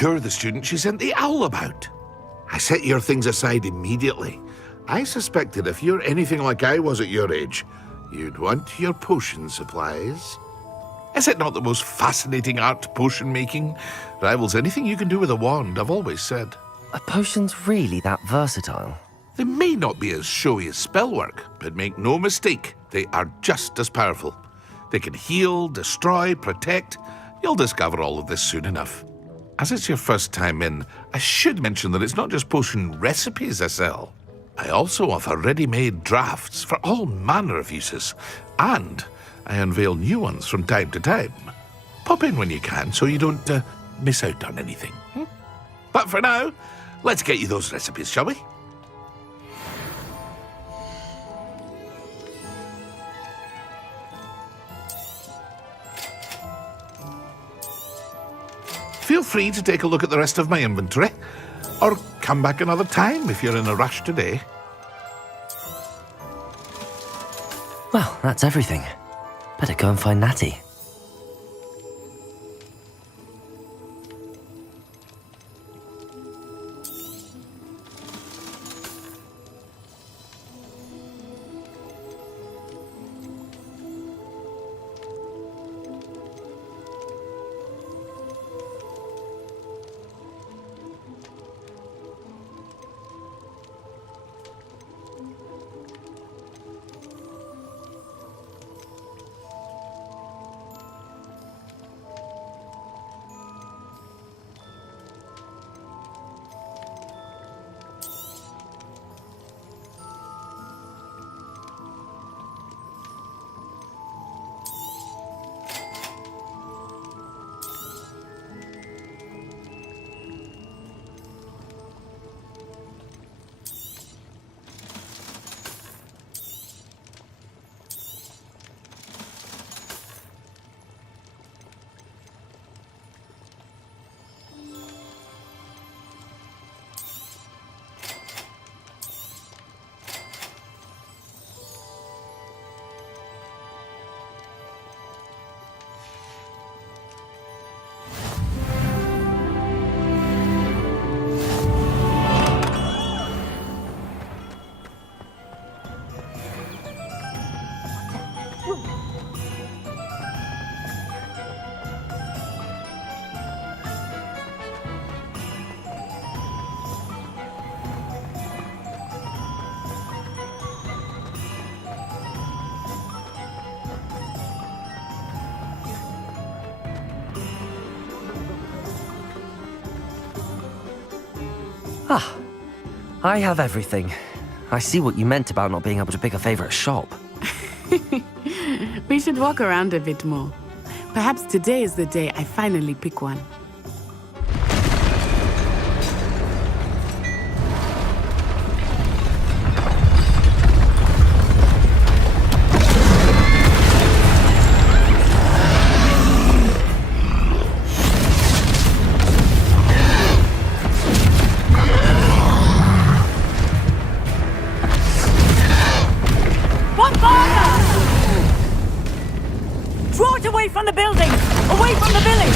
You're the student she sent the owl about. I set your things aside immediately. I suspected if you're anything like I was at your age, you'd want your potion supplies. Is it not the most fascinating art, potion making? Rivals anything you can do with a wand, I've always said. Are potions really that versatile? They may not be as showy as spellwork, but make no mistake, they are just as powerful. They can heal, destroy, protect. You'll discover all of this soon enough. As it's your first time in, I should mention that it's not just potion recipes I sell. I also offer ready-made drafts for all manner of uses, and I unveil new ones from time to time. Pop in when you can so you don't miss out on anything. But for now, let's get you those recipes, shall we? Feel free to take a look at the rest of my inventory, or come back another time if you're in a rush today. Well, that's everything. Better go and find Natty. Ah, I have everything. I see what you meant about not being able to pick a favorite shop. We should walk around a bit more. Perhaps today is the day I finally pick one. Draw it away from the building! Away from the village!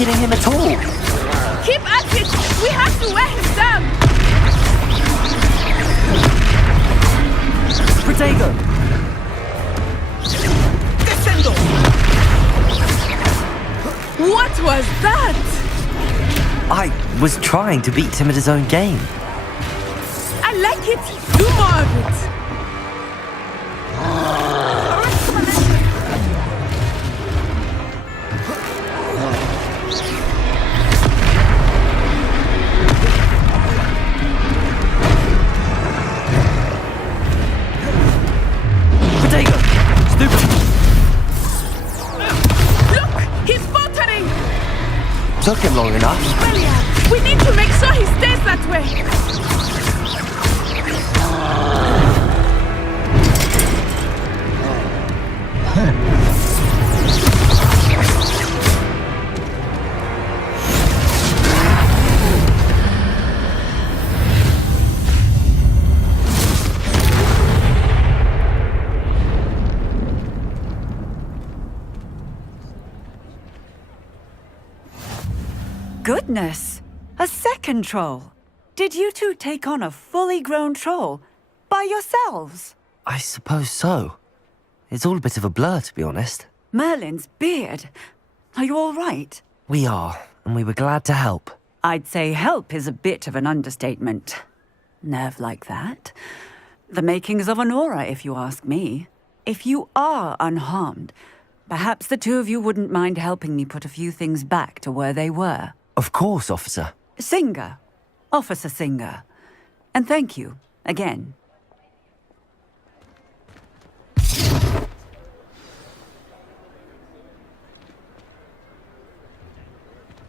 killing him at all. Keep at it! We have to wear him down! Protego! Descendo! What was that? I was trying to beat him at his own game. I like it! Do more of it! Protego! Stupid! Look! He's faltering! Took him long enough. We need to make sure he stays that way! Goodness! A second troll! Did you two take on a fully grown troll? By yourselves? I suppose so. It's all a bit of a blur, to be honest. Merlin's beard. Are you all right? We are, and we were glad to help. I'd say help is a bit of an understatement. Nerve like that. The makings of an aura, if you ask me. If you are unharmed, perhaps the two of you wouldn't mind helping me put a few things back to where they were. Of course, officer. Singer. Officer Singer. And thank you, again.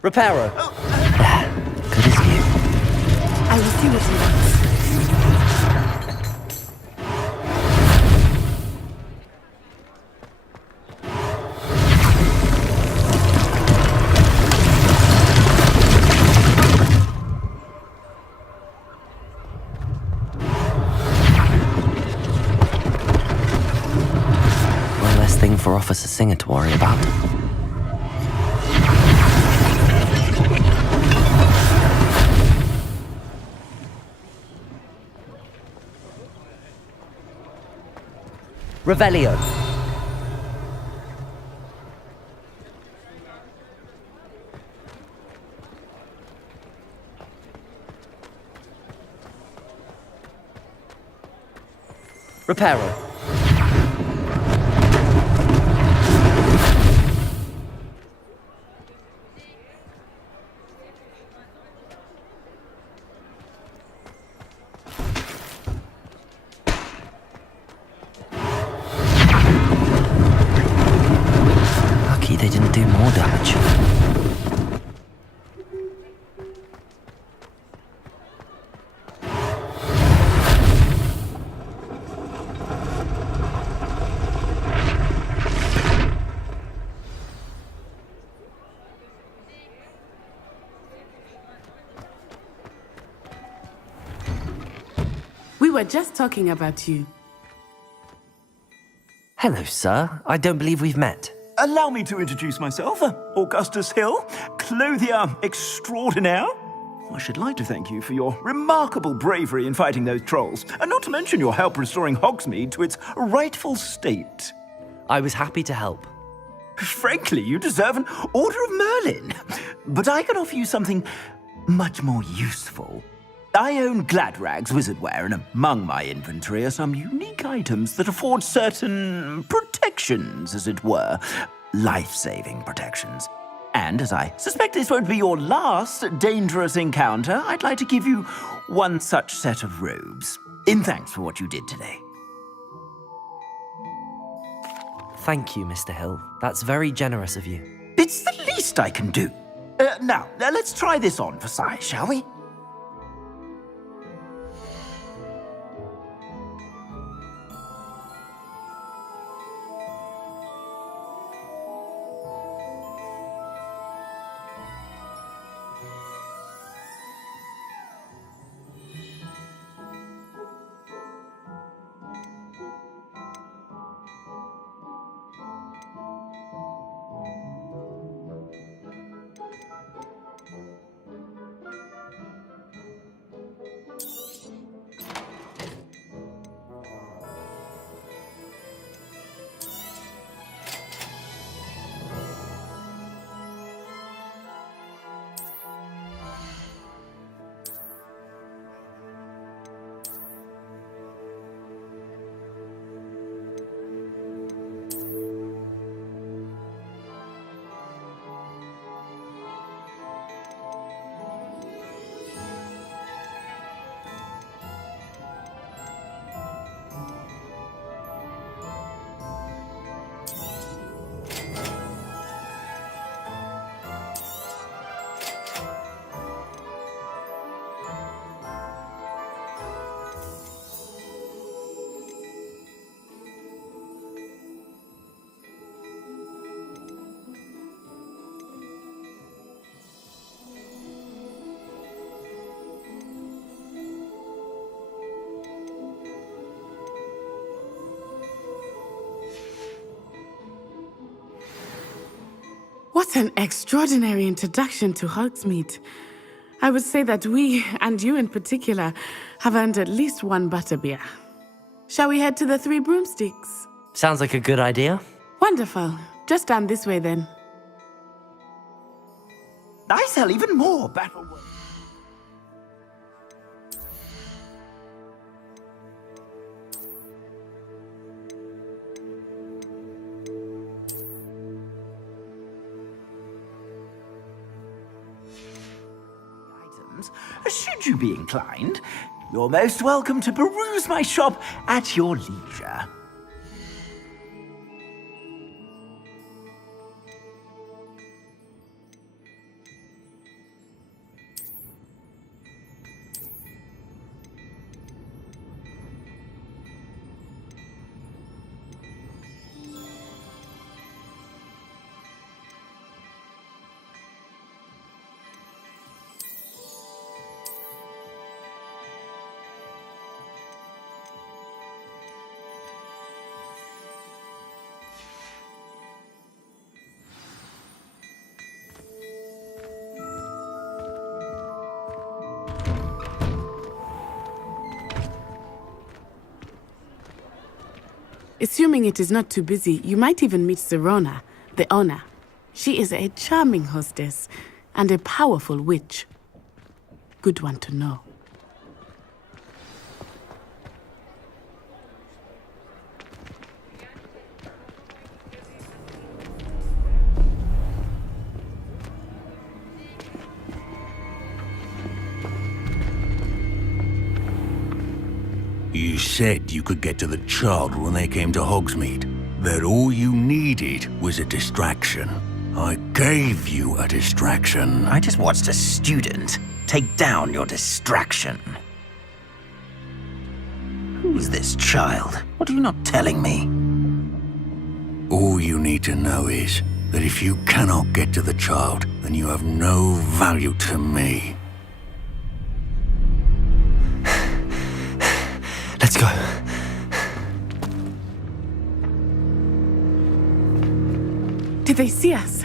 Reparo. Good as you. I will see what he wants. One less thing for Officer Singer to worry about. Revelio. Reparo. Lucky they didn't do more damage. We were just talking about you. Hello, sir. I don't believe we've met. Allow me to introduce myself, Augustus Hill, clothier extraordinaire. I should like to thank you for your remarkable bravery in fighting those trolls, and not to mention your help restoring Hogsmeade to its rightful state. I was happy to help. Frankly, you deserve an Order of Merlin. But I can offer you something much more useful. I own Gladrag's wizardware, and among my inventory are some unique items that afford certain protections, as it were. Life-saving protections. And as I suspect this won't be your last dangerous encounter, I'd like to give you one such set of robes, in thanks for what you did today. Thank you, Mr. Hill. That's very generous of you. It's the least I can do. Now, let's try this on for size, shall we? What an extraordinary introduction to Hogsmeade. I would say that we, and you in particular, have earned at least one butterbeer. Shall we head to the Three Broomsticks? Sounds like a good idea. Wonderful. Just down this way then. I sell even more battle. Should you be inclined, you're most welcome to peruse my shop at your leisure. Assuming it is not too busy, you might even meet Serona, the owner. She is a charming hostess and a powerful witch. Good one to know. You said you could get to the child when they came to Hogsmeade. That all you needed was a distraction. I gave you a distraction. I just watched a student take down your distraction. Who's this child? What are you not telling me? All you need to know is that if you cannot get to the child, then you have no value to me. Let's go. Did they see us?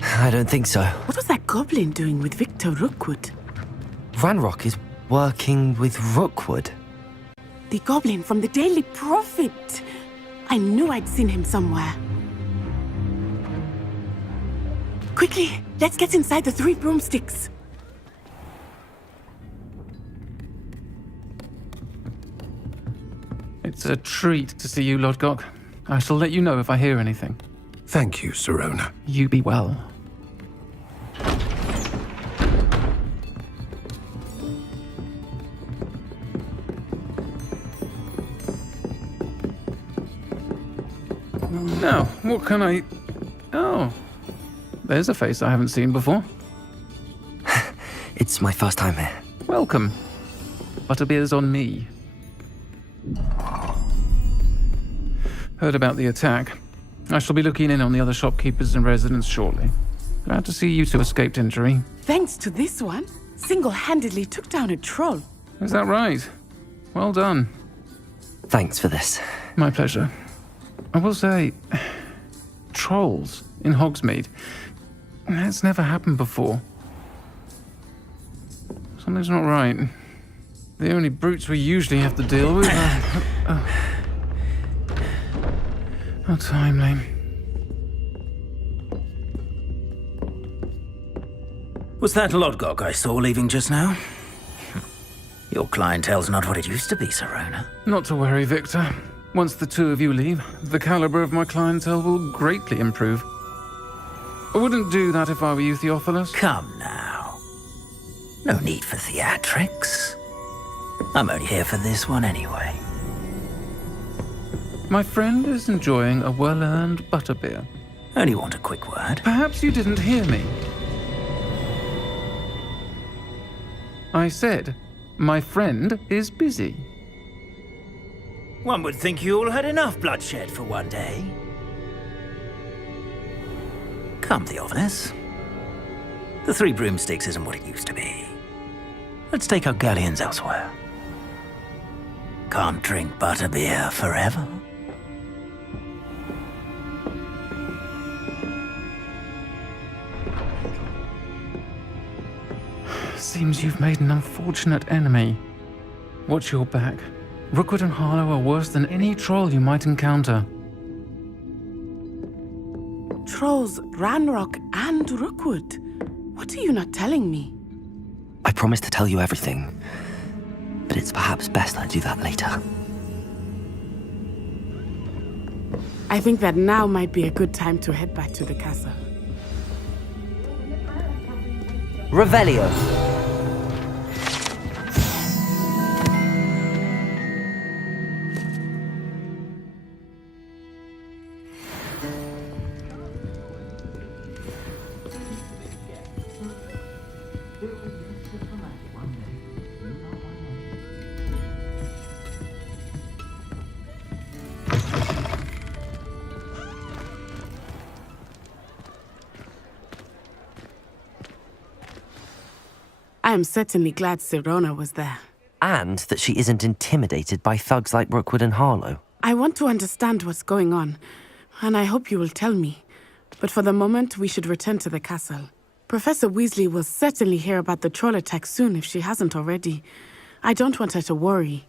I don't think so. What was that goblin doing with Victor Rookwood? Ranrock is working with Rookwood. The goblin from the Daily Prophet. I knew I'd seen him somewhere. Quickly, let's get inside the Three Broomsticks. It's a treat to see you, Lodgok. I shall let you know if I hear anything. Thank you, Serona. You be well. Now, what can I... Oh, there's a face I haven't seen before. It's my first time here. Welcome. Butterbeer's on me. Heard about the attack. I shall be looking in on the other shopkeepers and residents shortly. Glad to see you two escaped injury. Thanks to this one, single-handedly took down a troll. Is that right? Well done. Thanks for this. My pleasure. I will say, trolls in Hogsmeade. That's never happened before. Something's not right. The only brutes we usually have to deal with are... How timely. Was that Lodgok I saw leaving just now? Your clientele's not what it used to be, Serona. Not to worry, Victor. Once the two of you leave, the caliber of my clientele will greatly improve. I wouldn't do that if I were you, Theophilus. Come now. No need for theatrics. I'm only here for this one anyway. My friend is enjoying a well-earned butterbeer. Only want a quick word. Perhaps you didn't hear me. I said, my friend is busy. One would think you all had enough bloodshed for one day. Come, Theophilus. The Three Broomsticks isn't what it used to be. Let's take our galleons elsewhere. Can't drink butterbeer forever. Seems you've made an unfortunate enemy. Watch your back. Rookwood and Harlow are worse than any troll you might encounter. Trolls, Ranrock, and Rookwood. What are you not telling me? I promised to tell you everything, but it's perhaps best I do that later. I think that now might be a good time to head back to the castle. Revelio. I am certainly glad Sirona was there. And that she isn't intimidated by thugs like Rookwood and Harlow. I want to understand what's going on, and I hope you will tell me. But for the moment, we should return to the castle. Professor Weasley will certainly hear about the troll attack soon if she hasn't already. I don't want her to worry.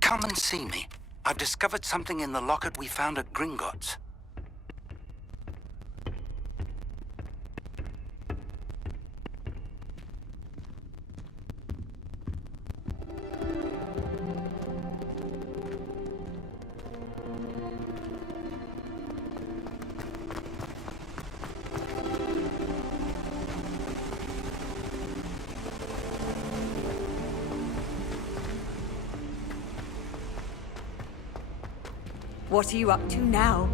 Come and see me. I've discovered something in the locket we found at Gringotts. What are you up to now?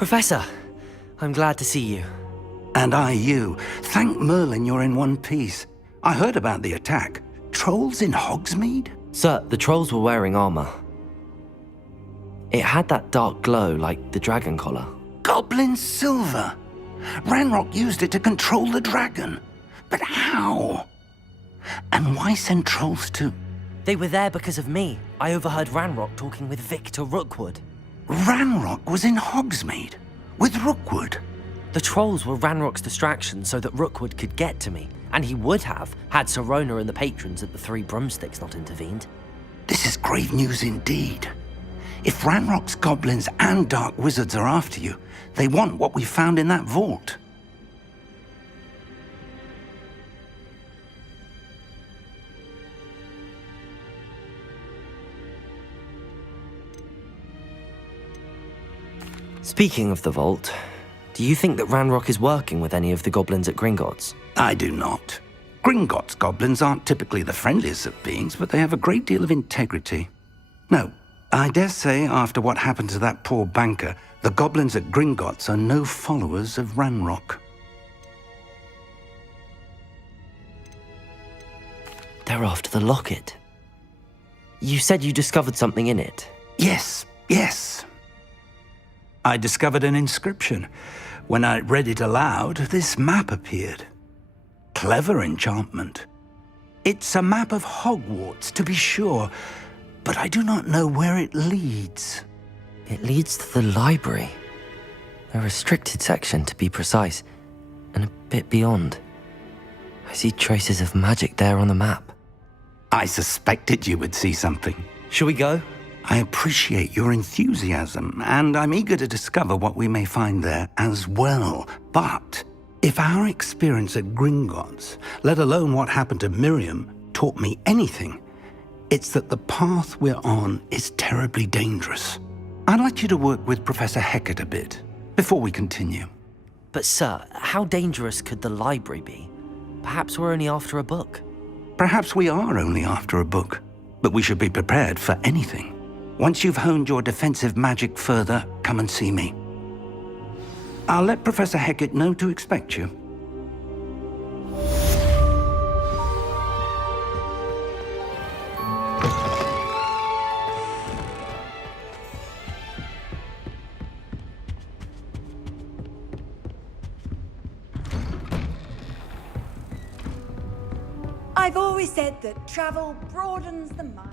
Professor, I'm glad to see you. And I you. Thank Merlin you're in one piece. I heard about the attack. Trolls in Hogsmeade? Sir, the trolls were wearing armor. It had that dark glow like the dragon collar. Goblin silver! Ranrock used it to control the dragon. But how? And why send trolls to... They were there because of me. I overheard Ranrock talking with Victor Rookwood. Ranrock was in Hogsmeade? With Rookwood? The trolls were Ranrock's distraction so that Rookwood could get to me. And he would have, had Sirona and the patrons at the Three Broomsticks not intervened. This is grave news indeed. If Ranrock's goblins and dark wizards are after you, they want what we found in that vault. Speaking of the vault, do you think that Ranrock is working with any of the goblins at Gringotts? I do not. Gringotts goblins aren't typically the friendliest of beings, but they have a great deal of integrity. No, I dare say after what happened to that poor banker, the goblins at Gringotts are no followers of Ranrock. They're after the locket. You said you discovered something in it. Yes. I discovered an inscription. When I read it aloud, this map appeared. Clever enchantment. It's a map of Hogwarts, to be sure, but I do not know where it leads. It leads to the library. A restricted section, to be precise, and a bit beyond. I see traces of magic there on the map. I suspected you would see something. Shall we go? I appreciate your enthusiasm, and I'm eager to discover what we may find there as well. But if our experience at Gringotts, let alone what happened to Miriam, taught me anything, it's that the path we're on is terribly dangerous. I'd like you to work with Professor Hecat a bit before we continue. But sir, how dangerous could the library be? Perhaps we're only after a book. Perhaps we are only after a book, but we should be prepared for anything. Once you've honed your defensive magic further, come and see me. I'll let Professor Hecat know to expect you. I've always said that travel broadens the mind.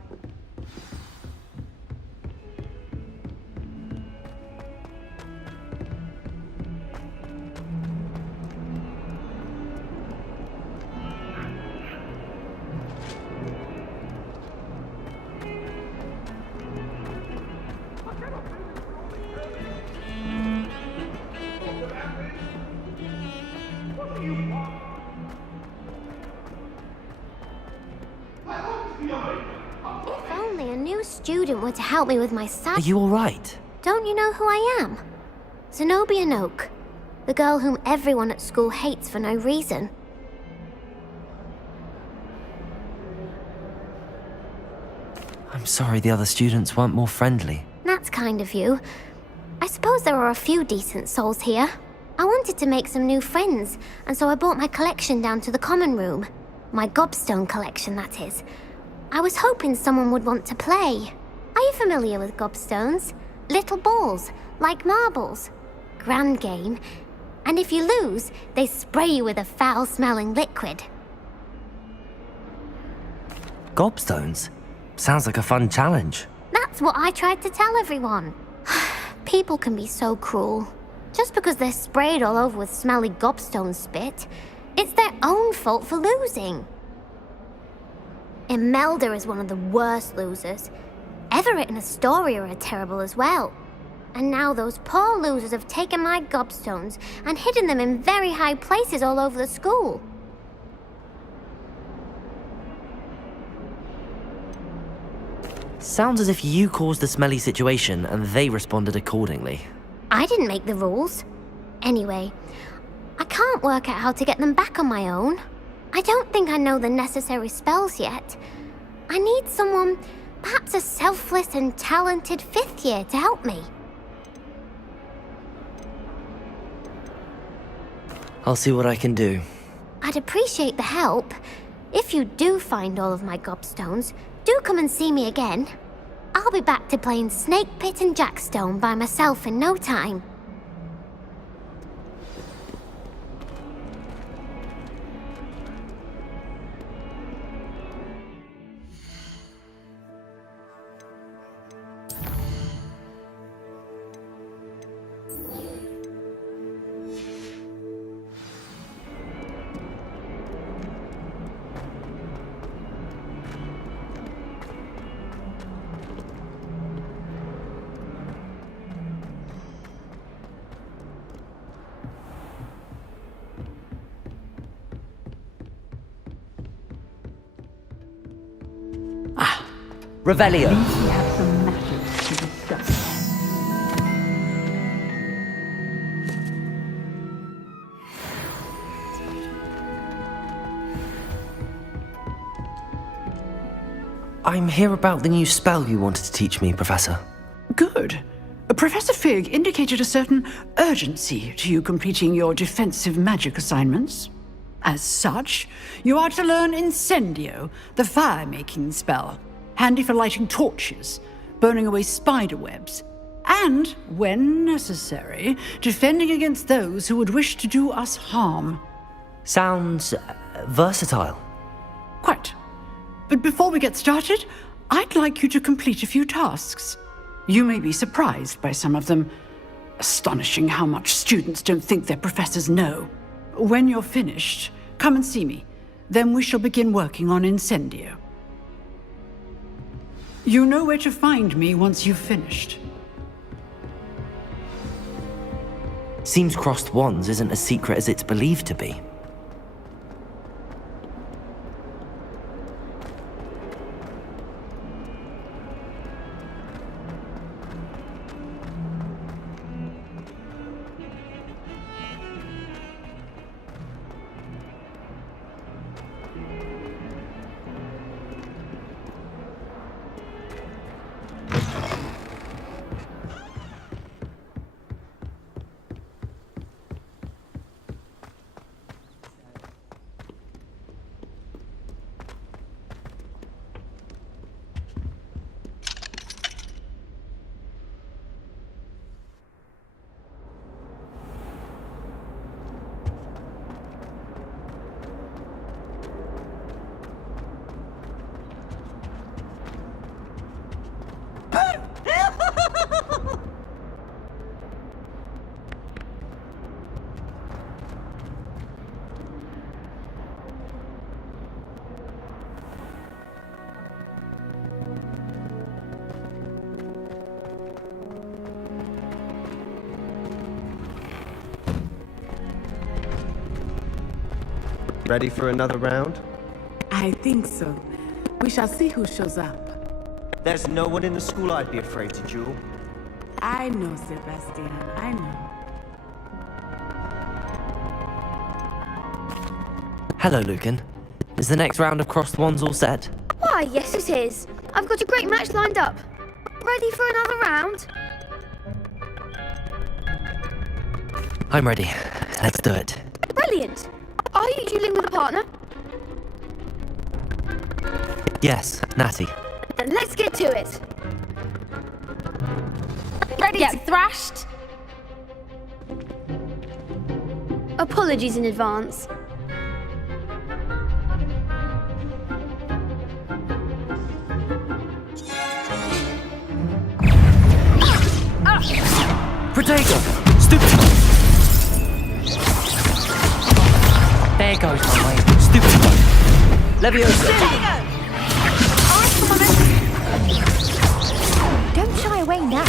If only a new student were to help me with my Are you all right? Don't you know who I am? Zenobia Noak, the girl whom everyone at school hates for no reason. I'm sorry the other students weren't more friendly. That's kind of you. I suppose there are a few decent souls here. I wanted to make some new friends, and so I brought my collection down to the common room. My gobstone collection, that is. I was hoping someone would want to play. Are you familiar with gobstones? Little balls, like marbles. Grand game. And if you lose, they spray you with a foul-smelling liquid. Gobstones? Sounds like a fun challenge. That's what I tried to tell everyone. People can be so cruel. Just because they're sprayed all over with smelly gobstone spit, it's their own fault for losing. Imelda is one of the worst losers. Everett and Astoria are terrible as well. And now those poor losers have taken my gobstones and hidden them in very high places all over the school. Sounds as if you caused the smelly situation and they responded accordingly. I didn't make the rules. Anyway, I can't work out how to get them back on my own. I don't think I know the necessary spells yet. I need someone, perhaps a selfless and talented 5th year, to help me. I'll see what I can do. I'd appreciate the help. If you do find all of my gobstones, do come and see me again. I'll be back to playing Snake Pit and Jackstone by myself in no time. Revelio. We have some matters to discuss. I'm here about the new spell you wanted to teach me, Professor. Good. Professor Fig indicated a certain urgency to you completing your defensive magic assignments. As such, you are to learn Incendio, the fire-making spell, handy for lighting torches, burning away spider webs, and, when necessary, defending against those who would wish to do us harm. Sounds versatile. Quite. But before we get started, I'd like you to complete a few tasks. You may be surprised by some of them. Astonishing how much students don't think their professors know. When you're finished, come and see me. Then we shall begin working on Incendio. You know where to find me once you've finished. Seems crossed wands isn't as secret as it's believed to be. Ready for another round? I think so. We shall see who shows up. There's no one in the school I'd be afraid to duel. I know, Sebastian. I know. Hello, Lucan. Is the next round of crossed wands all set? Why, yes it is. I've got a great match lined up. Ready for another round? I'm ready. Let's do it. Brilliant. Are you dueling with a partner? Yes, Natty. Then let's get to it. Ready to thrashed? Apologies in advance. Protego! Stupid! There goes my way. Stupid! Leviosa! Don't shy away now.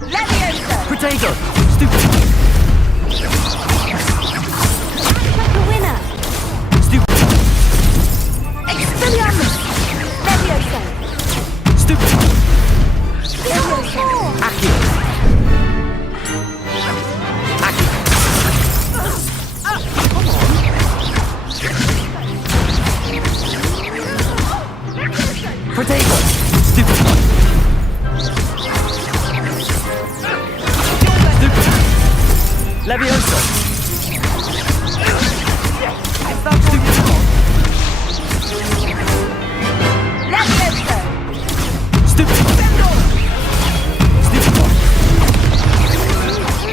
Leviosa! Protego! Stupid! The winner! Stupid! Expelliarmus! Leviosa! Stupid! Leviosa! Accio! Protego! Stupid! Levioso! Levioso! Stupid! Stupid!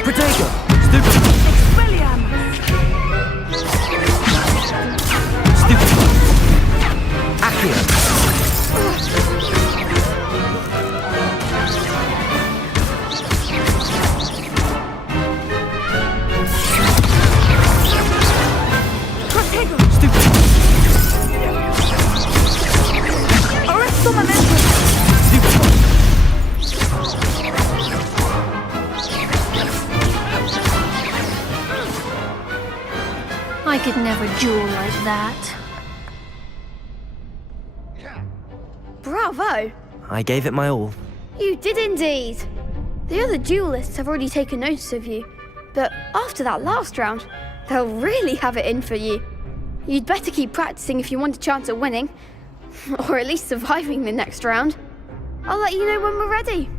Protego! Stupid! Stupid! Accio! Protego! Stupid! Arresto momento! I could never duel like that. Bravo! I gave it my all. You did indeed. The other duelists have already taken notice of you, but after that last round, they'll really have it in for you. You'd better keep practicing if you want a chance at winning, or at least surviving the next round. I'll let you know when we're ready.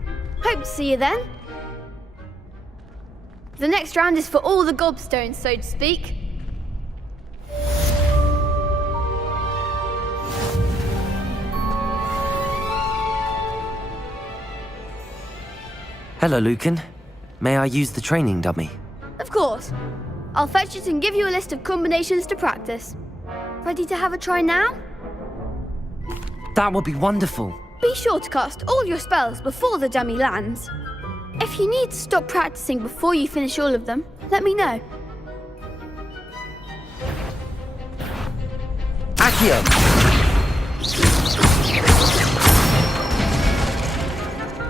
Hope to see you then. The next round is for all the gobstones, so to speak. Hello, Lucan. May I use the training dummy? Of course. I'll fetch it and give you a list of combinations to practice. Ready to have a try now? That would be wonderful. Be sure to cast all your spells before the dummy lands. If you need to stop practicing before you finish all of them, let me know. Accio!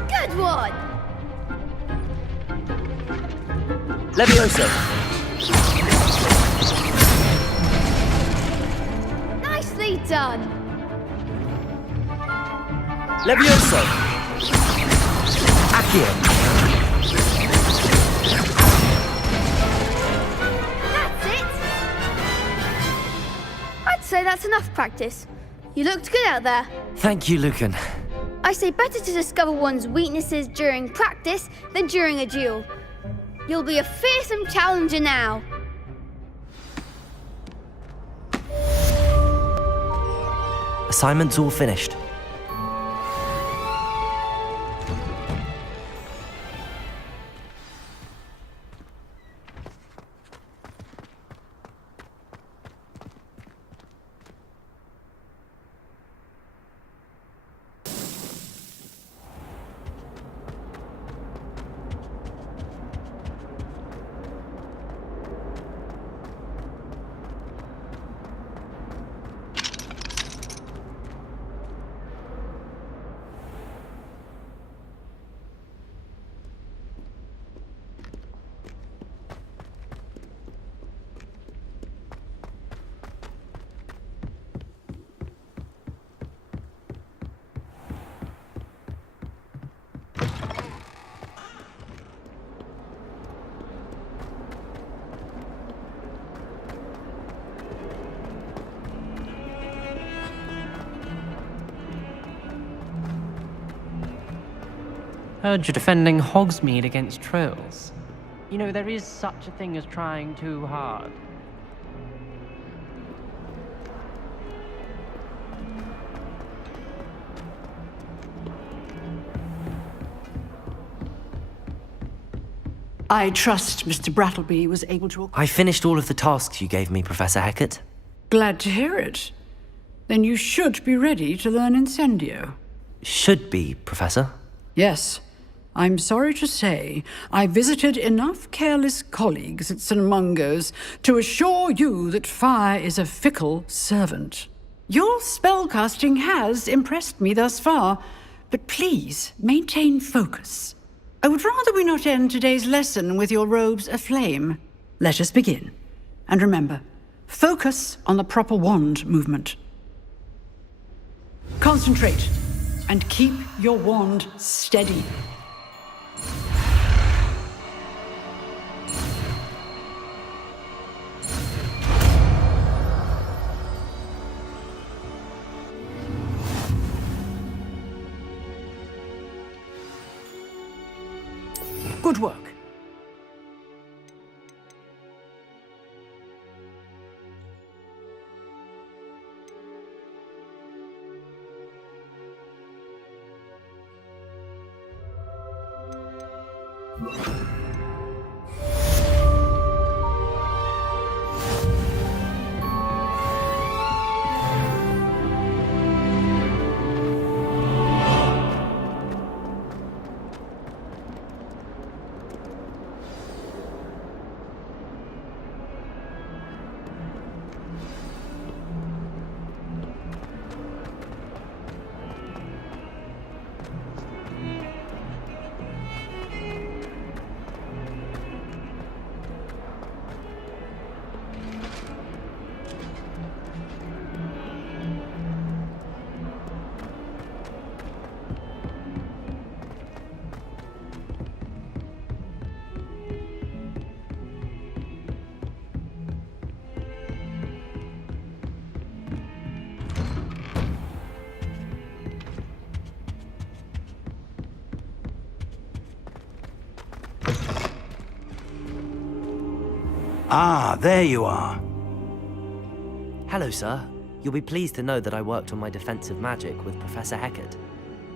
Good one! Levioso! Nicely done! Levioso! Accio! That's it! I'd say that's enough practice. You looked good out there. Thank you, Lucan. I say better to discover one's weaknesses during practice than during a duel. You'll be a fearsome challenger now. Assignment's all finished. Heard you're defending Hogsmeade against trolls. You know, there is such a thing as trying too hard. I trust Mr. Brattleby was able to... I finished all of the tasks you gave me, Professor Hecat. Glad to hear it. Then you should be ready to learn Incendio. Should be, Professor. Yes. I'm sorry to say, I visited enough careless colleagues at St. Mungo's to assure you that fire is a fickle servant. Your spellcasting has impressed me thus far, but please maintain focus. I would rather we not end today's lesson with your robes aflame. Let us begin. And remember, focus on the proper wand movement. Concentrate, and keep your wand steady. Good work. Ah, there you are. Hello, sir. You'll be pleased to know that I worked on my defensive magic with Professor Heckard.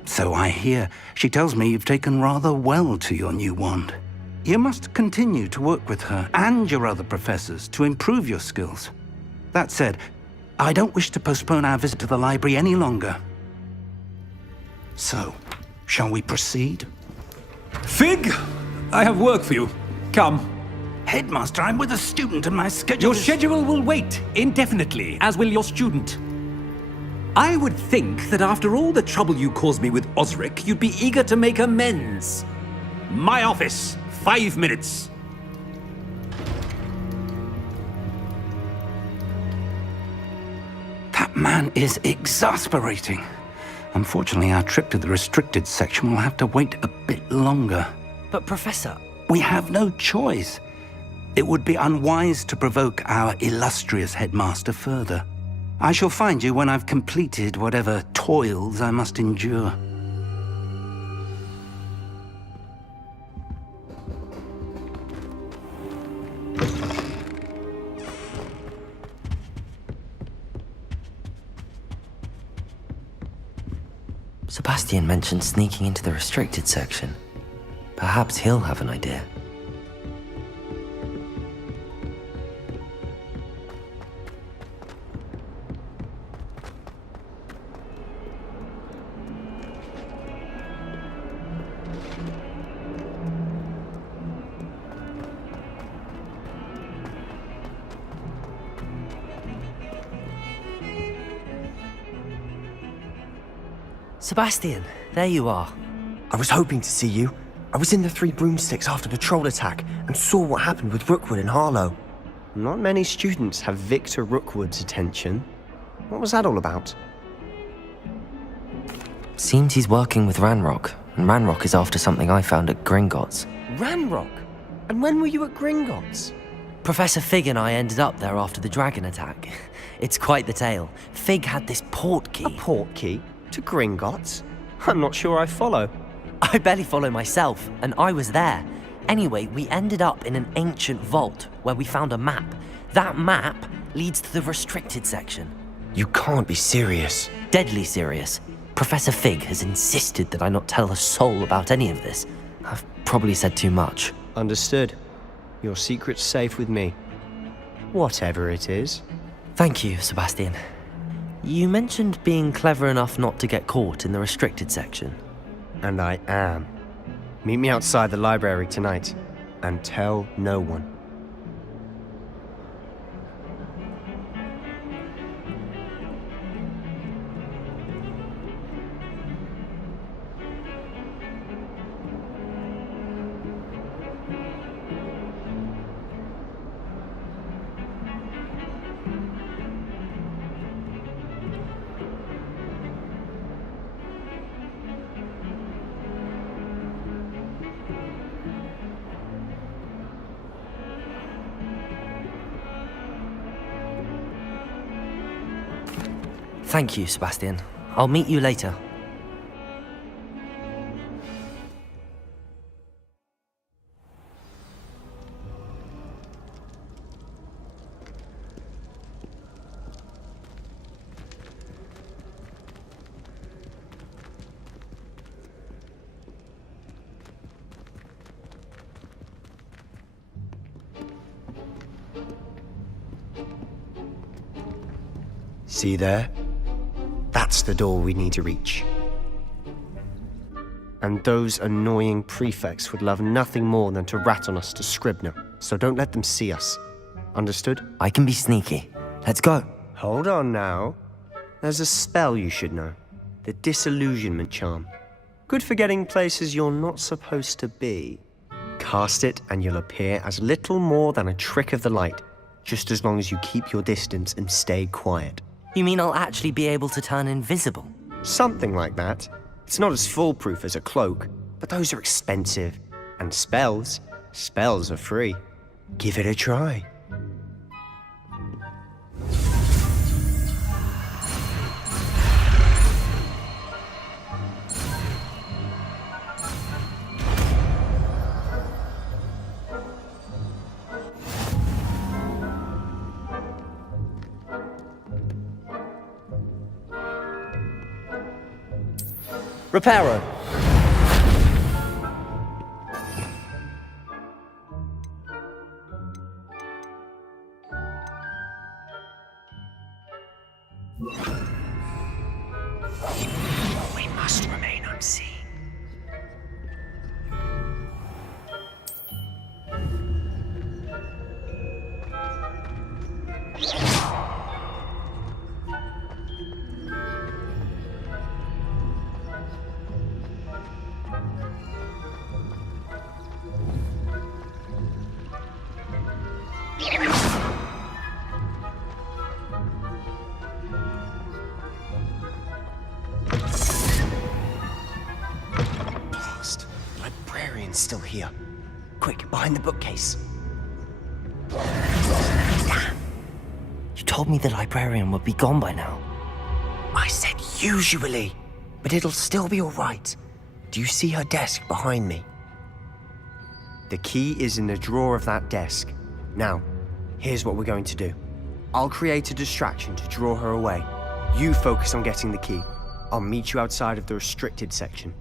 So I hear. She tells me you've taken rather well to your new wand. You must continue to work with her and your other professors to improve your skills. That said, I don't wish to postpone our visit to the library any longer. So, shall we proceed? Fig, I have work for you. Come. Headmaster, I'm with a student and my schedule Your schedule will wait indefinitely, as will your student. I would think that after all the trouble you caused me with Osric, you'd be eager to make amends. My office, 5 minutes. That man is exasperating. Unfortunately, our trip to the restricted section will have to wait a bit longer. But Professor... We have no choice. It would be unwise to provoke our illustrious headmaster further. I shall find you when I've completed whatever toils I must endure. Sebastian mentioned sneaking into the restricted section. Perhaps he'll have an idea. Sebastian, there you are. I was hoping to see you. I was in the Three Broomsticks after the troll attack and saw what happened with Rookwood and Harlow. Not many students have Victor Rookwood's attention. What was that all about? Seems he's working with Ranrock, and Ranrock is after something I found at Gringotts. Ranrock? And when were you at Gringotts? Professor Fig and I ended up there after the dragon attack. It's quite the tale. Fig had this port key. A port key? To Gringotts? I'm not sure I follow. I barely follow myself, and I was there. Anyway, we ended up in an ancient vault where we found a map. That map leads to the restricted section. You can't be serious. Deadly serious. Professor Fig has insisted that I not tell a soul about any of this. I've probably said too much. Understood. Your secret's safe with me. Whatever it is. Thank you, Sebastian. You mentioned being clever enough not to get caught in the restricted section. And I am. Meet me outside the library tonight, and tell no one. Thank you, Sebastian. I'll meet you later. See there? That's the door we need to reach. And those annoying prefects would love nothing more than to rat on us to Scribner, so don't let them see us. Understood? I can be sneaky. Let's go. Hold on now. There's a spell you should know. The Disillusionment Charm. Good for getting places you're not supposed to be. Cast it and you'll appear as little more than a trick of the light, just as long as you keep your distance and stay quiet. You mean I'll actually be able to turn invisible? Something like that. It's not as foolproof as a cloak, but those are expensive. And spells are free. Give it a try. Reparo. We must remain unseen. Blast. The librarian's still here. Quick, behind the bookcase. Damn. You told me the librarian would be gone by now. I said usually, but it'll still be all right. Do you see her desk behind me? The key is in the drawer of that desk. Now, here's what we're going to do. I'll create a distraction to draw her away. You focus on getting the key. I'll meet you outside of the restricted section.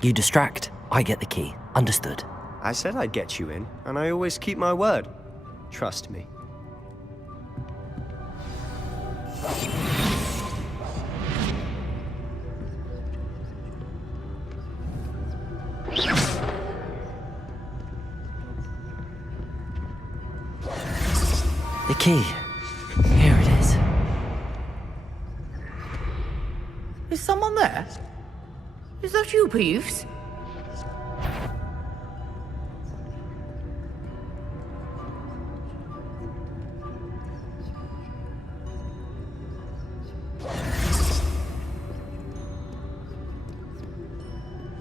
You distract, I get the key. Understood. I said I'd get you in, and I always keep my word. Trust me. The key. Here it is. Is someone there? Is that you, Peeves?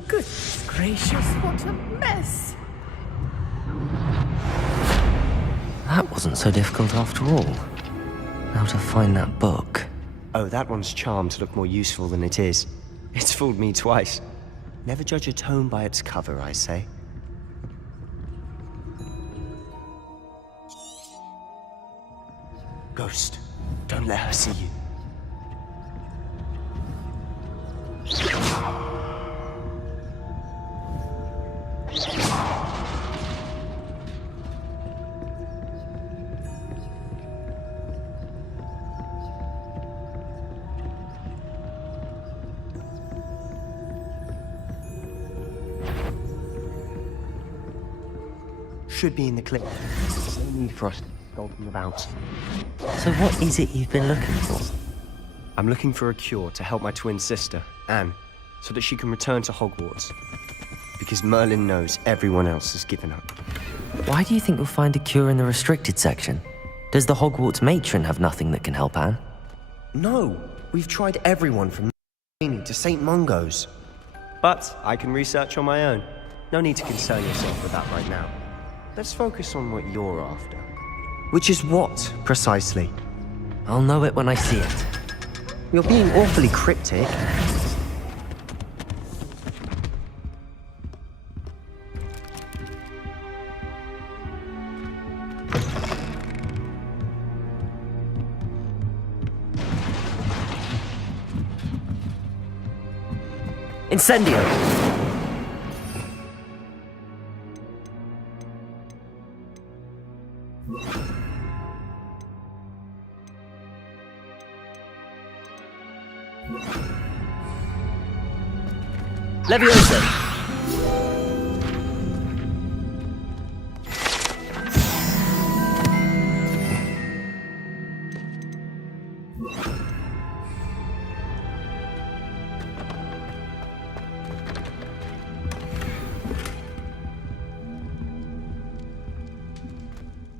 Goodness gracious, what a mess! That wasn't so difficult after all. How to find that book. Oh, that one's charmed to look more useful than it is. It's fooled me twice. Never judge a tome by its cover, I say. Ghost, don't let her see you. Should be in the clip. There's no need for us to skulk them about. So what is it you've been looking for? I'm looking for a cure to help my twin sister, Anne, so that she can return to Hogwarts. Because Merlin knows everyone else has given up. Why do you think you'll find a cure in the restricted section? Does the Hogwarts matron have nothing that can help Anne? No, we've tried everyone from to St. Mungo's. But I can research on my own. No need to concern yourself with that right now. Let's focus on what you're after. Which is what, precisely? I'll know it when I see it. You're being awfully cryptic. Incendio! Leviosa!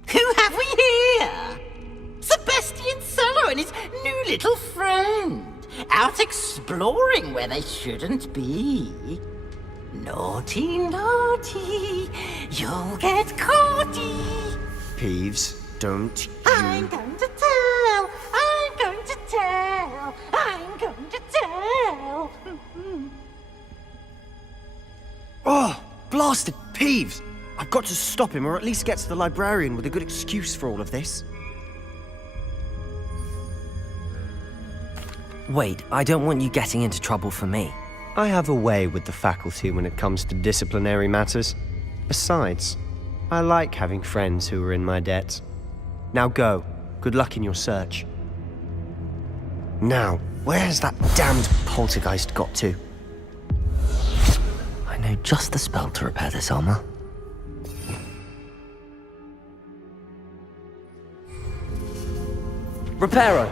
Who have we here? Sebastian Solo and his new little friend. Out exploring where they shouldn't be. Naughty, naughty, you'll get caughty. Peeves, don't I'm going to tell, I'm going to tell, I'm going to tell. Oh, blasted Peeves! I've got to stop him, or at least get to the librarian with a good excuse for all of this. Wait, I don't want you getting into trouble for me. I have a way with the faculty when it comes to disciplinary matters. Besides, I like having friends who are in my debt. Now go. Good luck in your search. Now, where has that damned poltergeist got to? I know just the spell to repair this armor. Reparo!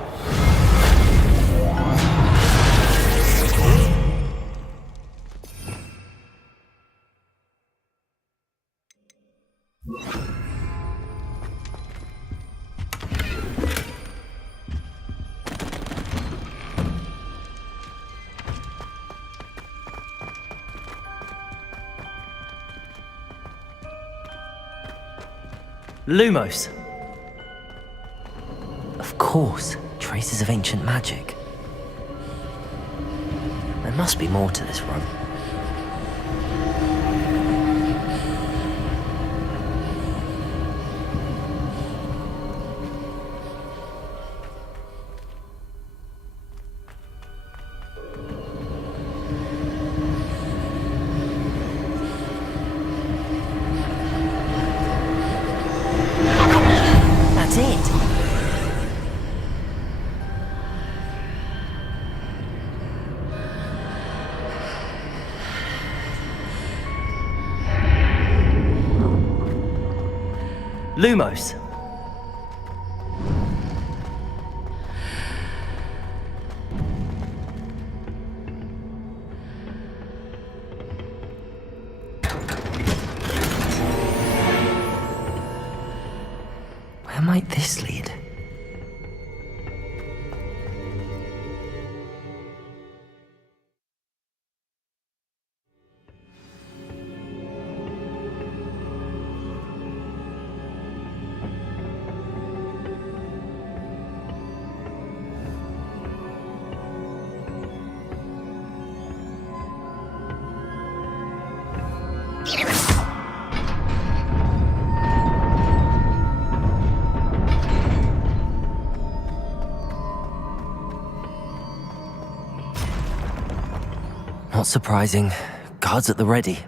Lumos! Of course, traces of ancient magic. There must be more to this room. That's it. Lumos. Where might this lead? Not surprising. Guards at the ready.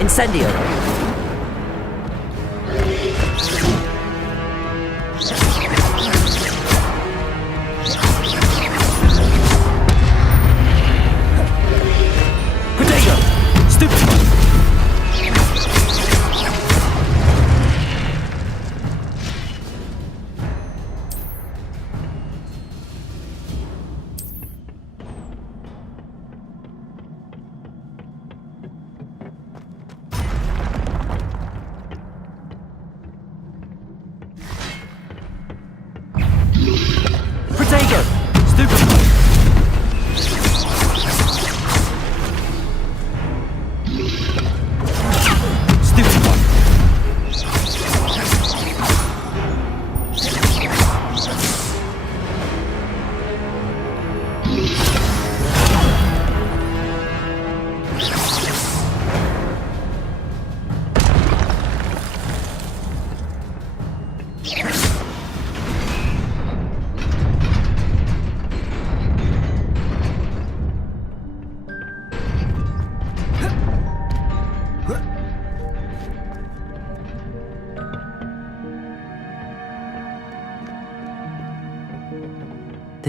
Incendio! Protego! Stupid!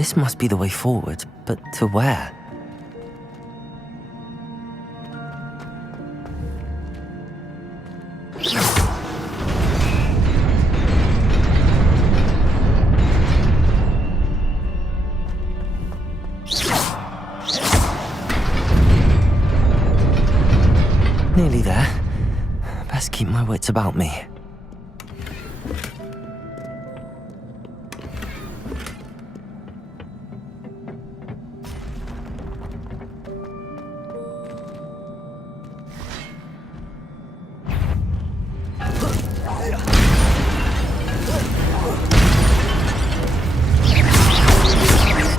This must be the way forward, but to where? Nearly there. Best keep my wits about me.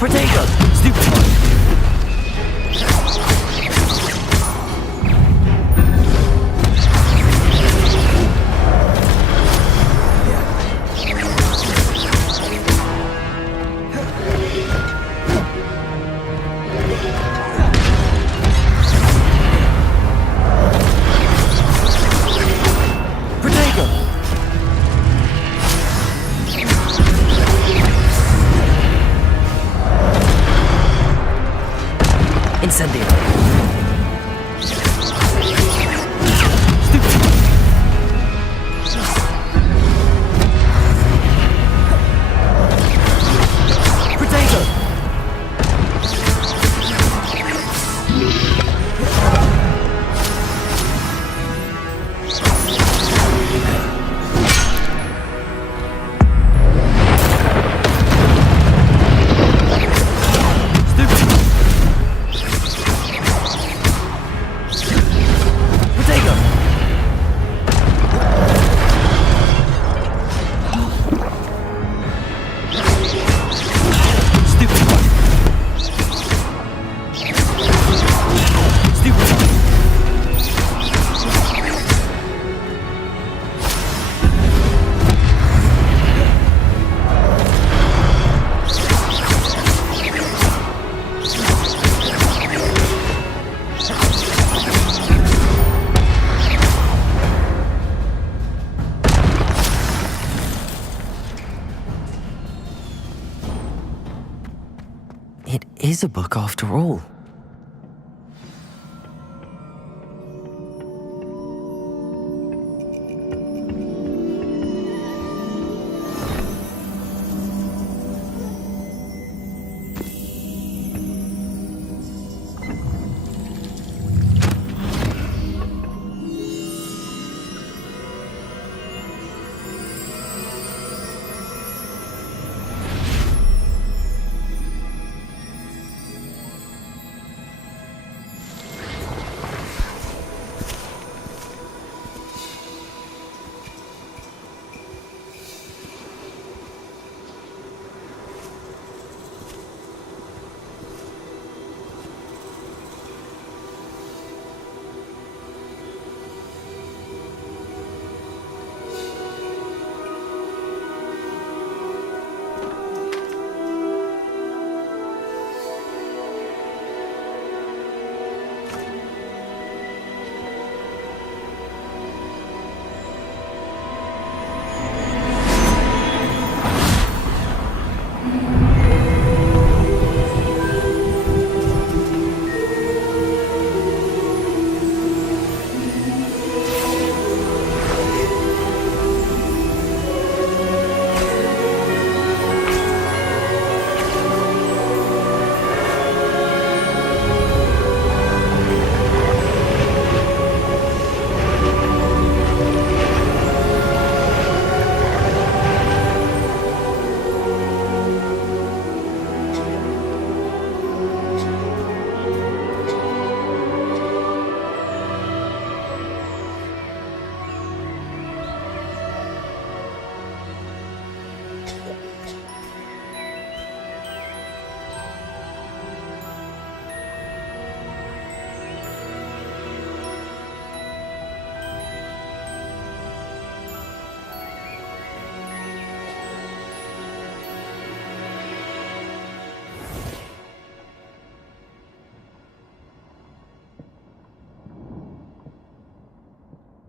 Protego! Stupid one! Incendio. It is a book after all.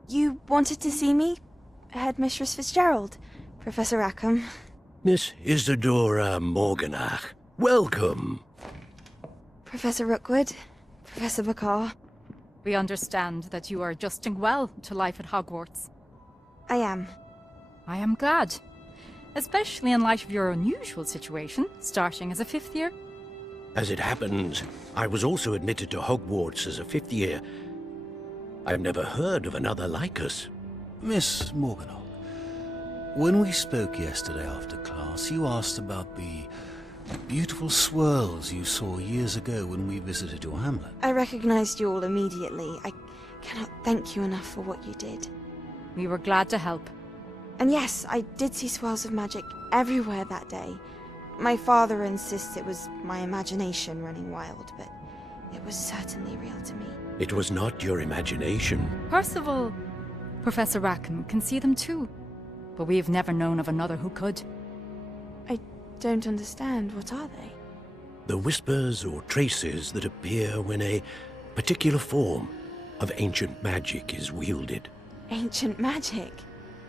You wanted to see me? Headmistress Fitzgerald, Professor Rackham. Miss Isadora Morganach, Welcome. Professor Rookwood, Professor Bakar. We understand that you are adjusting well to life at Hogwarts. I am. I am glad. Especially in light of your unusual situation, starting as a 5th year. As it happens, I was also admitted to Hogwarts as a 5th year. I've never heard of another like us. Miss Morganach, when we spoke yesterday after class, you asked about the beautiful swirls you saw years ago when we visited your hamlet. I recognized you all immediately. I cannot thank you enough for what you did. We were glad to help. And yes, I did see swirls of magic everywhere that day. My father insists it was my imagination running wild, but it was certainly real to me. It was not your imagination. Percival, Professor Rackham can see them too. But we've never known of another who could. I don't understand. What are they? The whispers or traces that appear when a particular form of ancient magic is wielded. Ancient magic?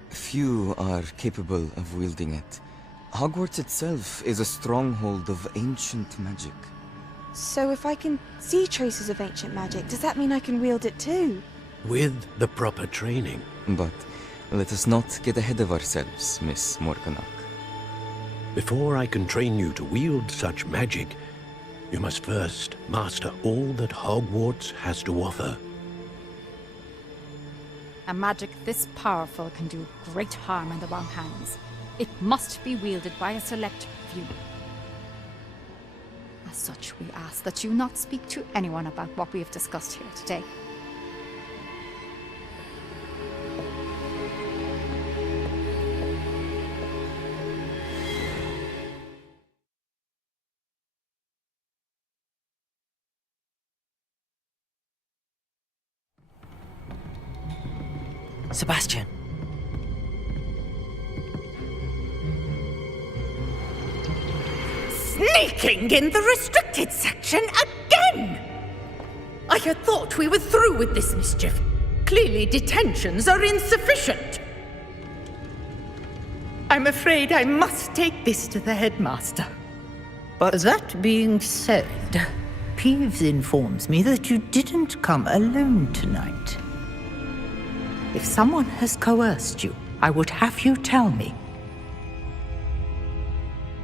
Few are capable of wielding it. Hogwarts itself is a stronghold of ancient magic. So if I can see traces of ancient magic, does that mean I can wield it too? With the proper training. But let us not get ahead of ourselves, Miss Morganach. Before I can train you to wield such magic, you must first master all that Hogwarts has to offer. A magic this powerful can do great harm in the wrong hands. It must be wielded by a select few. As such, we ask that you not speak to anyone about what we have discussed here today. Sebastian. Sneaking in the restricted section again! I had thought we were through with this mischief. Clearly detentions are insufficient. I'm afraid I must take this to the headmaster. But that being said, Peeves informs me that you didn't come alone tonight. If someone has coerced you, I would have you tell me.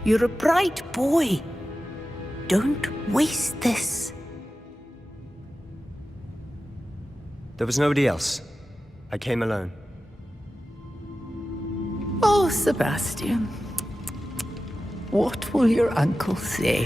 You're a bright boy. Don't waste this. There was nobody else. I came alone. Oh, Sebastian. What will your uncle say?